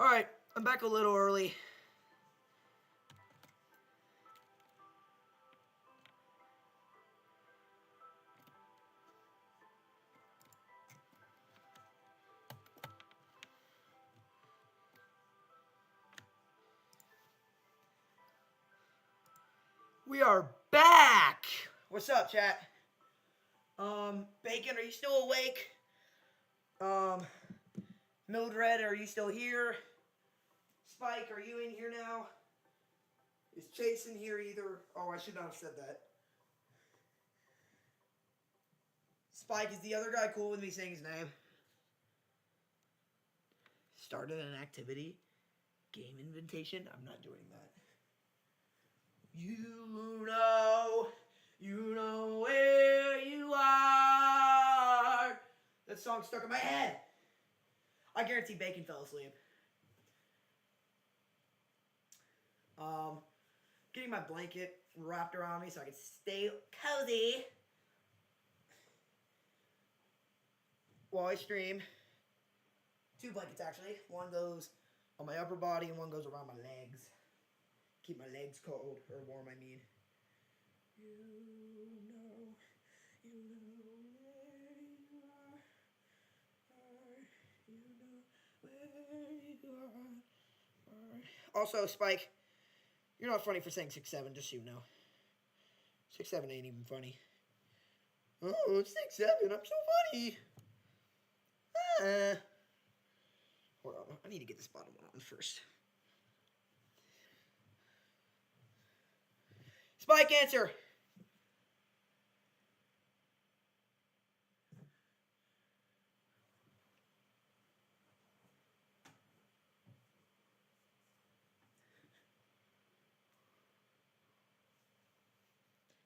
Alright, I'm back a little early. We are back! What's up, chat? Bacon, are you still awake? Mildred, are you still here? Spike, are you in here now? Is Chase in here either? Oh, I should not have said that. Spike, is the other guy cool with me saying his name? Started an activity? Game invitation? I'm not doing that. You know where you are. That song stuck in my head. I guarantee Bacon fell asleep. Getting my blanket wrapped around me so I can stay cozy while I stream. 2 blankets actually. One goes on my upper body and one goes around my legs. Keep my legs cold, or warm, I mean. You know where you are. You know where you are. Also, Spike, you're not funny for saying 6'7", just so you know. 6'7" ain't even funny. Oh, 6'7", I'm so funny. Hold on, I need to get this bottom one on first. Spike, answer.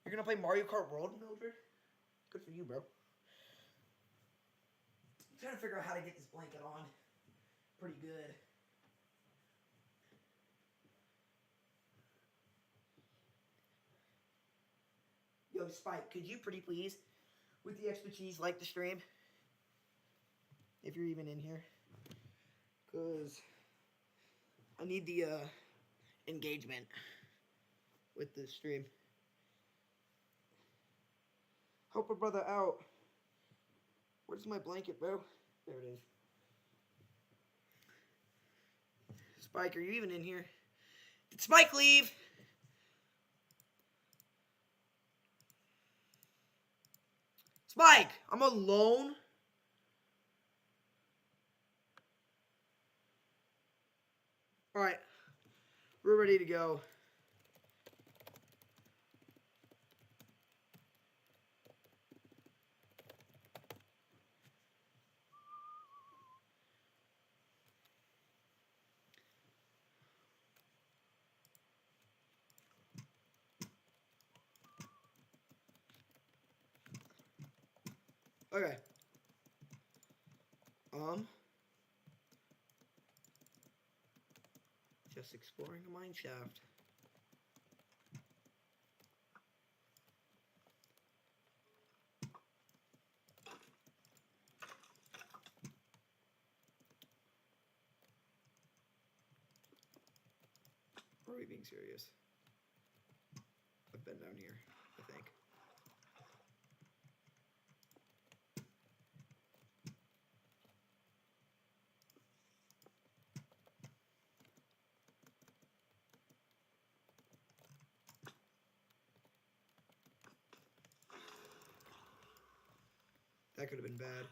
You're gonna play Mario Kart World, Mildred? Good for you, bro. I'm trying to figure out how to get this blanket on. Pretty good. Yo, Spike, could you pretty please, with the expertise, like the stream? If you're even in here. Because I need the engagement with the stream. Help a brother out. Where's my blanket, bro? There it is. Spike, are you even in here? Did Spike leave? Spike, I'm alone. All right, we're ready to go. Okay. Just exploring a mine shaft. Are we being serious? I've been down here, I think. That could have been bad.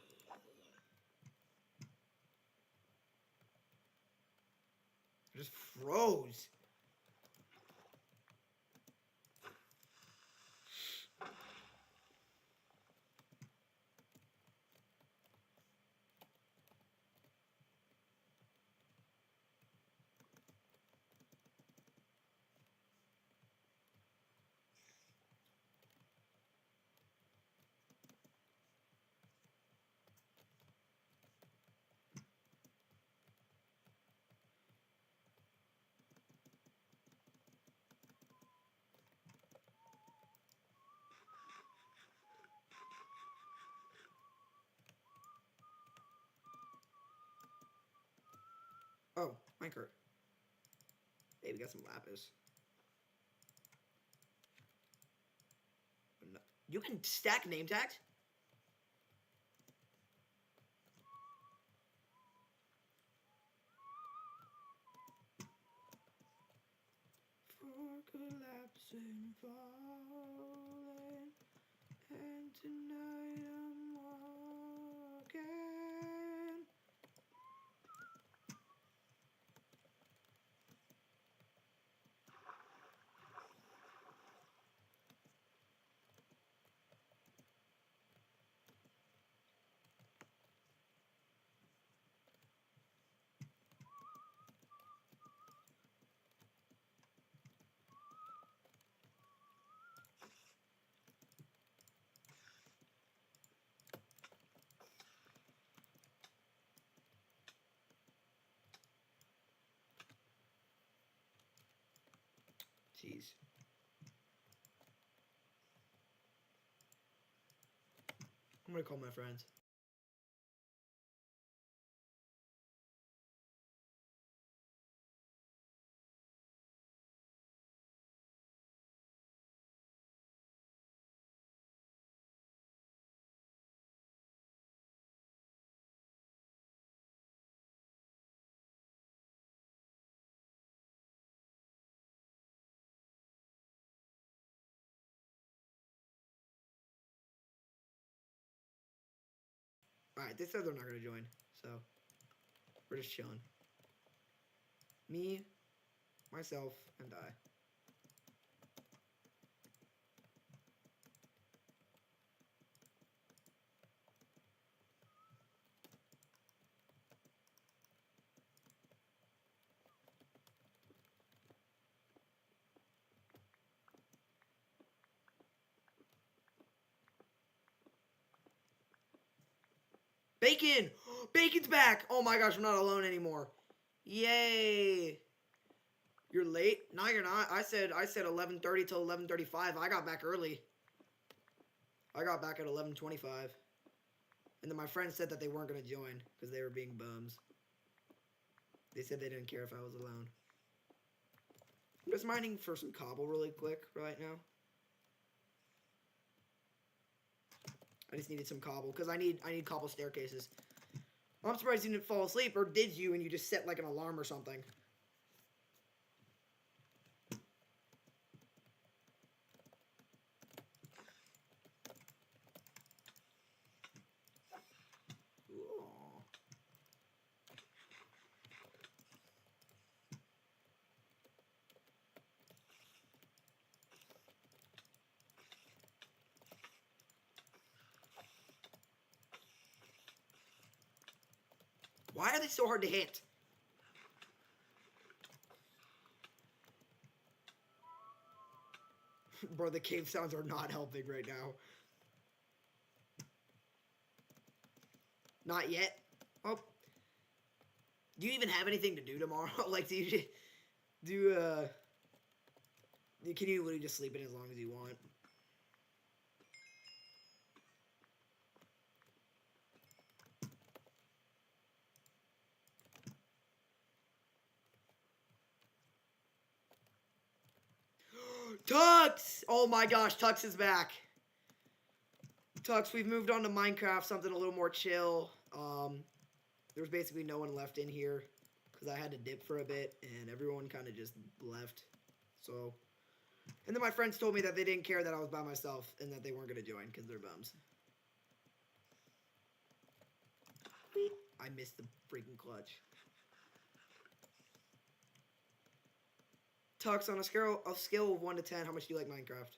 I just froze. Minecart. Hey, we got some lapis. No. You can stack name tags? For collapsing, falling, and tonight I'm walking. Jeez. I'm gonna call my friends. Alright, they said they're not gonna join, so we're just chilling. Me, myself, and I. Bacon! Bacon's back! Oh my gosh, I'm not alone anymore. Yay! You're late? No, you're not. I said 11:30 till 11:35. I got back early. I got back at 11:25. And then my friends said that they weren't going to join because they were being bums. They said they didn't care if I was alone. I'm just mining for some cobble really quick right now. I just needed some cobble because I need cobble staircases. I'm surprised you didn't fall asleep, or did you and you just set like an alarm or something? Ooh. Why are they so hard to hit? Bro, the cave sounds are not helping right now. Not yet. Oh. Do you even have anything to do tomorrow? Like, can you literally just sleep in as long as you want? Tux! Oh my gosh, Tux is back. Tux, we've moved on to Minecraft, something a little more chill. There's basically no one left in here because I had to dip for a bit and everyone kind of just left. So, and then my friends told me that they didn't care that I was by myself and that they weren't going to join because they're bums. I missed the freaking clutch. Tux, on a scale of 1 to 10, how much do you like Minecraft?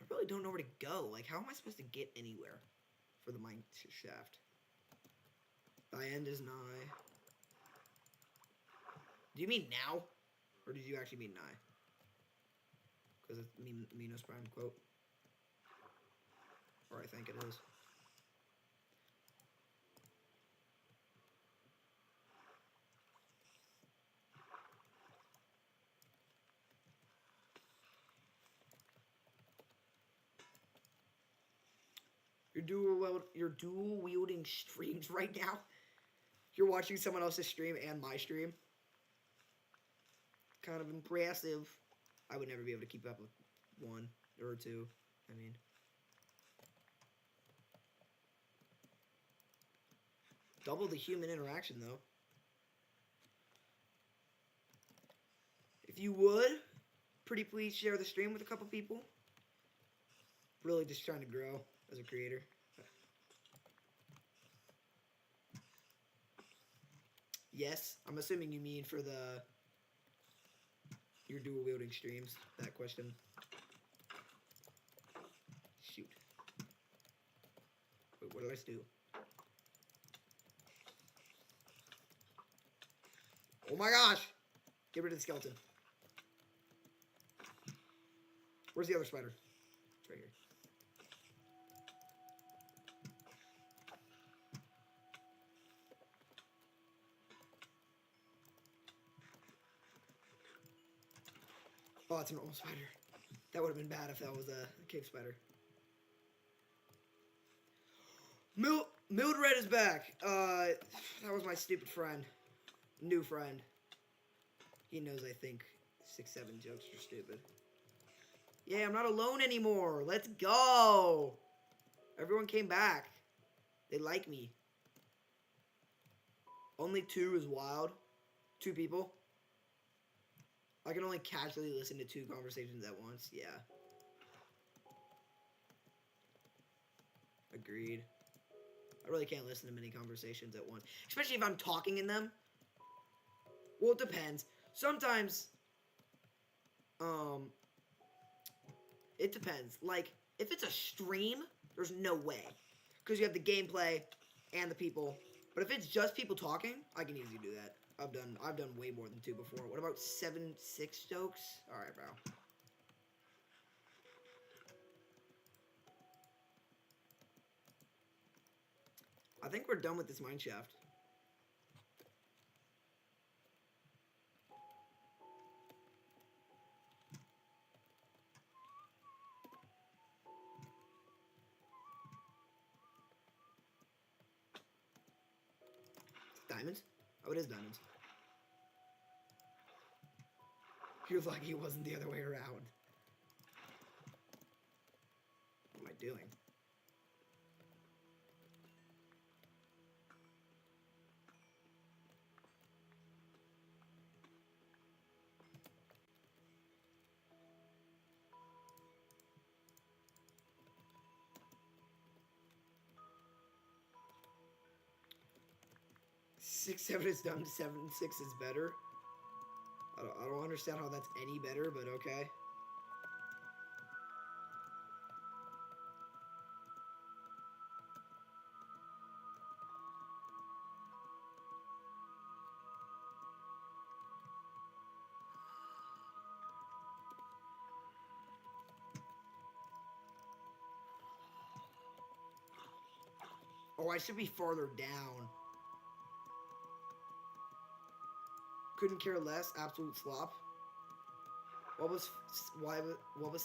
I really don't know where to go. Like, how am I supposed to get anywhere for the mine shaft? Thy end is nigh. Do you mean now? Or did you actually mean nigh? Because it's Minos Prime quote. Or I think it is. You're dual wielding streams right now. You're watching someone else's stream and my stream. Kind of impressive. I would never be able to keep up with one or two. I mean, double the human interaction though. If you would, pretty please share the stream with a couple people. Really just trying to grow as a creator. Yes, I'm assuming you mean for your dual wielding streams. That question. Shoot. Wait, what did I do? Oh my gosh! Get rid of the skeleton. Where's the other spider? It's right here. Oh, it's a normal spider. That would have been bad if that was a cave spider. Mildred is back. That was my stupid friend. New friend. He knows I think 6-7 jokes are stupid. Yeah, I'm not alone anymore. Let's go. Everyone came back. They like me. Only 2 is wild. 2 people. I can only casually listen to 2 conversations at once. Yeah. Agreed. I really can't listen to many conversations at once. Especially if I'm talking in them. Well, it depends. Sometimes, it depends. Like, if it's a stream, there's no way. Because you have the gameplay and the people. But if it's just people talking, I can easily do that. I've done way more than 2 before. What about 7-6 jokes? Alright, bro. I think we're done with this mineshaft. Diamonds? Oh, it is diamonds. You're lucky it wasn't the other way around. What am I doing? Six, 7 is done. 7, 6 is better. I don't understand how that's any better, but okay. Oh, I should be farther down. Couldn't care less. Absolute slop. What was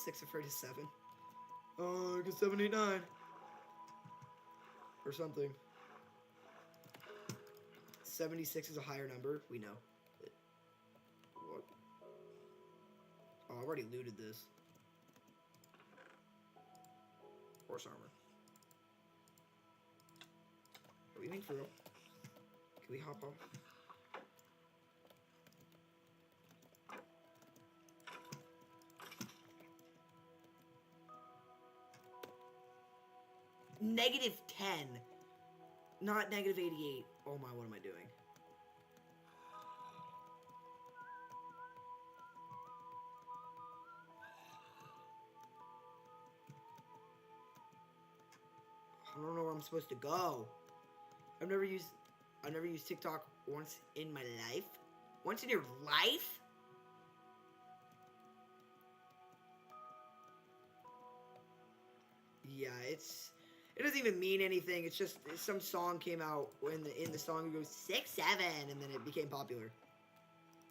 6 afraid of 7? Cause 7, 8, 9. Or something. 76 is a higher number. We know. What? Oh, I've already looted this. Horse armor. Are we being for real? Can we hop off? -10. Not -88. Oh my, what am I doing? I don't know where I'm supposed to go. I've never used TikTok once in my life. Once in your life? Yeah, it doesn't even mean anything. It's just some song came out when in the song it goes 6, 7, and then it became popular.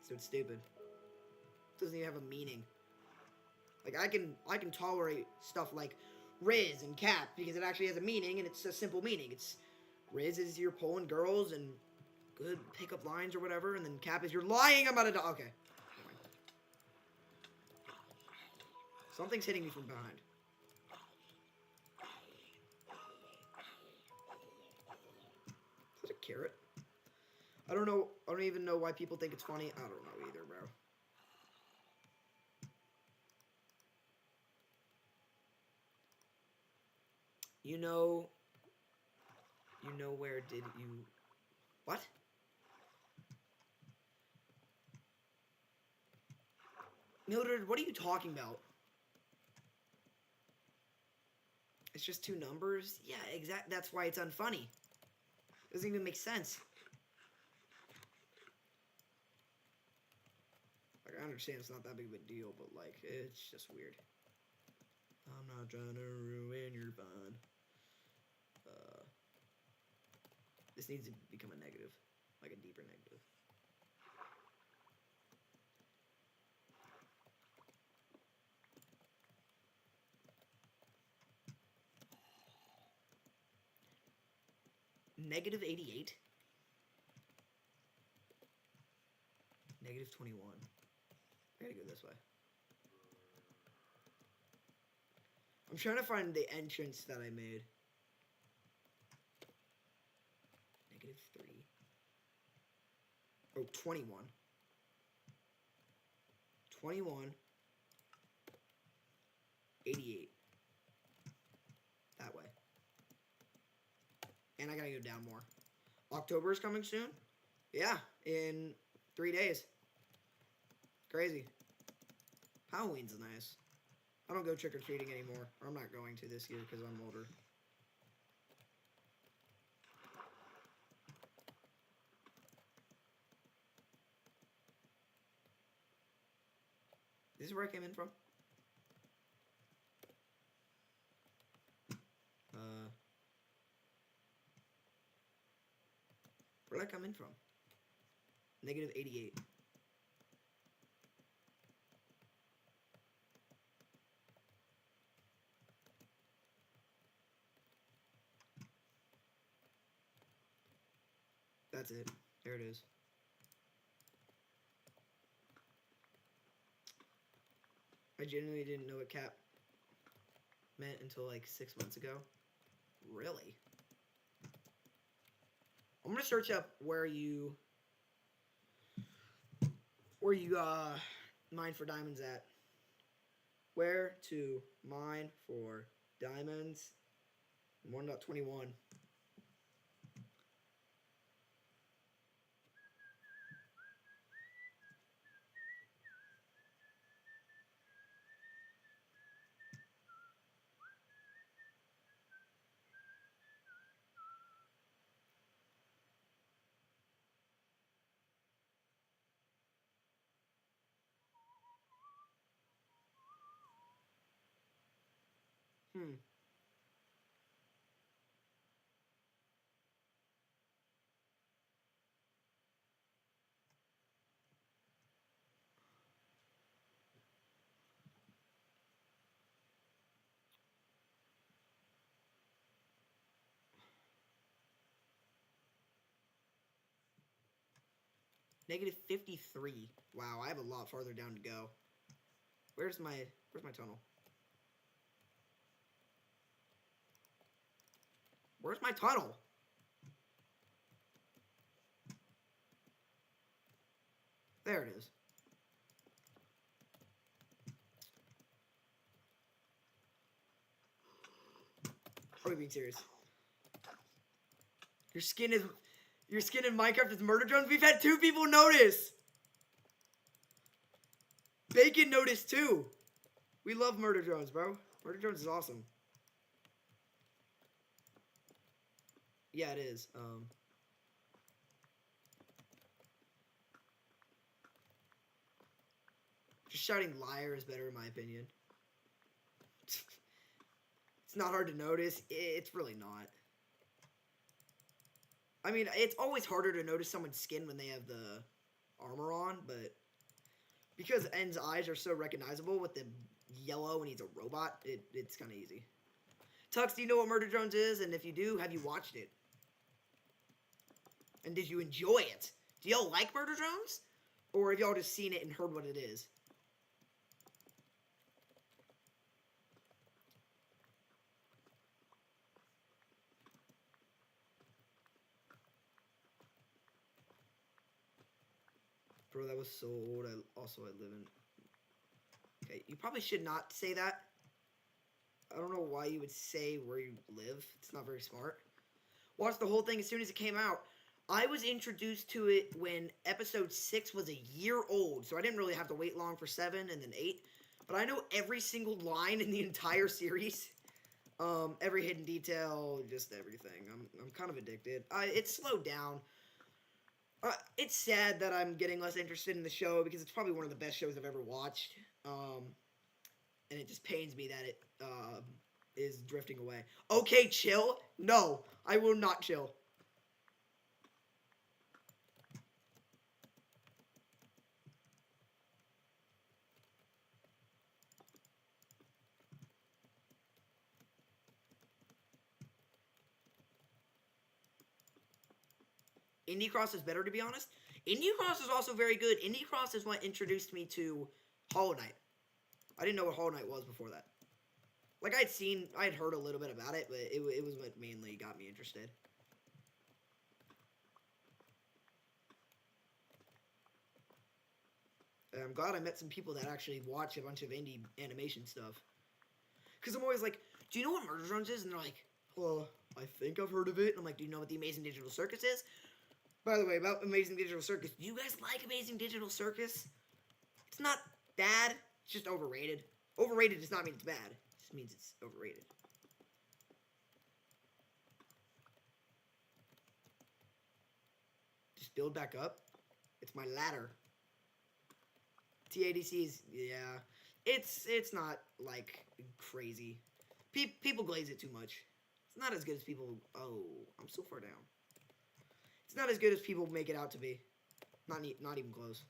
So it's stupid. It doesn't even have a meaning. Like I can tolerate stuff like Riz and Cap because it actually has a meaning and it's a simple meaning. It's Riz is you're pulling girls and good pickup lines or whatever, and then Cap is you're lying about it. Okay. Something's hitting me from behind. Is that a carrot? I don't know. I don't even know why people think it's funny. I don't know either, bro. You know where did you... What? Mildred, what are you talking about? It's just two numbers? Yeah, exact. That's why it's unfunny. Doesn't even make sense. Like, I understand it's not that big of a deal, but, like, it's just weird. I'm not trying to ruin your fun. This needs to become a negative. Like a deeper negative. Negative 88? Negative 21. I gotta go this way. I'm trying to find the entrance that I made. Negative 3. Oh, 21. 21. 88. That way. And I gotta go down more. October is coming soon? Yeah, in 3 days. Crazy. Halloween's nice. I don't go trick-or-treating anymore. Or I'm not going to this year because I'm older. This is where I came in from? Where did I come in from? Negative 88. That's it. There it is. I genuinely didn't know what cap meant until like 6 months ago. Really? I'm gonna search up where you mine for diamonds at. Where to mine for diamonds 1.21. Negative 53. Wow, I have a lot farther down to go. Where's my tunnel? Where's my tunnel? There it is. Are we being serious? Your skin in Minecraft is murder drones? We've had 2 people notice! Bacon noticed too! We love murder drones, bro. Murder drones is awesome. Yeah, it is. Just shouting liar is better in my opinion. It's not hard to notice. It's really not. I mean, it's always harder to notice someone's skin when they have the armor on, but because N's eyes are so recognizable with the yellow and he's a robot, it's kind of easy. Tux, do you know what Murder Drones is? And if you do, have you watched it? And did you enjoy it? Do y'all like Murder Drones? Or have y'all just seen it and heard what it is? Bro, that was so old. I live in... Okay, you probably should not say that. I don't know why you would say where you live. It's not very smart. Watched the whole thing as soon as it came out. I was introduced to it when episode 6 was a year old, so I didn't really have to wait long for 7 and then 8. But I know every single line in the entire series. Every hidden detail, just everything. I'm kind of addicted. It's slowed down. It's sad that I'm getting less interested in the show because it's probably one of the best shows I've ever watched. And it just pains me that it is drifting away. Okay, chill. No, I will not chill. Indie Cross is better, to be honest. Indie Cross is also very good. Indie Cross is what introduced me to Hollow Knight. I didn't know what Hollow Knight was before that. Like, I'd heard a little bit about it, but it was what mainly got me interested. And I'm glad I met some people that actually watch a bunch of indie animation stuff. Because I'm always like, do you know what Murder Drones is? And they're like, well, I think I've heard of it. And I'm like, do you know what the Amazing Digital Circus is? By the way, about Amazing Digital Circus, do you guys like Amazing Digital Circus? It's not bad, it's just overrated. Overrated does not mean it's bad, it just means it's overrated. Just build back up. It's my ladder. TADC is, yeah, it's not, like, crazy. People glaze it too much. It's not as good as people, oh, I'm so far down. It's not as good as people make it out to be. Not even close.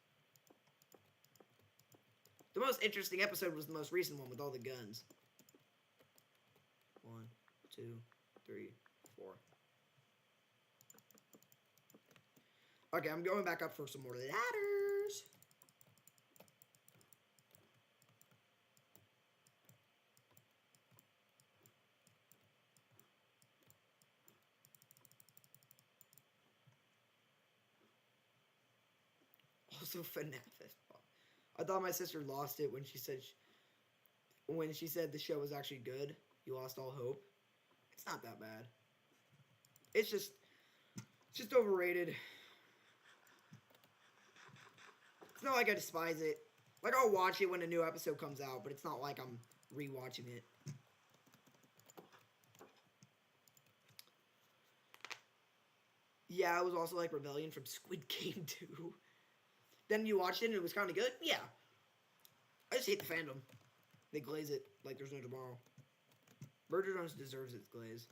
The most interesting episode was the most recent one with all the guns. 1, 2, 3, 4. Okay, I'm going back up for some more ladders. Also, FNAF. I thought my sister lost it when she said the show was actually good. You lost all hope. It's not that bad. It's just overrated. It's not like I despise it. Like, I'll watch it when a new episode comes out, but it's not like I'm rewatching it. Yeah, it was also like Rebellion from Squid Game 2. Then you watched it and it was kind of good? Yeah. I just hate the fandom. They glaze it like there's no tomorrow. Murder Drones deserves its glaze.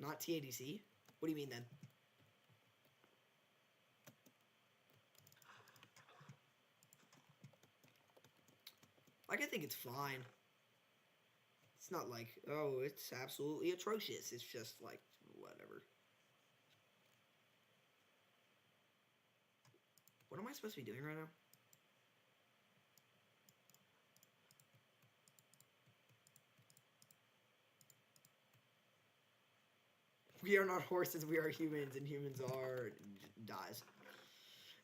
Not TADC? What do you mean then? Like, I think it's fine. It's not like, oh, it's absolutely atrocious. It's just like, whatever. What am I supposed to be doing right now? We are not horses, we are humans, and humans are... dies.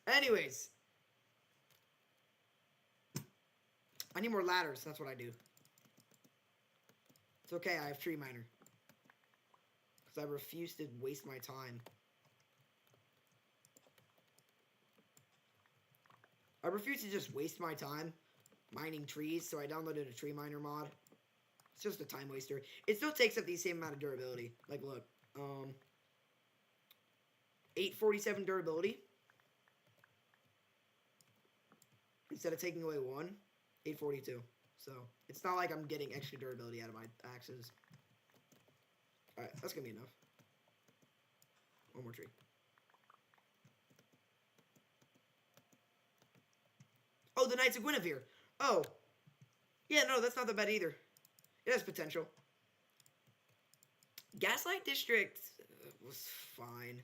Anyways. I need more ladders, that's what I do. It's okay, I have Tree Miner. Because I refuse to waste my time. I refuse to just waste my time mining trees, so I downloaded a Tree Miner mod. It's just a time waster. It still takes up the same amount of durability. Like, look. 847 durability. Instead of taking away 1, 842. So, it's not like I'm getting extra durability out of my axes. Alright, that's gonna be enough. One more tree. Oh, the Knights of Guinevere. Oh. Yeah, no, that's not that bad either. It has potential. Gaslight District was fine.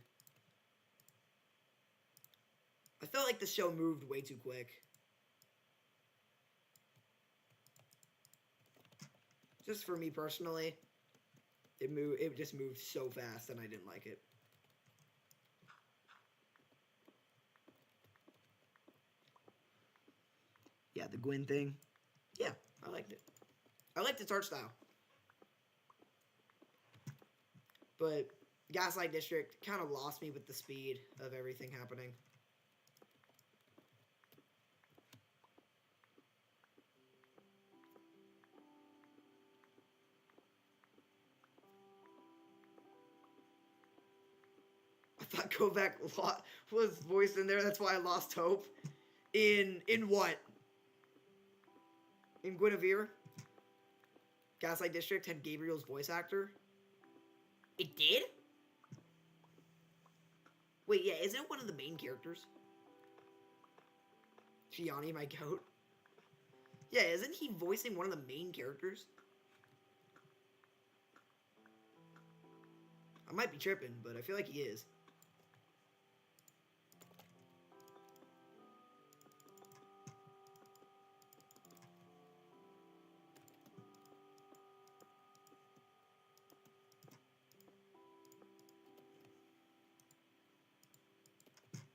I felt like the show moved way too quick. Just for me personally, it just moved so fast and I didn't like it. Yeah, the Gwen thing. Yeah, I liked it. I liked its art style. But Gaslight District kind of lost me with the speed of everything happening. I thought Kovac was voiced in there. That's why I lost hope. In what? In Guinevere? Gaslight District had Gabriel's voice actor. It did? Wait, yeah, isn't it one of the main characters? Gianni, my goat. Yeah, isn't he voicing one of the main characters? I might be tripping, but I feel like he is.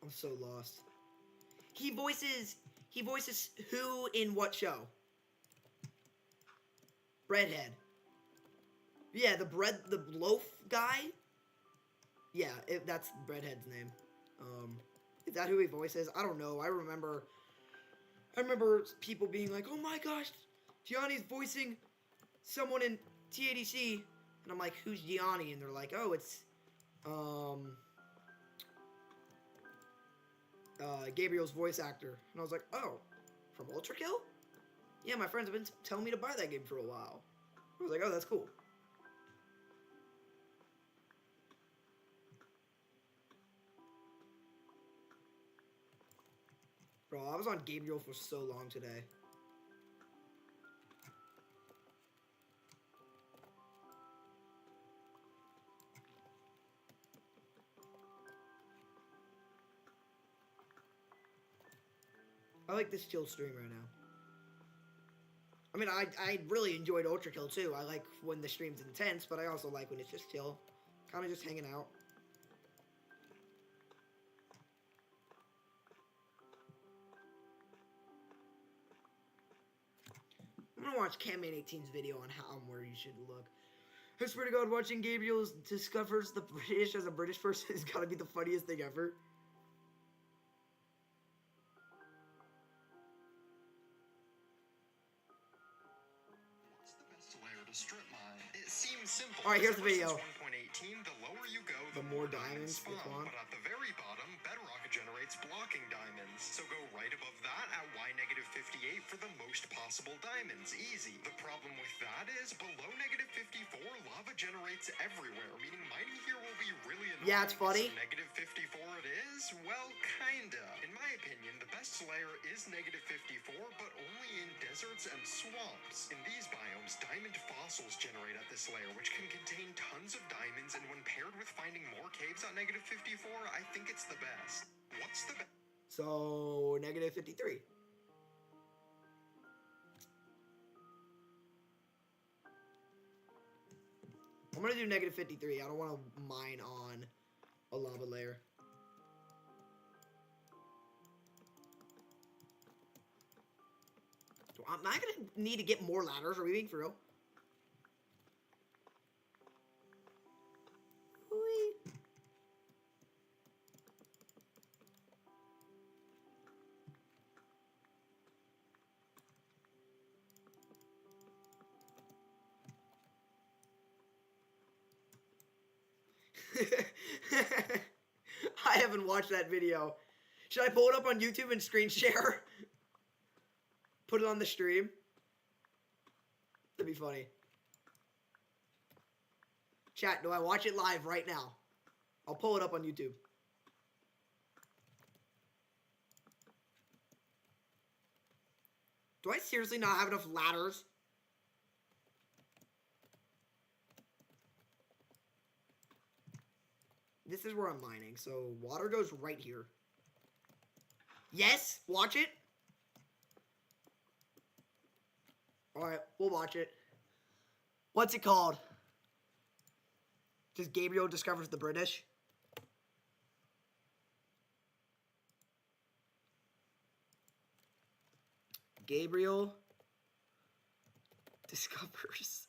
I'm so lost. He voices who in what show? Breadhead. Yeah, the loaf guy? Yeah, that's Breadhead's name. Is that who he voices? I don't know. I remember people being like, "Oh my gosh, Gianni's voicing someone in TADC." And I'm like, "Who's Gianni?" And they're like, "Oh, it's Gabriel's voice actor." And I was like, "Oh, from Ultra Kill?" Yeah, my friends have been telling me to buy that game for a while. I was like, "Oh, that's cool." Bro, I was on Gabriel for so long today. I like this chill stream right now. I mean, I really enjoyed Ultra Kill too. I like when the stream's intense, but I also like when it's just chill. Kind of just hanging out. I'm gonna watch Camman18's video on how and where you should look. I swear to God, watching Gabriel discovers the British as a British person has gotta be the funniest thing ever. What's the best layer to strip mine? It seems simple. Alright, here's the video. Ever since 1.18, the lower you go, The more diamonds spawn. spawn. But at the very bottom, Bedrock generates blocking diamonds. So go right above that at Y-58 for the most possible diamonds. Easy. The problem with that is below -54, lava generates everywhere, meaning mining here will be really annoying. Yeah, it's funny. So -54 it is? Well, kinda. In my opinion, the best layer is -54, but only in deserts and swamps. In these biomes, diamond fossils generate at this layer, which can contain tons of diamonds, and when paired with finding more caves at -54, I think it's the best. What's the best? So, -53. I'm gonna do -53. I don't want to mine on a lava layer. Am I gonna need to get more ladders? Are we being for real? Whee. I haven't watched that video. Should I pull it up on YouTube and screen share? Put it on the stream? That'd be funny. Chat, do I watch it live right now? I'll pull it up on YouTube. Do I seriously not have enough ladders? this is where I'm mining. So water goes right here. Yes, watch it. All right, we'll watch it. What's it called? Just Gabriel discovers the British. Gabriel discovers.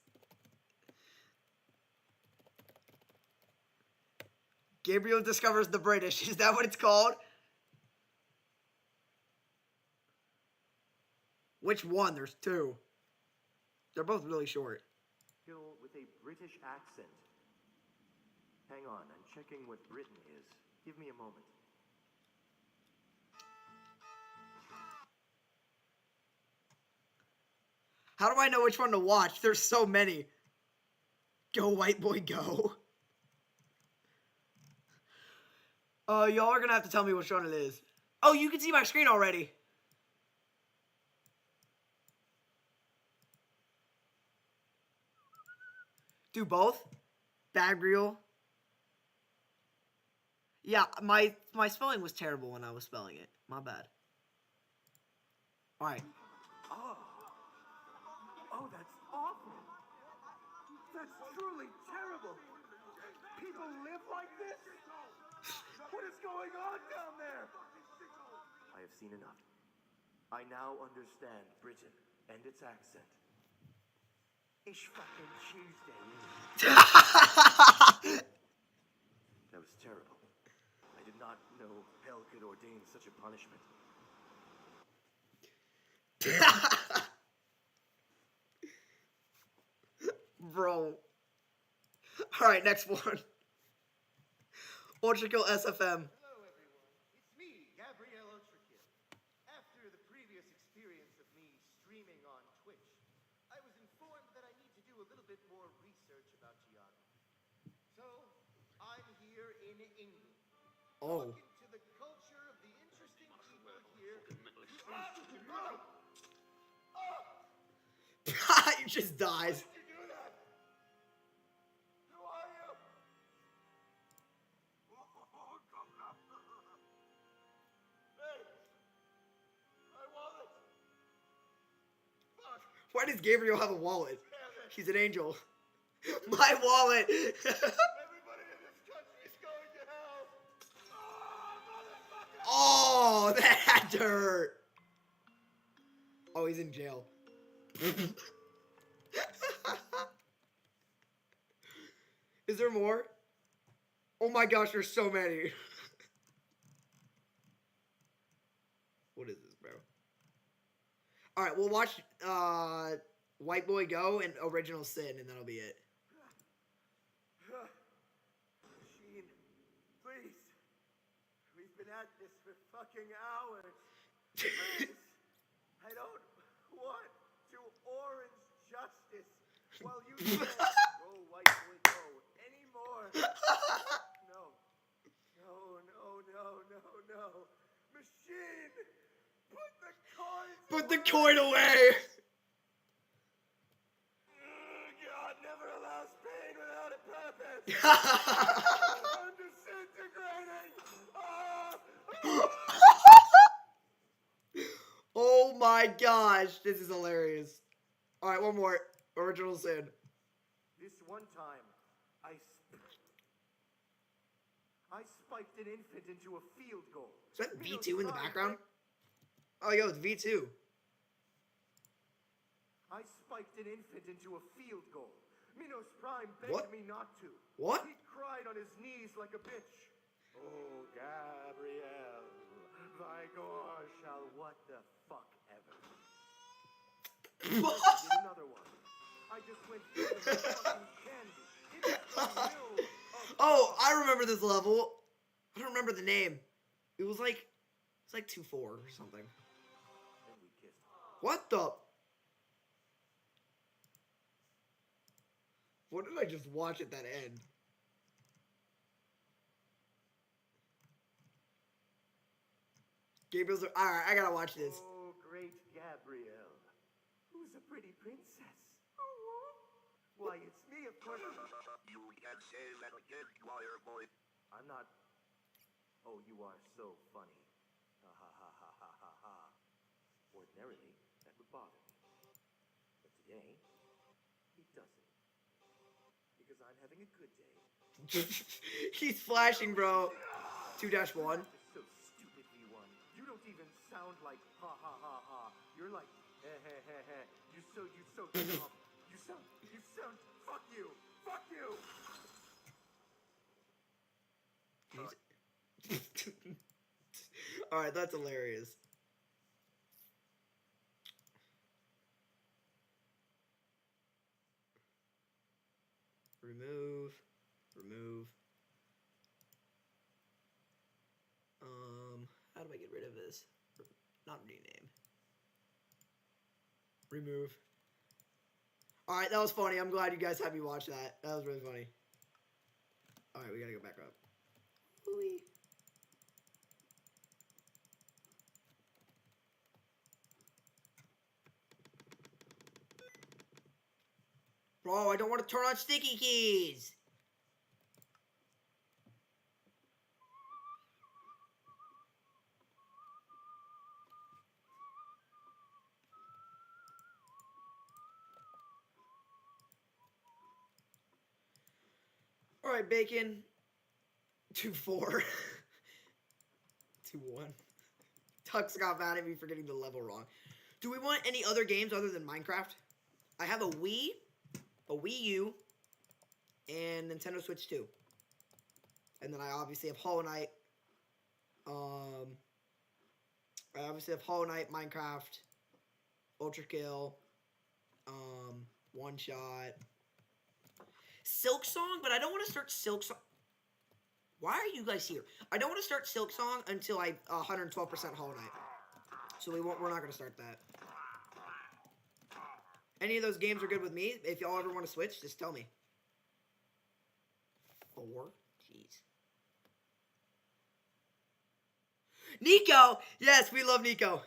Gabriel discovers the British. Is that what it's called? Which one? There's two. They're both really short. Kill with a British accent. Hang on, I'm checking what Britain is. Give me a moment. How do I know which one to watch? There's so many. Go, white boy, go. Y'all are gonna have to tell me which one it is. Oh, you can see my screen already. Do both? Gabriel. Yeah, my spelling was terrible when I was spelling it. My bad. Alright. Oh, that's awful. That's truly terrible. People live like this? What is going on down there? I have seen enough. I now understand Britain and its accent. Ish fucking Tuesday. That was terrible. I did not know hell could ordain such a punishment. Bro. Alright, next one. Ultrakill SFM. Hello, everyone. It's me, Gabriel Ultrakill. After the previous experience of me streaming on Twitch, I was informed that I need to do a little bit more research about geography. So, I'm here in England. Oh. Look into the culture of the interesting people here. He just dies. Did you do that? Who are you? Hey! My wallet! Fuck! Why does Gabriel have a wallet? Damn it! He's an angel. My wallet. Everybody in this country's going to hell! Motherfucker! Oh, that had to hurt. Oh, he's in jail. Is there more? Oh my gosh, there's so many. What is this, bro? Alright, we'll watch White Boy Go and Original Sin, and that'll be it. Sheen, please. We've been at this for fucking hours. Please. I don't want to orange justice while you can't go white boy go anymore. No. No, no, no, no, no. Machine! Put the coin Put the coin away! God never allows pain without a purpose. I'm disintegrating. Oh my gosh, this is hilarious. Alright, one more. Original Sin. This one time, I spiked an infant into a field goal. Is that V2 in the background? Oh, yo, it's V2. I spiked an infant into a field goal. Minos Prime begged What? me not to. What? He cried on his knees like a bitch. Oh, Gabrielle, thy gore shall what the fuck ever. Did another one. I just went through the fucking candy. It was the will of Oh, I remember this level. I don't remember the name. It was like 2-4 or something. And we kissed. What the? What did I just watch at that end? Gabriel's. Alright, I gotta watch this. Oh, great Gabrielle. Who's a pretty princess? Why, it's me, of course. You can say that again, wire boy. I'm not... Oh, you are so funny. Ha ha ha ha ha ha ha. Ordinarily, that would bother me. But today, it doesn't. Because I'm having a good day. He's flashing, bro. 2-1. That is so stupid, V1. You don't even sound like ha ha ha ha. You're like he he he he. You so dumb. You sound. Fuck you. Fuck you. Alright, that's hilarious. Remove. How do I get rid of this? Not rename. Remove. Alright, that was funny. I'm glad you guys had me watch that. That was really funny. Alright, we gotta go back up. Whee. Bro, I don't want to turn on sticky keys. All right, Bacon. 2-4. 2-1. Tux got mad at me for getting the level wrong. Do we want any other games other than Minecraft? I have a Wii U, and Nintendo Switch 2. And then I obviously have Hollow Knight. I obviously have Hollow Knight, Minecraft, Ultra Kill, One Shot, Silk Song, but I don't want to start Silk Song. Why are you guys here? I don't want to start Silk Song until I 112% Hollow Knight. So we're not going to start that. Any of those games are good with me. If y'all ever want to switch, just tell me. 4? Jeez. Nico! Yes, we love Nico.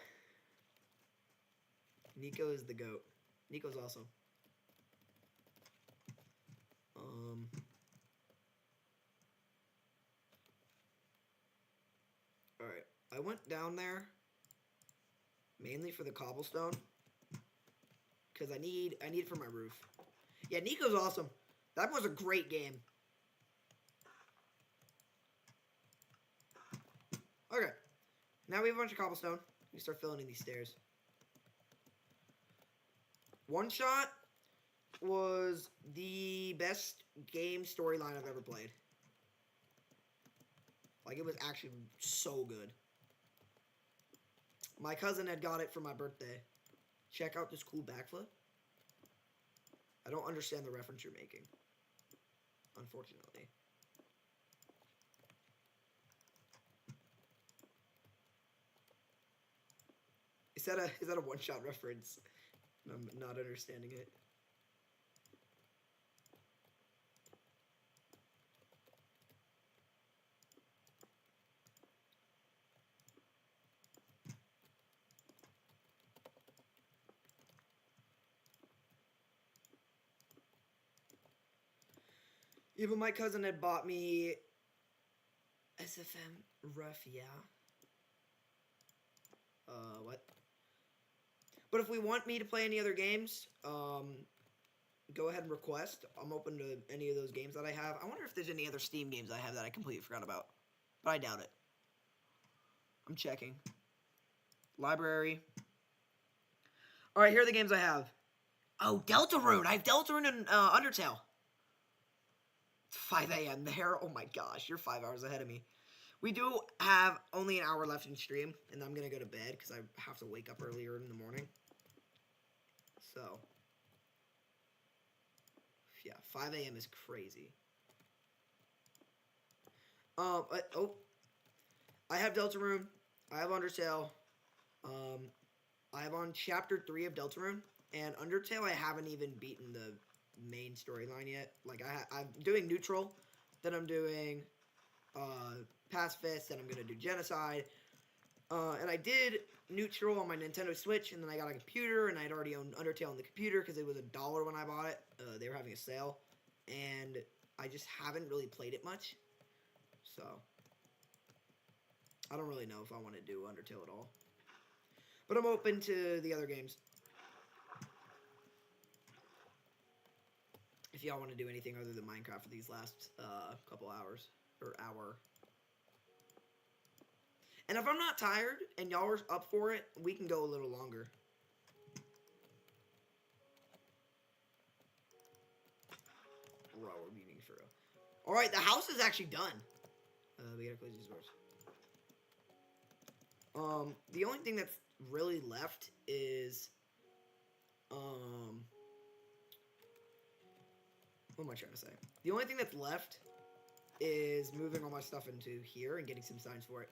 Nico is the GOAT. Nico's awesome. Alright. I went down there mainly for the cobblestone. Because I need it for my roof. Yeah, Nico's awesome. That was a great game. Okay. Now we have a bunch of cobblestone. We start filling in these stairs. One Shot was the best game storyline I've ever played. Like, it was actually so good. My cousin had got it for my birthday. Check out this cool backflip. I don't understand the reference you're making, unfortunately. Is that a one-shot reference? I'm not understanding it. Yeah, but my cousin had bought me SFM Rough, yeah. What? But if we want me to play any other games, go ahead and request. I'm open to any of those games that I have. I wonder if there's any other Steam games I have that I completely forgot about. But I doubt it. I'm checking. Library. Alright, here are the games I have. Oh, Deltarune! I have Deltarune and Undertale. 5 a.m. there. Oh my gosh, you're 5 hours ahead of me. We do have only an hour left in stream, and I'm going to go to bed because I have to wake up earlier in the morning. So, yeah, 5 a.m. is crazy. I have Deltarune. I have Undertale. I have on Chapter 3 of Deltarune, and Undertale I haven't even beaten the main storyline yet. Like, I'm doing Neutral, then I'm doing Pacifist, then I'm gonna do Genocide, and I did Neutral on my Nintendo Switch, and then I got a computer, and I'd already owned Undertale on the computer because it was $1 when I bought it. They were having a sale, and I just haven't really played it much. So I don't really know if I want to do Undertale at all. But I'm open to the other games. If y'all want to do anything other than Minecraft for these last couple hours. Or hour. And if I'm not tired and y'all are up for it, we can go a little longer. Bro, we're meeting for real. Alright, the house is actually done. We gotta close these doors. The only thing that's really left is, what am I trying to say? The only thing that's left is moving all my stuff into here and getting some signs for it.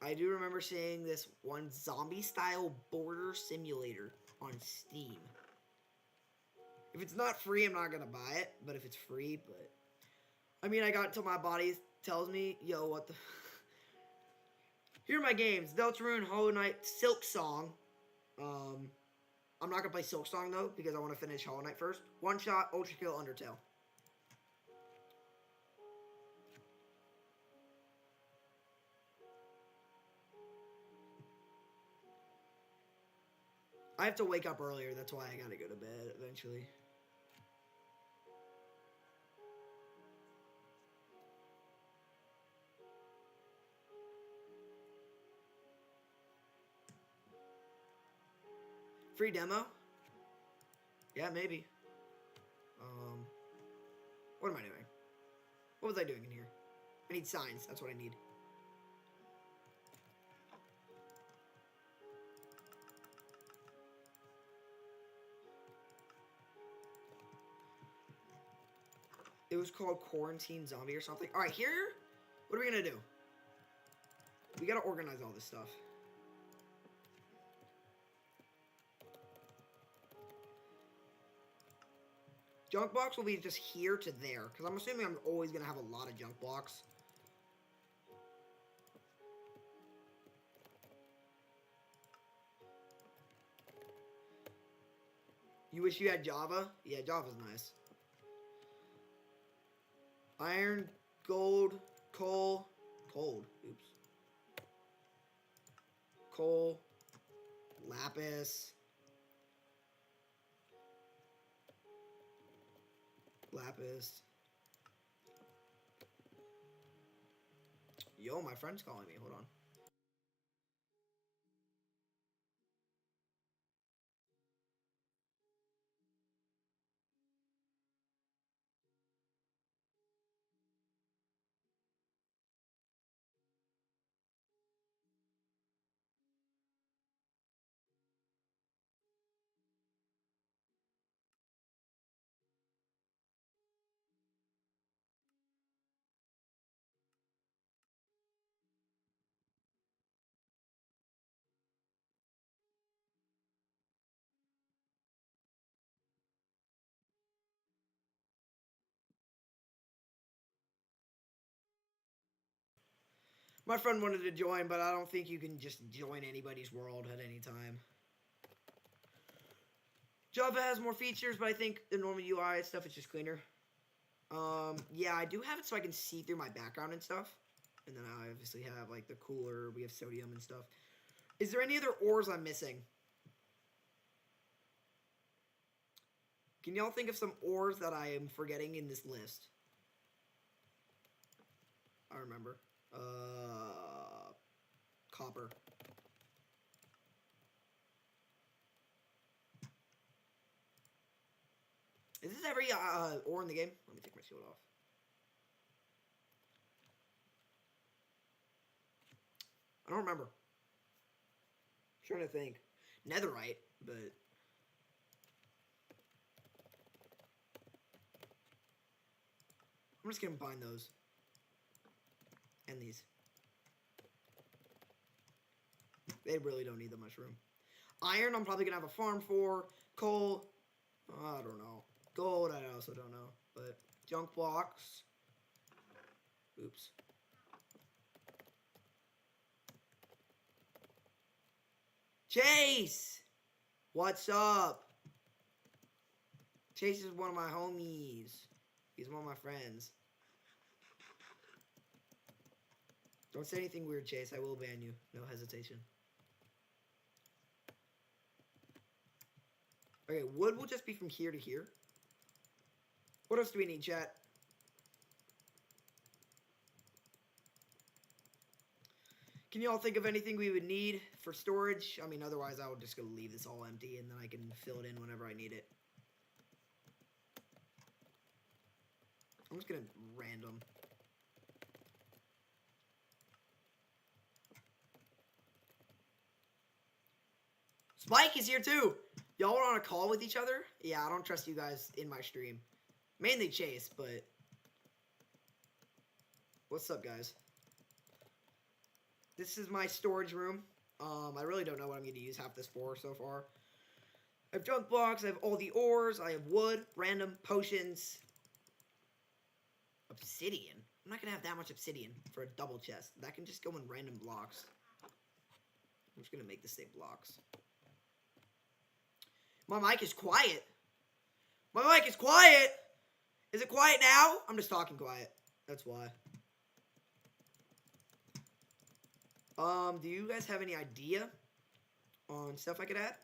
I do remember seeing this one zombie-style border simulator on Steam. If it's not free, I'm not gonna buy it. But if it's free, I mean, I got until my body tells me, yo, what the... Here are my games. Deltarune, Hollow Knight, Silk Song. I'm not gonna play Silk Song, though, because I want to finish Hollow Knight first. One Shot, Ultra Kill, Undertale. I have to wake up earlier, that's why I gotta go to bed eventually. Free demo? Yeah, maybe. What am I doing? What was I doing in here? I need signs, that's what I need. It was called Quarantine Zombie or something. Alright, here, what are we gonna do? We gotta organize all this stuff. Junk box will be just here to there, because I'm assuming I'm always gonna have a lot of junk box. You wish you had Java? Yeah, Java's nice. Iron, gold, coal, oops. Coal, lapis. Yo, my friend's calling me. Hold on. My friend wanted to join, but I don't think you can just join anybody's world at any time. Java has more features, but I think the normal UI stuff is just cleaner. Yeah, I do have it so I can see through my background and stuff. And then I obviously have, like, the cooler. We have sodium and stuff. Is there any other ores I'm missing? Can y'all think of some ores that I am forgetting in this list? I remember. Copper. Is this every ore in the game? Let me take my shield off. I don't remember. I'm trying to think. Netherite, but... I'm just gonna combine those. And these. They really don't need that much room. Iron, I'm probably gonna have a farm for. Coal, I don't know. Gold, I also don't know. But junk blocks. Oops. Chase! What's up? Chase is one of my homies. He's one of my friends. Don't say anything weird, Chase. I will ban you. No hesitation. Okay, wood will just be from here to here. What else do we need, chat? Can you all think of anything we would need for storage? I mean, otherwise I would just go leave this all empty and then I can fill it in whenever I need it. I'm just gonna random. Spike is here too! Y'all are on a call with each other? Yeah, I don't trust you guys in my stream. Mainly Chase, but... What's up, guys? This is my storage room. I really don't know what I'm going to use half this for so far. I have junk blocks, I have all the ores, I have wood, random, potions, obsidian. I'm not going to have that much obsidian for a double chest. That can just go in random blocks. I'm just going to make this say blocks. My mic is quiet. My mic is quiet! Is it quiet now? I'm just talking quiet. That's why. Do you guys have any idea on stuff I could add?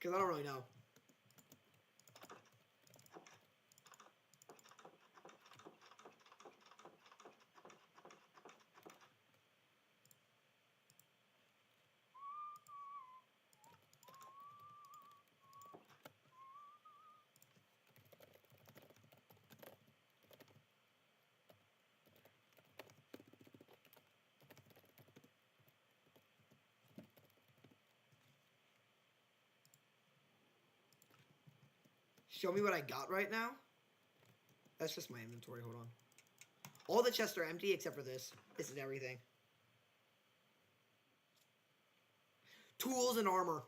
Because I don't really know. Show me what I got right now. That's just my inventory. Hold on. All the chests are empty except for this. This is everything. Tools and armor.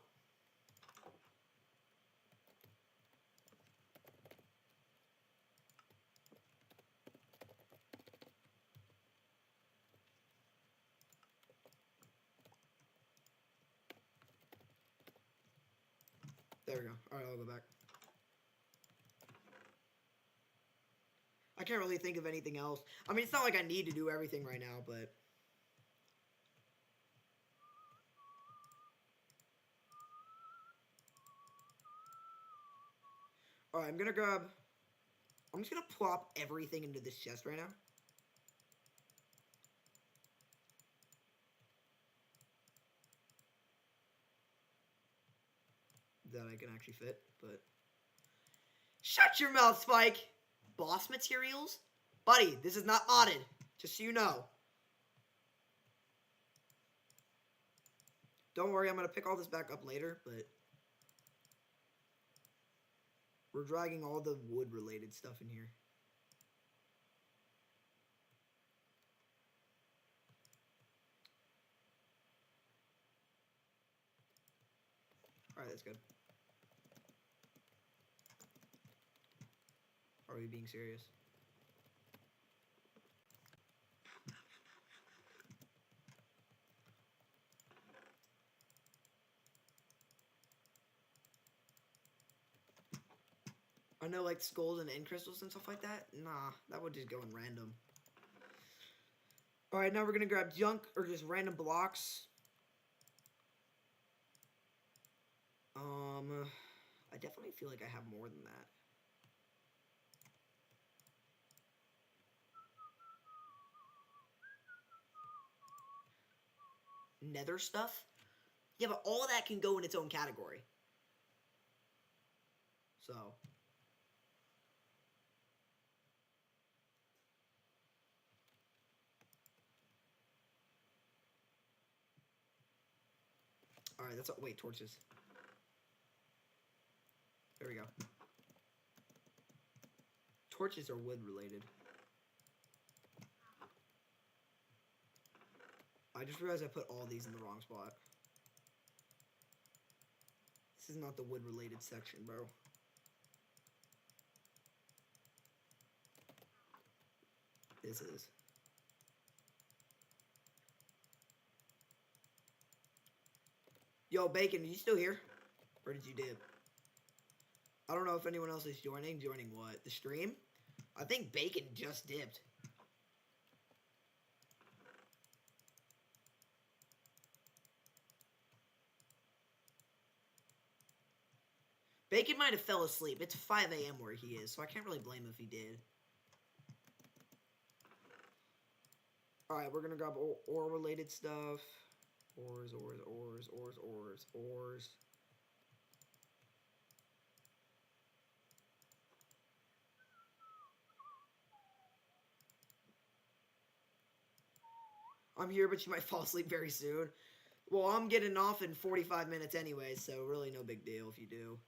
There we go. Alright, I'll go back. I can't really think of anything else. I mean, it's not like I need to do everything right now, but... Alright, I'm gonna grab... I'm just gonna plop everything into this chest right now. That I can actually fit, but... Shut your mouth, Spike! Boss materials? Buddy, this is not modded. Just so you know. Don't worry, I'm going to pick all this back up later, but... We're dragging all the wood-related stuff in here. Alright, that's good. Are we being serious? I know, like, skulls and end crystals and stuff like that? Nah, that would just go in random. Alright, now we're gonna grab junk, or just random blocks. I definitely feel like I have more than that. Nether stuff? Yeah, but all of that can go in its own category. So. Alright, that's... Wait, torches. There we go. Torches are wood related. I just realized I put all these in the wrong spot. This is not the wood related section, bro. This is. Yo, Bacon, are you still here? Or did you dip? I don't know if anyone else is joining. Joining what? The stream? I think Bacon just dipped. Bacon might have fell asleep. It's 5 a.m. where he is, so I can't really blame him if he did. Alright, we're gonna grab ore-related stuff. Ores. I'm here, but you might fall asleep very soon. Well, I'm getting off in 45 minutes anyway, so really no big deal if you do.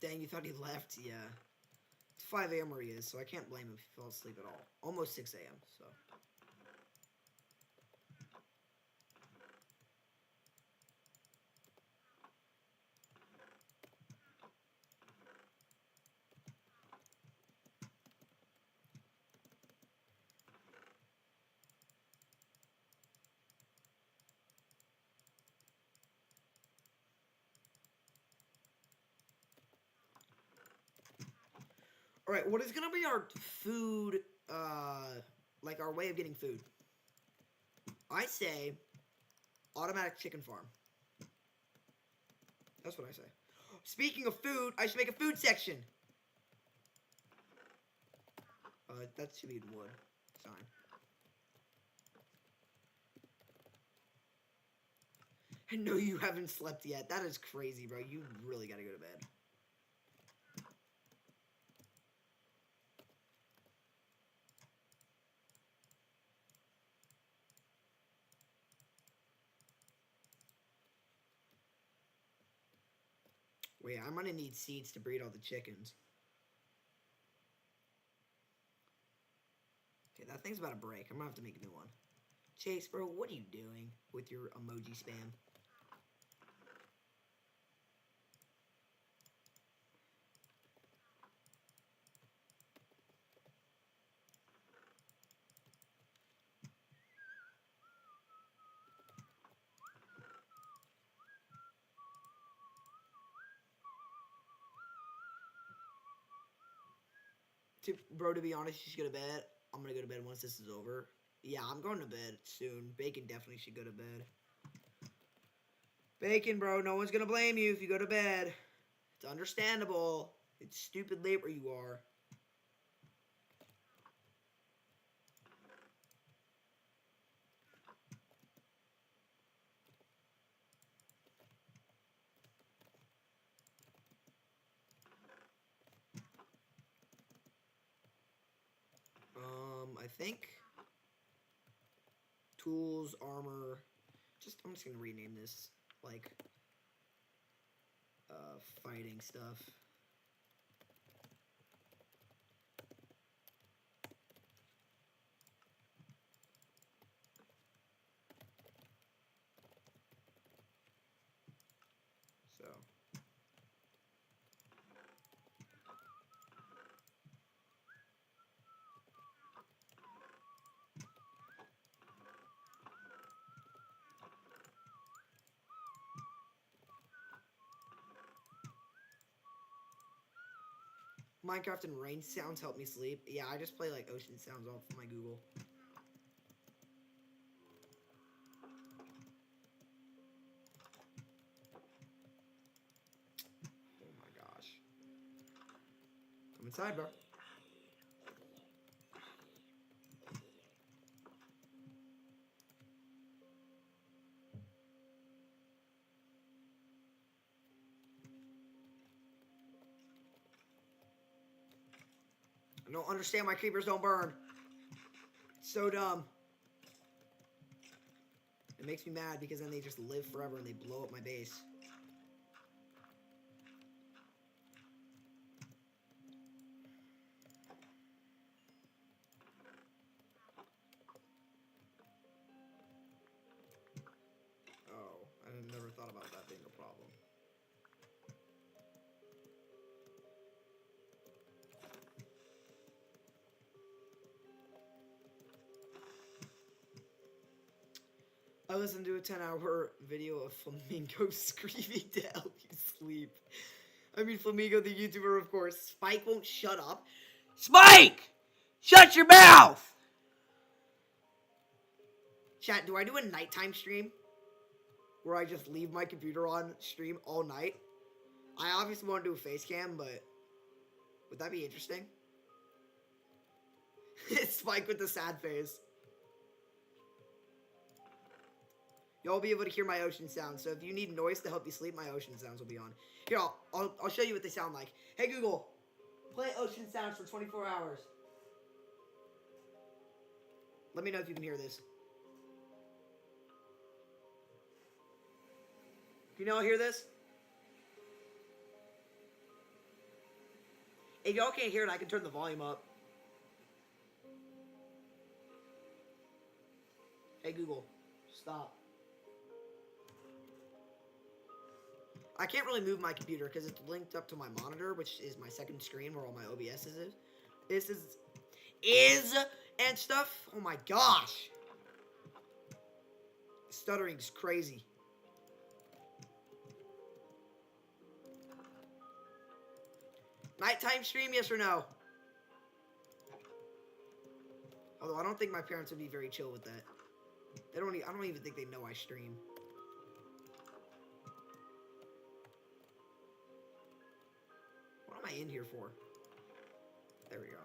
Dang, you thought he left? Yeah. It's 5 a.m. where he is, so I can't blame him if he fell asleep at all. Almost 6 a.m., so... Alright, what is gonna be our food, like our way of getting food? I say automatic chicken farm. That's what I say. Speaking of food, I should make a food section. That should be wood. Fine. I know you haven't slept yet. That is crazy, bro. You really gotta go to bed. Wait, I'm gonna need seeds to breed all the chickens. Okay, that thing's about to break. I'm gonna have to make a new one. Chase, bro, what are you doing with your emoji spam? Bro, to be honest, you should go to bed. I'm gonna go to bed once this is over. Yeah, I'm going to bed soon. Bacon definitely should go to bed. Bacon, bro, no one's gonna blame you if you go to bed. It's understandable. It's stupid late where you are. I think tools, armor. I'm just gonna rename this like fighting stuff. So Minecraft and rain sounds help me sleep. Yeah, I just play like ocean sounds off my Google. Oh my gosh. Come inside, bro. I don't understand why creepers don't burn. It's so dumb. It makes me mad because then they just live forever and they blow up my base. Oh, I never thought about that being a problem. I listened to a 10-hour video of Flamingo screaming to help you sleep. I mean, Flamingo, the YouTuber, of course. Spike won't shut up. Spike! Shut your mouth! Chat, do I do a nighttime stream? Where I just leave my computer on stream all night? I obviously want to do a face cam, but would that be interesting? Spike with the sad face. You'll be able to hear my ocean sounds, so if you need noise to help you sleep, my ocean sounds will be on. Here, I'll show you what they sound like. Hey Google, play ocean sounds for 24 hours. Let me know if you can hear this. Can y'all hear this? If y'all can't hear it, I can turn the volume up. Hey Google, stop. I can't really move my computer because it's linked up to my monitor, which is my second screen where all my OBS is and stuff. Oh my gosh. Stuttering's crazy. Nighttime stream, yes or no? Although I don't think my parents would be very chill with that. I don't even think they know I stream. What am I in here for? There we go.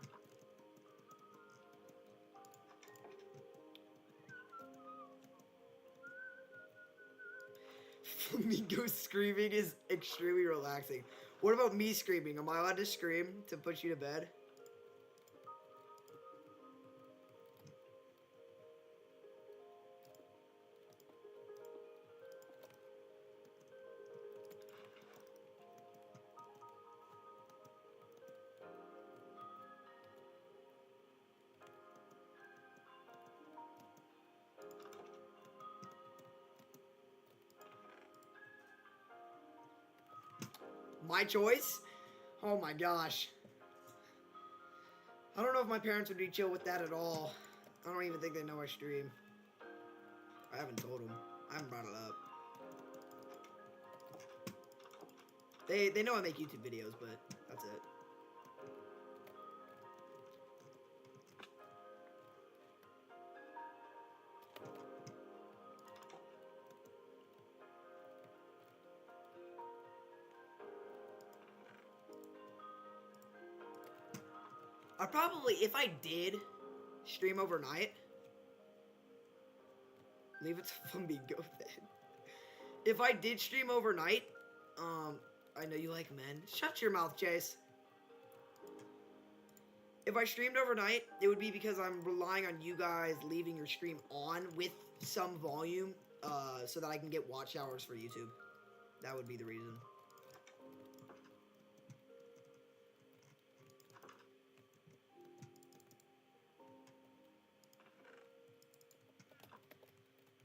Flamingo screaming is extremely relaxing. What about me screaming? Am I allowed to scream to put you to bed? My choice? Oh my gosh. I don't know if my parents would be chill with that at all. I don't even think they know I stream. I haven't told them. I haven't brought it up. They know I make YouTube videos, but that's it. I probably, if I did stream overnight, leave it to Flamingo then. If I did stream overnight, I know you like men. Shut your mouth, Chase. If I streamed overnight, it would be because I'm relying on you guys leaving your stream on with some volume, so that I can get watch hours for YouTube. That would be the reason.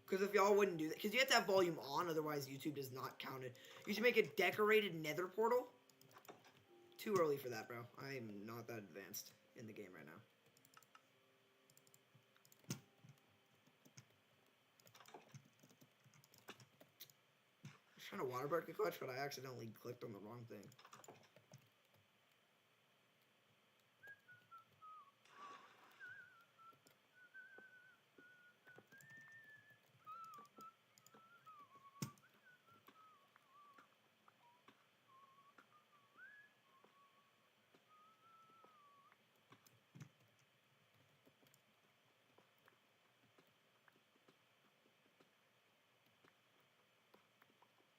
Because if y'all wouldn't do that, because you have to have volume on, otherwise YouTube does not count it. You should make a decorated nether portal. Too early for that, bro. I'm not that advanced in the game right now. I was trying to water break the clutch, but I accidentally clicked on the wrong thing.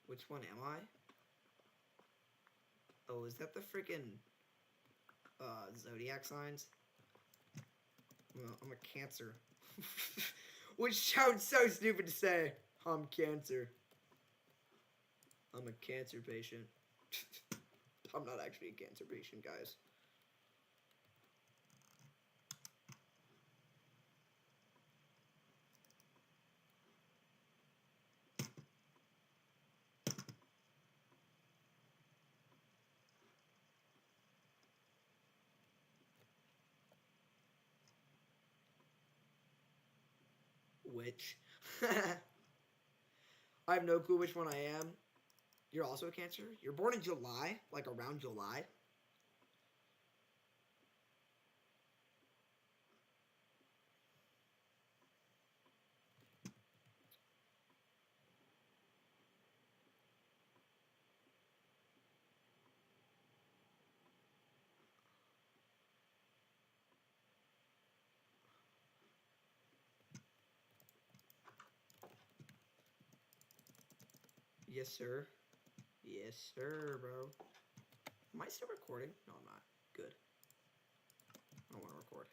Which one am I? Oh, is that the freaking zodiac signs? Well, I'm a Cancer. Which sounds so stupid to say. I'm Cancer. I'm a cancer patient. I'm not actually a cancer patient, guys. Which? I have no clue which one I am. You're also a Cancer? You're born in July? Like around July? Yes, sir. Yes, sir, bro. Am I still recording? No, I'm not. Good. I don't want to record.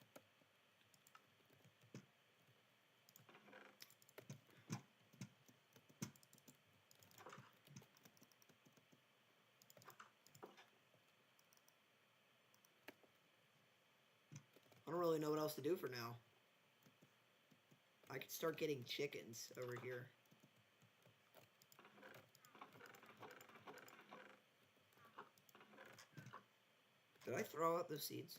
I don't really know what else to do for now. I could start getting chickens over here. Did I throw out those seeds?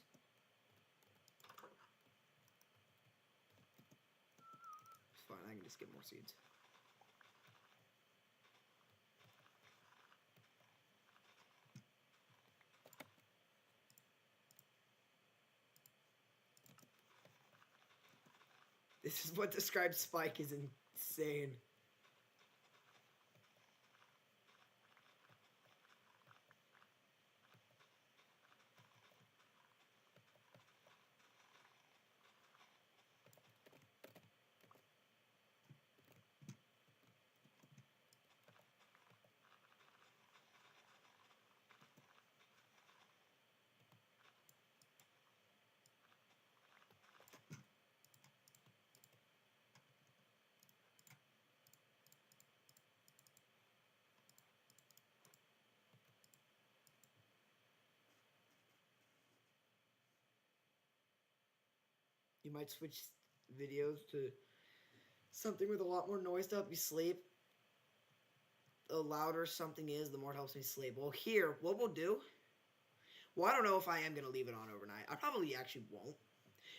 It's fine, I can just get more seeds. This is what describes Spike as insane. You might switch videos to something with a lot more noise to help you sleep. The louder something is, the more it helps me sleep. Well, here, what we'll do... Well, I don't know if I am going to leave it on overnight. I probably actually won't.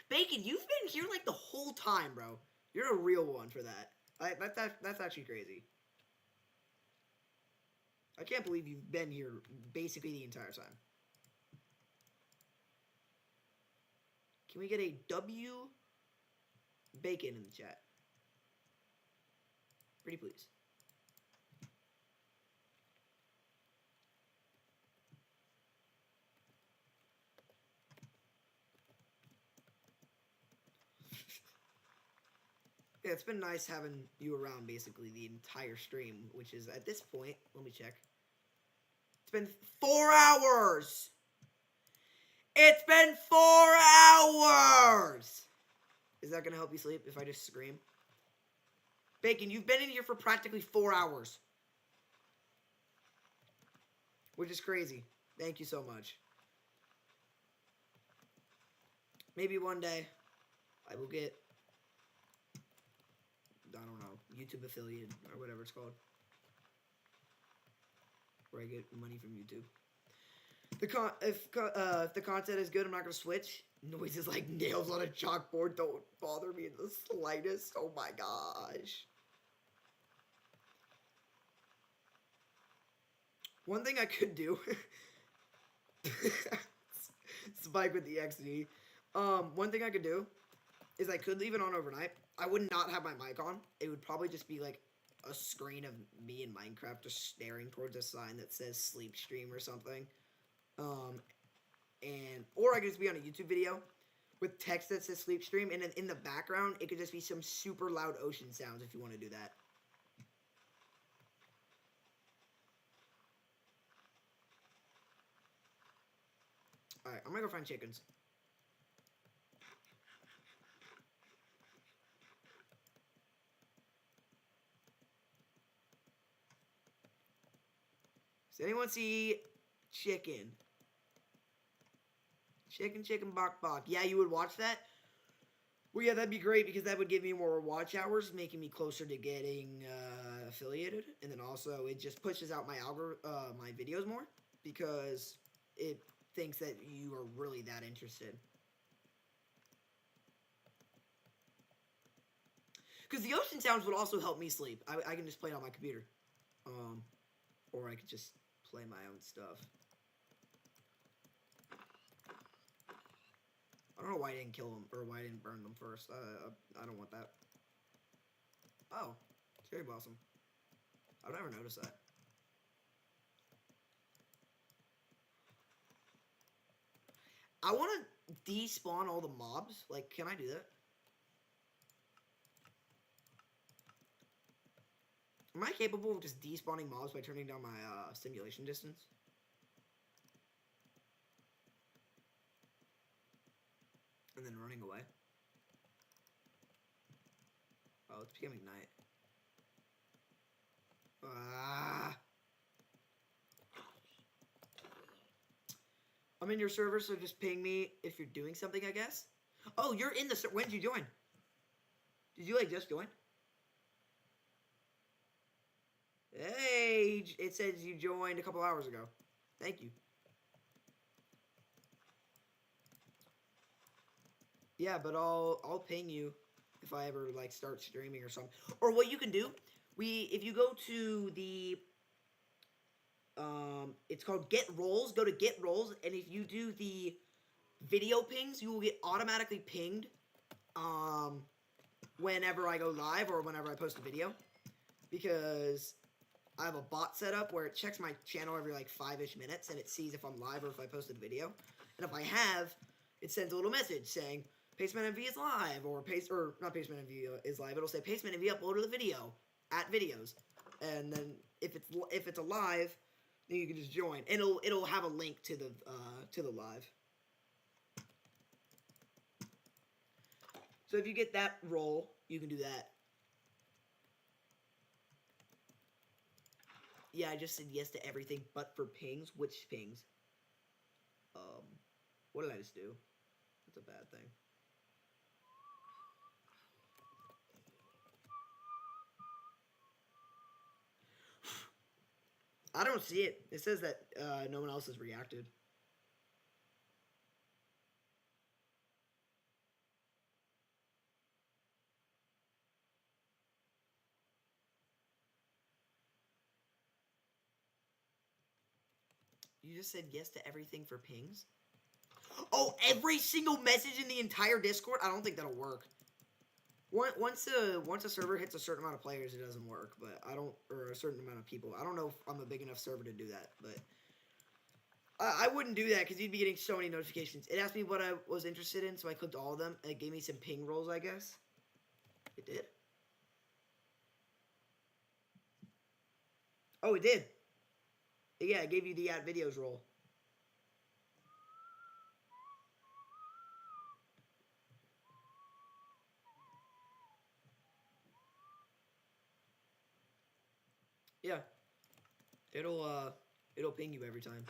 Bacon, you've been here like the whole time, bro. You're a real one for that. That's actually crazy. I can't believe you've been here basically the entire time. Can we get a W Bacon in the chat? Pretty please. Yeah, it's been nice having you around basically the entire stream, which is at this point, let me check. It's been 4 hours! It's been 4 hours! Is that gonna help you sleep if I just scream? Bacon, you've been in here for practically 4 hours. Which is crazy. Thank you so much. Maybe one day I will get, I don't know, YouTube affiliate or whatever it's called. Where I get money from YouTube. If the content is good, I'm not gonna switch. Noises like nails on a chalkboard don't bother me in the slightest. Oh my gosh. One thing I could do. Spike with the XD. One thing I could do is I could leave it on overnight. I would not have my mic on. It would probably just be like a screen of me in Minecraft just staring towards a sign that says sleep stream or something. Or I could just be on a YouTube video with text that says sleep stream, and then in the background it could just be some super loud ocean sounds if you want to do that. Alright, I'm gonna go find chickens. Does anyone see chicken? Chicken, bok, bok. Yeah, you would watch that? Well, yeah, that'd be great because that would give me more watch hours, making me closer to getting affiliated. And then also, it just pushes out my my videos more because it thinks that you are really that interested. Because the ocean sounds would also help me sleep. I can just play it on my computer. Or I could just play my own stuff. I don't know why I didn't kill them, or why I didn't burn them first. I don't want that. Oh, cherry blossom. I've never noticed that. I want to despawn all the mobs. Like, can I do that? Am I capable of just despawning mobs by turning down my simulation distance? And then running away? Oh, it's becoming night. Ah. I'm in your server, so just ping me if you're doing something, I guess. Oh, you're in the server. When did you join? Did you, like, just join? Hey, it says you joined a couple hours ago. Thank you. Yeah, but I'll ping you if I ever like start streaming or something. Or what you can do, if you go to the it's called Get Roles. Go to Get Roles, and if you do the video pings, you will get automatically pinged whenever I go live or whenever I post a video, because I have a bot set up where it checks my channel every like 5-ish minutes, and it sees if I'm live or if I posted a video. And if I have, it sends a little message saying Paceman MV is live, or not Paceman MV is live. It'll say Paceman MV uploaded the video at videos, and then if it's alive, then you can just join, and it'll have a link to the live. So if you get that role, you can do that. Yeah, I just said yes to everything but for pings. Which pings? What did I just do? That's a bad thing. I don't see it. It says that no one else has reacted. You just said yes to everything for pings? Oh, every single message in the entire Discord? I don't think that'll work. Once a server hits a certain amount of players, it doesn't work. But or a certain amount of people. I don't know if I'm a big enough server to do that. But I wouldn't do that because you'd be getting so many notifications. It asked me what I was interested in, so I clicked all of them. And it gave me some ping rolls, I guess. It did. Oh, it did. Yeah, it gave you the @videos roll. Yeah. It'll ping you every time.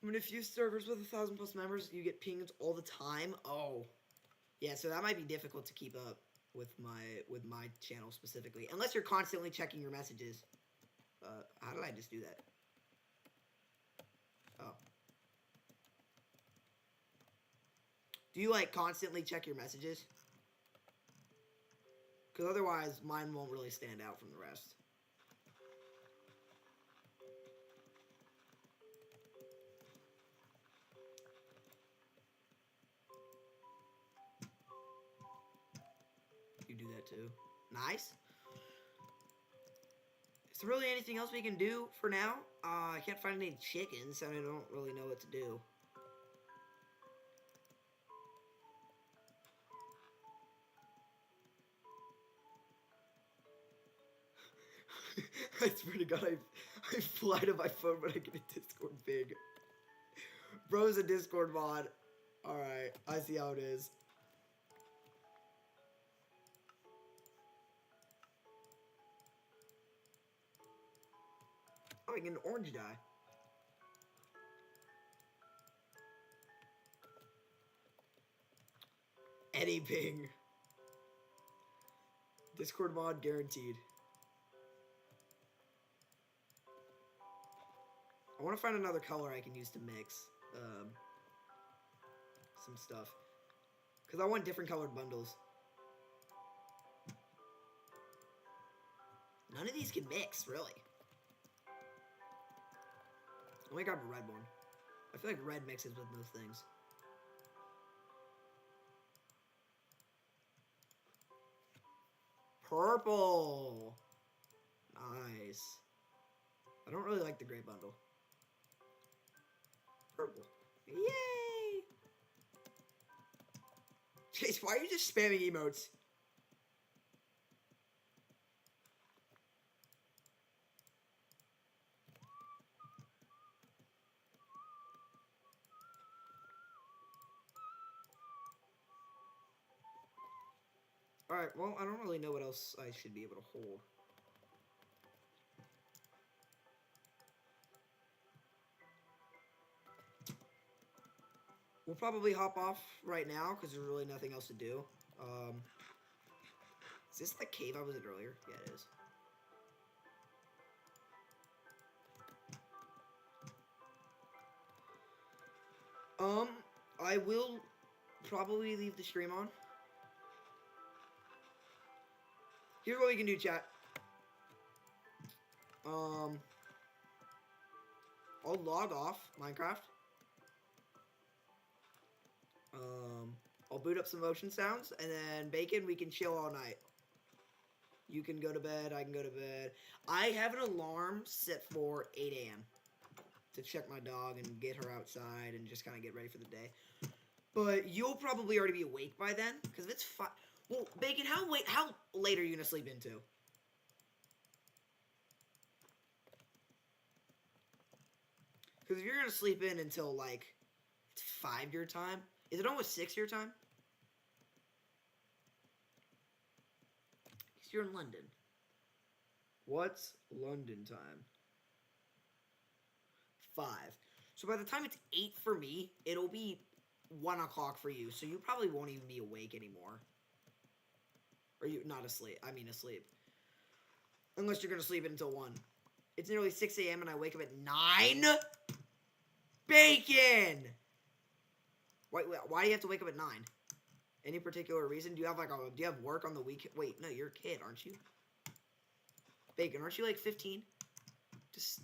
I'm in a few servers with 1,000+ members. You get pings all the time. Oh, yeah. So that might be difficult to keep up with my channel specifically, unless you're constantly checking your messages. How did I just do that? Oh. Do you like constantly check your messages? Because otherwise, mine won't really stand out from the rest. You do that too. Nice. Is there really anything else we can do for now? I can't find any chickens, and I don't really know what to do. I swear to God, I fly to my phone, but I get a Discord big. Bro's a Discord mod. Alright, I see how it is. Oh, I get an orange dye. Eddie Ping. Discord mod guaranteed. I want to find another color I can use to mix some stuff. Because I want different colored bundles. None of these can mix, really. Let me grab a red one. I feel like red mixes with most things. Purple! Nice. I don't really like the gray bundle. Purple. Yay! Chase, why are you just spamming emotes? Alright, well, I don't really know what else I should be able to hold. We'll probably hop off right now, because there's really nothing else to do. Is this the cave I was in earlier? Yeah, it is. I will probably leave the stream on. Here's what we can do, chat. I'll log off Minecraft. I'll boot up some motion sounds, and then Bacon, we can chill all night. You can go to bed, I can go to bed. I have an alarm set for 8 a.m. to check my dog and get her outside and just kind of get ready for the day. But you'll probably already be awake by then, because if it's fine. Well, Bacon, how late are you gonna sleep into? Because if you're gonna sleep in until like it's 5 your time, is it almost 6 your time? Because you're in London. What's London time? 5. So by the time it's 8 for me, it'll be 1 o'clock for you. So you probably won't even be awake anymore. Or you not asleep. I mean asleep. Unless you're going to sleep until 1. It's nearly 6 a.m. and I wake up at 9? Bacon! Why do you have to wake up at 9? Any particular reason? Do you have do you have work on the weekend? Wait, no, you're a kid, aren't you? Bacon, aren't you like 15? Just...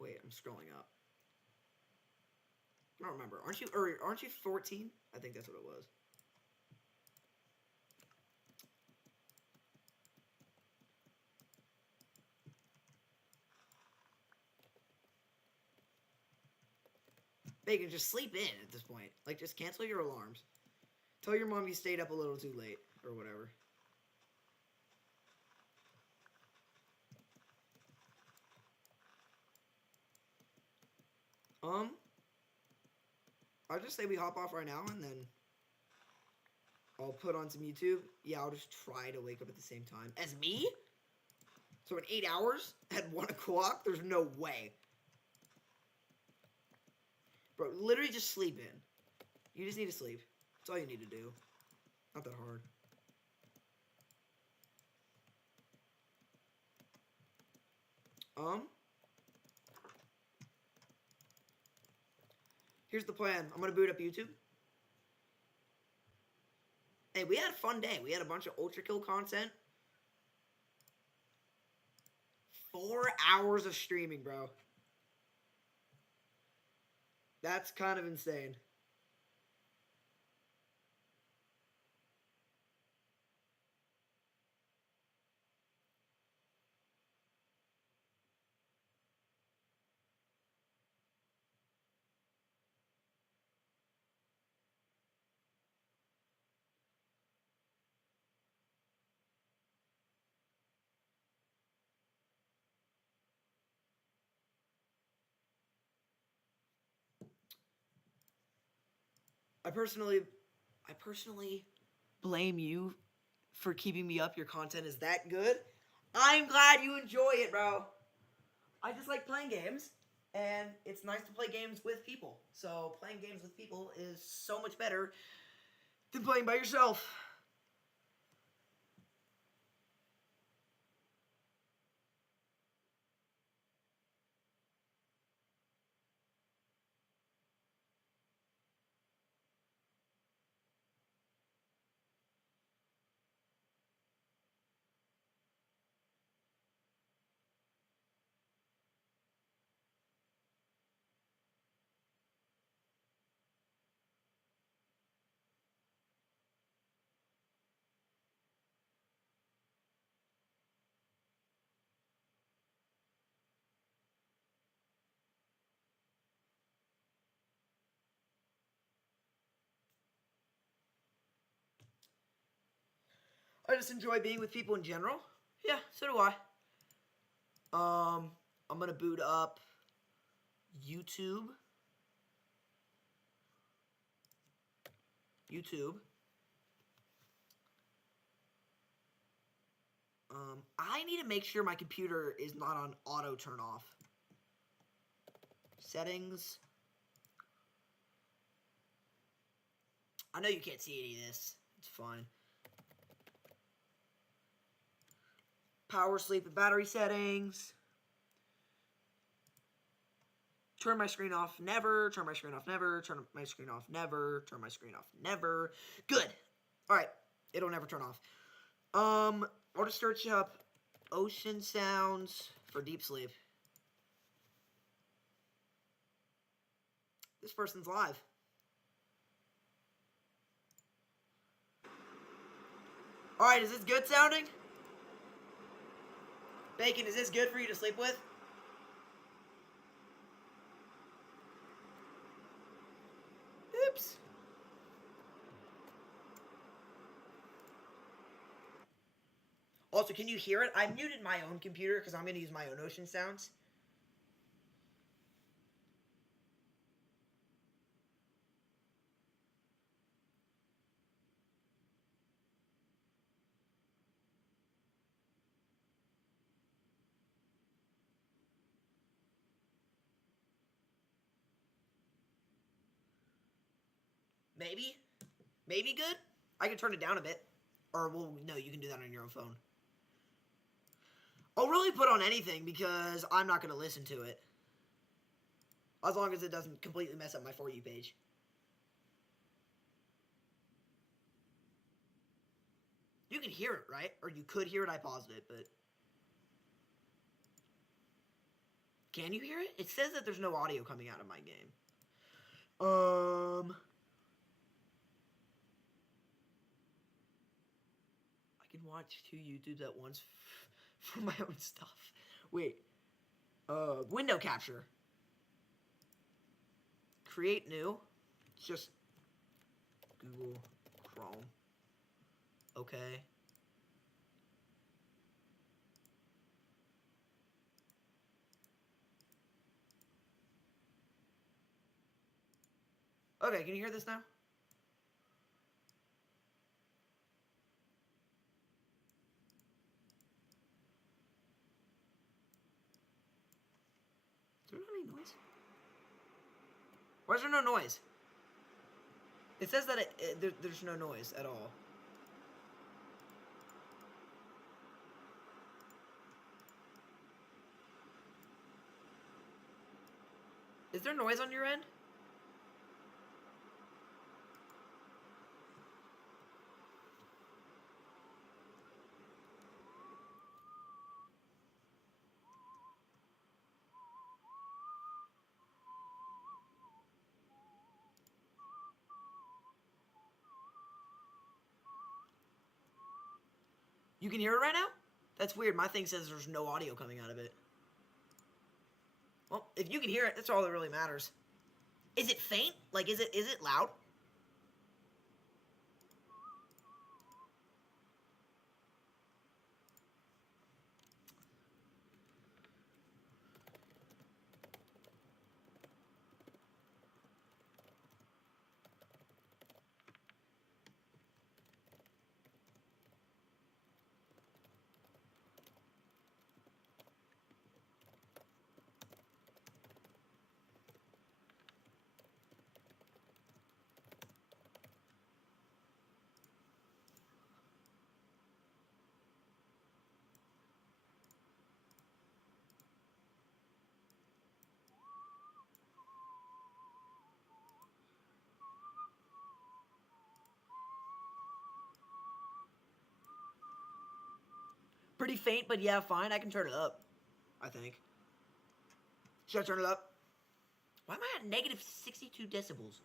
Wait, I'm scrolling up. I don't remember. Aren't you 14? I think that's what it was. Bacon, just sleep in at this point. Like, just cancel your alarms. Tell your mom you stayed up a little too late, or whatever. I'll just say we hop off right now, and then I'll put on some YouTube. Yeah, I'll just try to wake up at the same time as me. So in 8 hours at 1 o'clock, there's no way. Bro, literally just sleep in. You just need to sleep. That's all you need to do. Not that hard. Here's the plan. I'm going to boot up YouTube. Hey, we had a fun day. We had a bunch of Ultra Kill content. 4 hours of streaming, bro. That's kind of insane. I personally blame you for keeping me up. Your content is that good. I'm glad you enjoy it, bro. I just like playing games, and it's nice to play games with people. So playing games with people is so much better than playing by yourself. I just enjoy being with people in general. Yeah, so do I. I'm gonna boot up YouTube. I need to make sure my computer is not on auto turn off. Settings. I know you can't see any of this. It's fine. Power, sleep, and battery settings. Turn my screen off, never. Turn my screen off, never. Turn my screen off, never. Turn my screen off, never. Good. All right. It'll never turn off. I'll just search up ocean sounds for deep sleep. This person's live. All right, is this good sounding? Bacon, is this good for you to sleep with? Oops. Also, can you hear it? I muted my own computer because I'm going to use my own ocean sounds. Maybe? Maybe good? I can turn it down a bit. Or, well, no, you can do that on your own phone. I'll really put on anything because I'm not going to listen to it. As long as it doesn't completely mess up my For You page. You can hear it, right? Or you could hear it. I paused it, but... Can you hear it? It says that there's no audio coming out of my game. I can watch 2 YouTubes at once for my own stuff. Wait. Window capture. Create new. It's just Google Chrome. Okay. Okay, can you hear this now? Is there not any noise? Why is there no noise? It says that there's no noise at all. Is there noise on your end? You can hear it right now? That's weird. My thing says there's no audio coming out of it. Well, if you can hear it, that's all that really matters. Is it faint? Like, is it loud? pretty faint, but yeah, fine. I can turn it up, I think. Should I turn it up? Why am I at negative 62 decibels?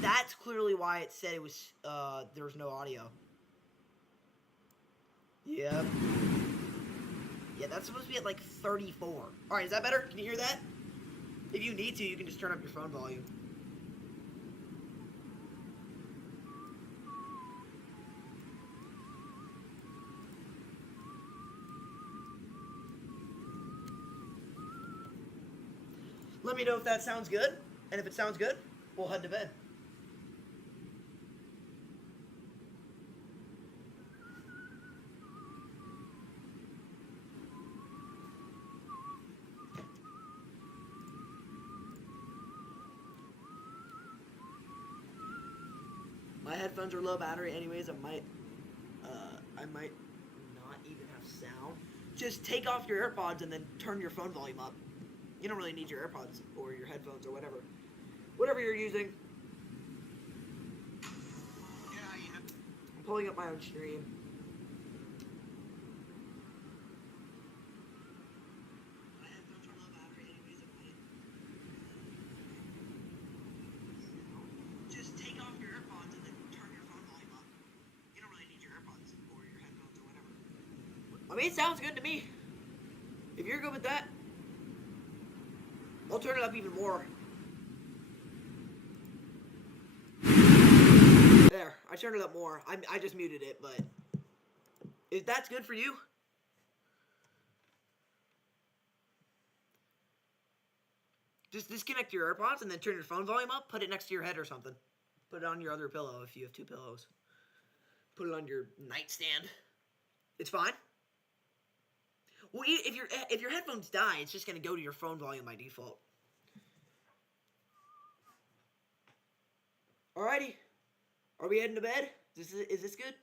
That's clearly why it said it was, there was no audio. Yep. Yeah, that's supposed to be at like 34. Alright, is that better? Can you hear that? If you need to, you can just turn up your phone volume. Let me know if that sounds good. And if it sounds good, we'll head to bed. My headphones are low battery anyways. I might not even have sound. Just take off your AirPods and then turn your phone volume up. You don't really need your AirPods or your headphones or whatever. Whatever you're using. I'm pulling up my own stream. My headphones are low battery anyways. Just take off your AirPods and then turn your phone volume up. You don't really need your AirPods or your headphones or whatever. I mean, it sounds good to me. If you're good with that, I'll turn it up even more. There, I turned it up more. I just muted it, but if that's good for you, just disconnect your AirPods and then turn your phone volume up. Put it next to your head or something. Put it on your other pillow if you have two pillows. Put it on your nightstand. It's fine. Well, if your headphones die, it's just gonna go to your phone volume by default. Alrighty, are we heading to bed? Is this good?